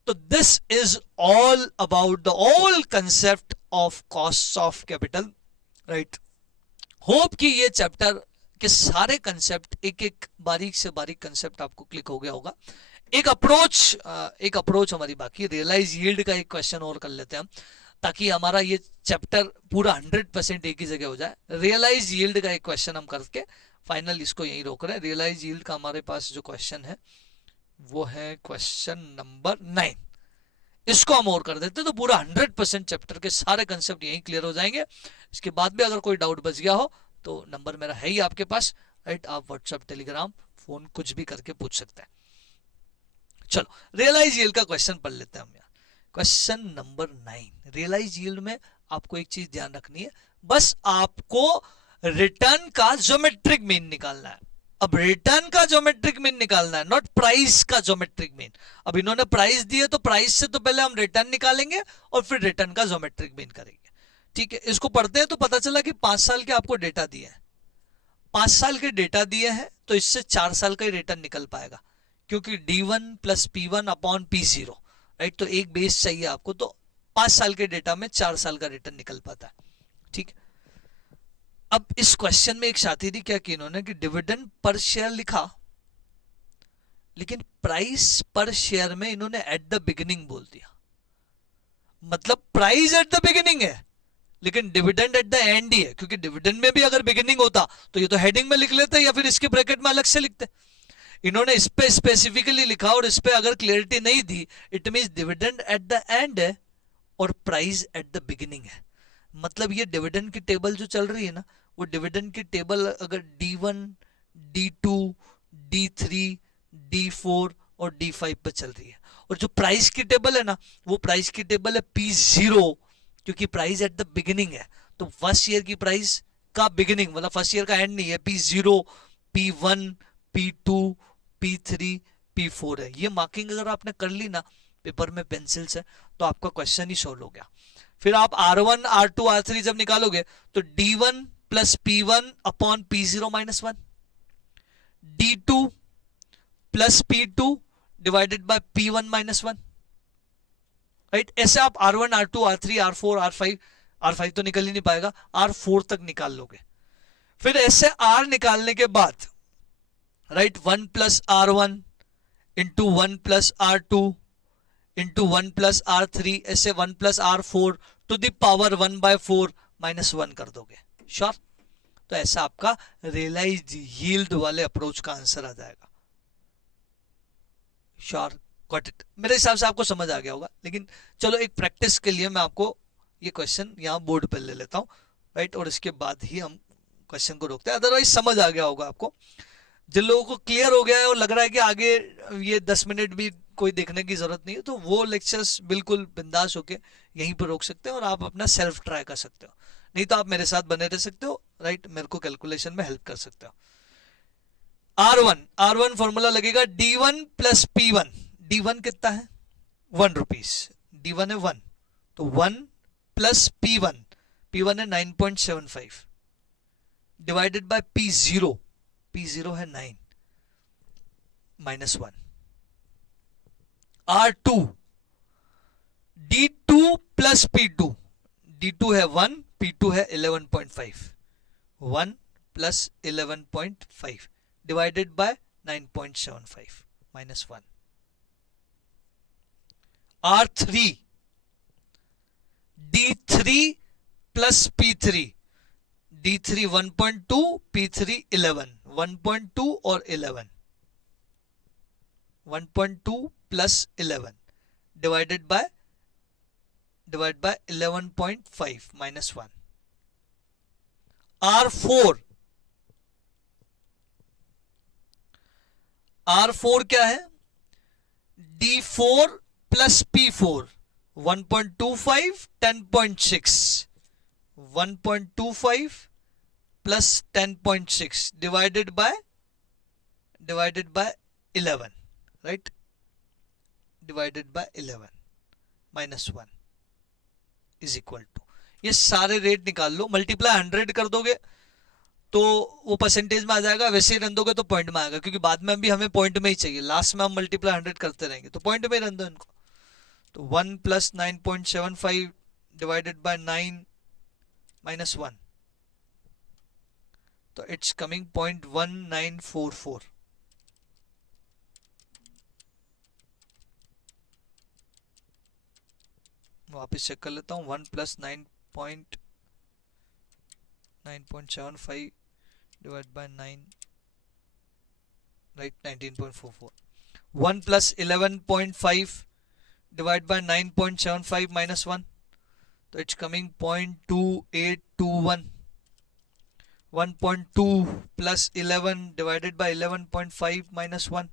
तो this is all about the all concept of cost of capital, right. Hope कि ये चैप्टर के सारे कंसेप्ट, एक एक बारीक से बारीक कंसेप्ट आपको क्लिक हो गया होगा। एक अप्रोच हमारी बाकी, रियलाइज यील्ड का एक क्वेश्चन और कर लेते हैं हम, ताकि हमारा ये चैप्टर पूरा 100% एक ही जगह हो जाए। रियलाइज यील्ड का एक क्वेश्चन हम करके फाइनल इसको यहीं रोक रहे हैं। रियलाइज यील्ड का हमारे पास जो क्वेश्चन है वो है क्वेश्चन नंबर 9। इसको हम और कर देते तो पूरा 100% चैप्टर के सारे कंसेप्ट यहीं क्लियर हो जाएंगे। इसके बाद भी अगर कोई डाउट बच गया हो तो नंबर मेरा है ही आपके पास, राइट, आप व्हाट्सएप, टेलीग्राम, फोन कुछ भी करके पूछ सकते हैं। चलो रियलाइज यील्ड का क्वेश्चन पढ़ लेते हैं हम। क्वेश्चन नंबर 9, रियलाइज यील्ड में आपको एक चीज ध्यान रखनी है, बस आपको रिटर्न का ज्योमेट्रिक मीन निकालना है। अब रिटर्न का ज्योमेट्रिक मीन निकालना है, नॉट प्राइस का ज्योमेट्रिक मीन। अब इन्होंने प्राइस दिए तो प्राइस से तो पहले हम रिटर्न निकालेंगे और फिर रिटर्न का ज्योमेट्रिक मीन करेंगे, ठीक है। इसको पढ़ते हैं तो पता चला कि 5 साल के आपको डेटा दिए हैं, 5 साल के डेटा दिए हैं, तो इससे 4 साल का ही रिटर्न निकल पाएगा, क्योंकि D1 plus P1 upon P0, right. तो एक बेस चाहिए आपको, तो 5 साल के डेटा में 4 साल का रिटर्न निकल पाता है, ठीक। अब इस क्वेश्चन में एक साथी थी क्या कि इन्होंने कि डिविडेंड पर शेयर लिखा, लेकिन प्राइस पर शेयर में इन्होंने एट द बिगिनिंग बोल दिया। मतलब प्राइस एट द बिगिनिंग है लेकिन dividend at the and he है, क्योंकि डिविडेंड में भी अगर बिगिनिंग होता तो ये तो हेडिंग में लिख लेते या फिर इसके ब्रैकेट में अलग से लिखते। इन्होंने इस पे स्पेसिफिकली लिखा और इस पे अगर क्लियरिटी नहीं दी, it means dividend at the end है और प्राइस एट द बिगिनिंग है। मतलब ये डिविडेंड की टेबल जो चल रही है ना, वो डिविडेंड की टेबल अगर D1, D2, D3, D4 और D5 पे चल रही है, और जो प्राइस की टेबल है ना, वो प्राइस की टेबल है P0, क्योंकि प्राइस एट द बिगिनिंग है। तो फर्स्ट ईयर की प्राइस का बिगिनिंग मतलब फर्स्ट ईयर का एंड नहीं है, P0, P1, P2, P3, P4 है। ये मार्किंग अगर आपने कर ली ना पेपर में पेंसिल से, तो आपका क्वेश्चन ही सॉल्व हो गया। फिर आप R1, R2, R3 जब निकालोगे तो D1 plus P1 upon P0 minus 1, D2 plus P2 divided by P1 minus 1, right. ऐसे आप R1, R2, R3, R4, R5 तो निकल ही नहीं पाएगा, R4 तक निकाल लोगे। फिर ऐसे R निकालने के बाद, right, 1 plus R1 into 1 plus R2 into 1 plus R3, ऐसे 1 plus R4 to the power 1/4 minus 1 कर दोगे, श्योर। तो ऐसा आपका रियलाइज्ड यील्ड वाले अप्रोच का आंसर आ जाएगा, श्योर, गॉट इट। मेरे हिसाब से आपको समझ आ गया होगा, लेकिन चलो एक प्रैक्टिस के लिए मैं आपको ये क्वेश्चन यहाँ बोर्ड पर ले लेता हूँ, राइट, और इसके बाद ही हम क्वेश्चन को रोकते हैं। अदरवाइज समझ आ गया होगा आपको। जिन लोगों को क्लियर हो गया है और लग रहा है कि आगे ये 10 मिनट भी कोई देखने की जरूरत नहीं है, तो वो लेक्चर्स बिल्कुल बिंदास होके यहीं पर रोक सकते हो और आप अपना सेल्फ ट्राई कर सकते हो। नहीं तो आप मेरे साथ बने रह सकते हो, राइट, मेरे को कैलकुलेशन में हेल्प कर सकते हो। R1 फॉर्मूला लगेगा D1 प्लस P1। D1 कितना है 1 रुपीज, D1 है 1, तो 1 प्लस P1 है 9.75, डिवाइडेड बाय P0, P0 है 9 -1, R2 D2 plus P2, D2 है 1, P2 है 11.5, 1 plus 11.5 divided by 9.75 -1, R3 D3 plus P3, D3 1.2, P3 11, 1.2 और 11, 1.2 plus 11 divided by 11.5 -1, R4, R4 क्या है, D4 plus P4, 1.25 10.6, 1.25 plus 10.6 divided by 11, right, divided by 11 -1 is equal to, ये सारे rate निकाल लो, multiply 100 कर दोगे तो वो परसेंटेज में आ जाएगा, वैसे ही रन दोगे तो पॉइंट में आएगा, क्योंकि बाद में भी हमें पॉइंट में ही चाहिए, लास्ट में हम मल्टीप्लाई 100 करते रहेंगे तो पॉइंट में ही रन दो इनको। तो 1 प्लस 9.75 डिवाइडेड बाय 9 -1, तो इट्स कमिंग 0.1944। वापिस चेक कर लेता हूँ, 1 plus 9.75 divide by 9, right, 19.44, 1 plus 11.5 divide by 9.75 -1, तो it's coming 0.2821, 1.2 plus 11 divided by 11.5 -1,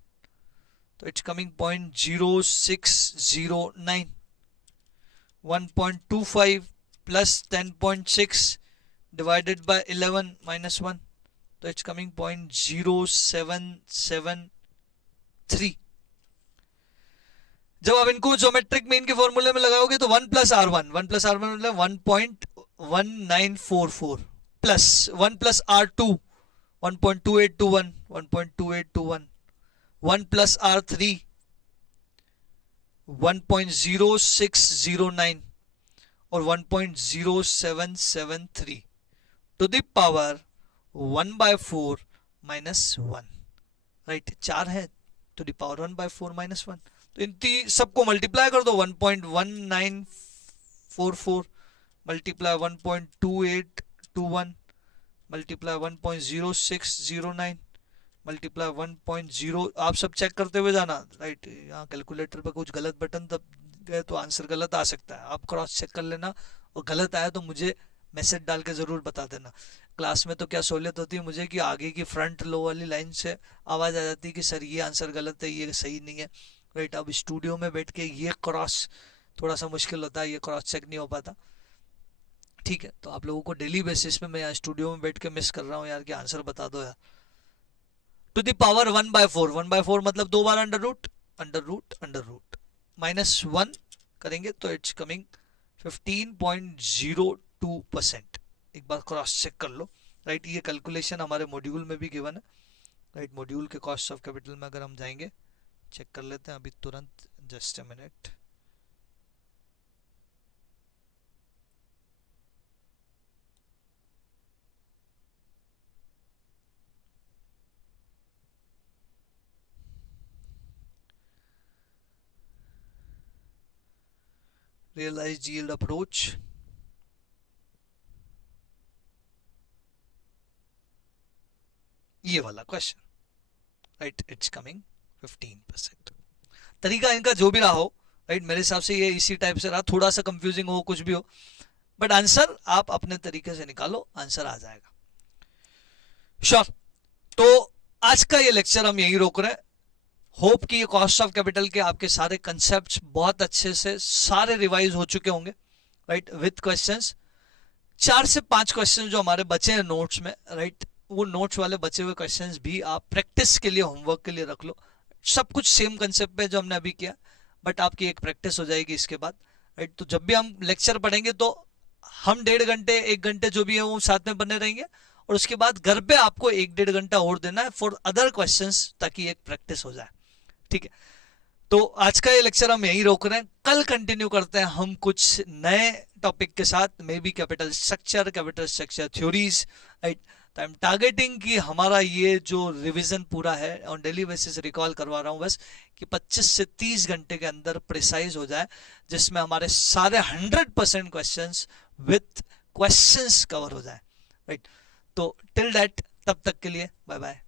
तो it's coming 0.0609, 1.25 plus 10.6 divided by 11 minus 1, तो it's coming 0.0773। जब आप इनको ज्योमेट्रिक मीन के फॉर्मूले में लगाओगे तो 1 प्लस आर वन मतलब 1.1944 plus 1 plus R two 1.2821, 1.2821, 1 plus R three 1.0609 और 1.0773 टू द पावर 1/4 -1, राइट, 4 है टू द पावर 1/4 -1, तो इन सबको मल्टीप्लाई कर दो, 1.1944 मल्टीप्लाई 1.2821 मल्टीप्लाई 1.0609 मल्टीप्लाई 1.0, आप सब चेक करते हुए जाना, राइट, यहाँ कैलकुलेटर पे कुछ गलत बटन दब गए तो आंसर गलत आ सकता है, आप क्रॉस चेक कर लेना, और गलत आया तो मुझे मैसेज डाल के ज़रूर बता देना। क्लास में तो क्या सहूलियत होती है मुझे कि आगे की फ्रंट लो वाली लाइन से आवाज़ आ जाती है कि सर ये आंसर गलत है, ये सही नहीं है, राइट। अब स्टूडियो में बैठ के ये क्रॉस थोड़ा सा मुश्किल होता है, ये क्रॉस चेक नहीं हो पाता, ठीक है। तो आप लोगों को डेली बेसिस पे मैं यहाँ स्टूडियो में बैठ के मिस कर रहा हूँ यार कि आंसर बता दो यार। टू द पावर 1/4 मतलब 2 बार अंडर रूट -1 करेंगे तो इट्स कमिंग 15.02%। एक बार क्रॉस चेक कर लो, राइट, ये कैलकुलेशन हमारे मॉड्यूल में भी गिवन है, राइट, मॉड्यूल के कॉस्ट ऑफ कैपिटल में अगर हम जाएंगे चेक कर लेते हैं अभी तुरंत, just a minute. Realised yield approach, ये वाला क्वेश्चन, राइट, इट्स कमिंग 15%। तरीका इनका जो भी रहा हो, राइट, मेरे हिसाब से ये इसी टाइप से रहा, थोड़ा सा कंफ्यूजिंग हो कुछ भी हो, बट आंसर आप अपने तरीके से निकालो, आंसर आ जाएगा, श्योर। तो आज का ये लेक्चर हम यही रोक रहे हैं। होप कि ये कॉस्ट ऑफ कैपिटल के आपके सारे कंसेप्ट बहुत अच्छे से सारे रिवाइज हो चुके होंगे, राइट, विथ क्वेश्चंस। 4 से 5 क्वेश्चन जो हमारे बचे हैं नोट्स में, राइट, वो नोट्स वाले बचे हुए क्वेश्चंस भी आप प्रैक्टिस के लिए, होमवर्क के लिए रख लो। सब कुछ सेम कंसेप्ट पे जो हमने अभी किया, बट आपकी एक प्रैक्टिस हो जाएगी इसके बाद, राइट। तो जब भी हम लेक्चर पढ़ेंगे तो हम 1.5 घंटे 1 घंटे जो भी है वो साथ में बने रहेंगे, और उसके बाद घर पे आपको 1-1.5 घंटा और देना है फॉर अदर क्वेश्चंस, ताकि एक प्रैक्टिस हो जाए। ठीक है, तो आज का ये लेक्चर हम यहीं रोक रहे हैं, कल कंटिन्यू करते हैं हम कुछ नए टॉपिक के साथ, may be capital structure theories, right. तो आई एम टारगेटिंग कि हमारा ये जो रिवीजन पूरा है ऑन डेली बेसिस, रिकॉल करवा रहा हूँ बस, कि 25 से 30 घंटे के अंदर प्रिसाइज हो जाए, जिसमें हमारे सारे 100% क्वेश्चंस विथ क्वेश्चंस कवर हो जाए, राइट। तो टिल दैट, तब तक के लिए बाय बाय।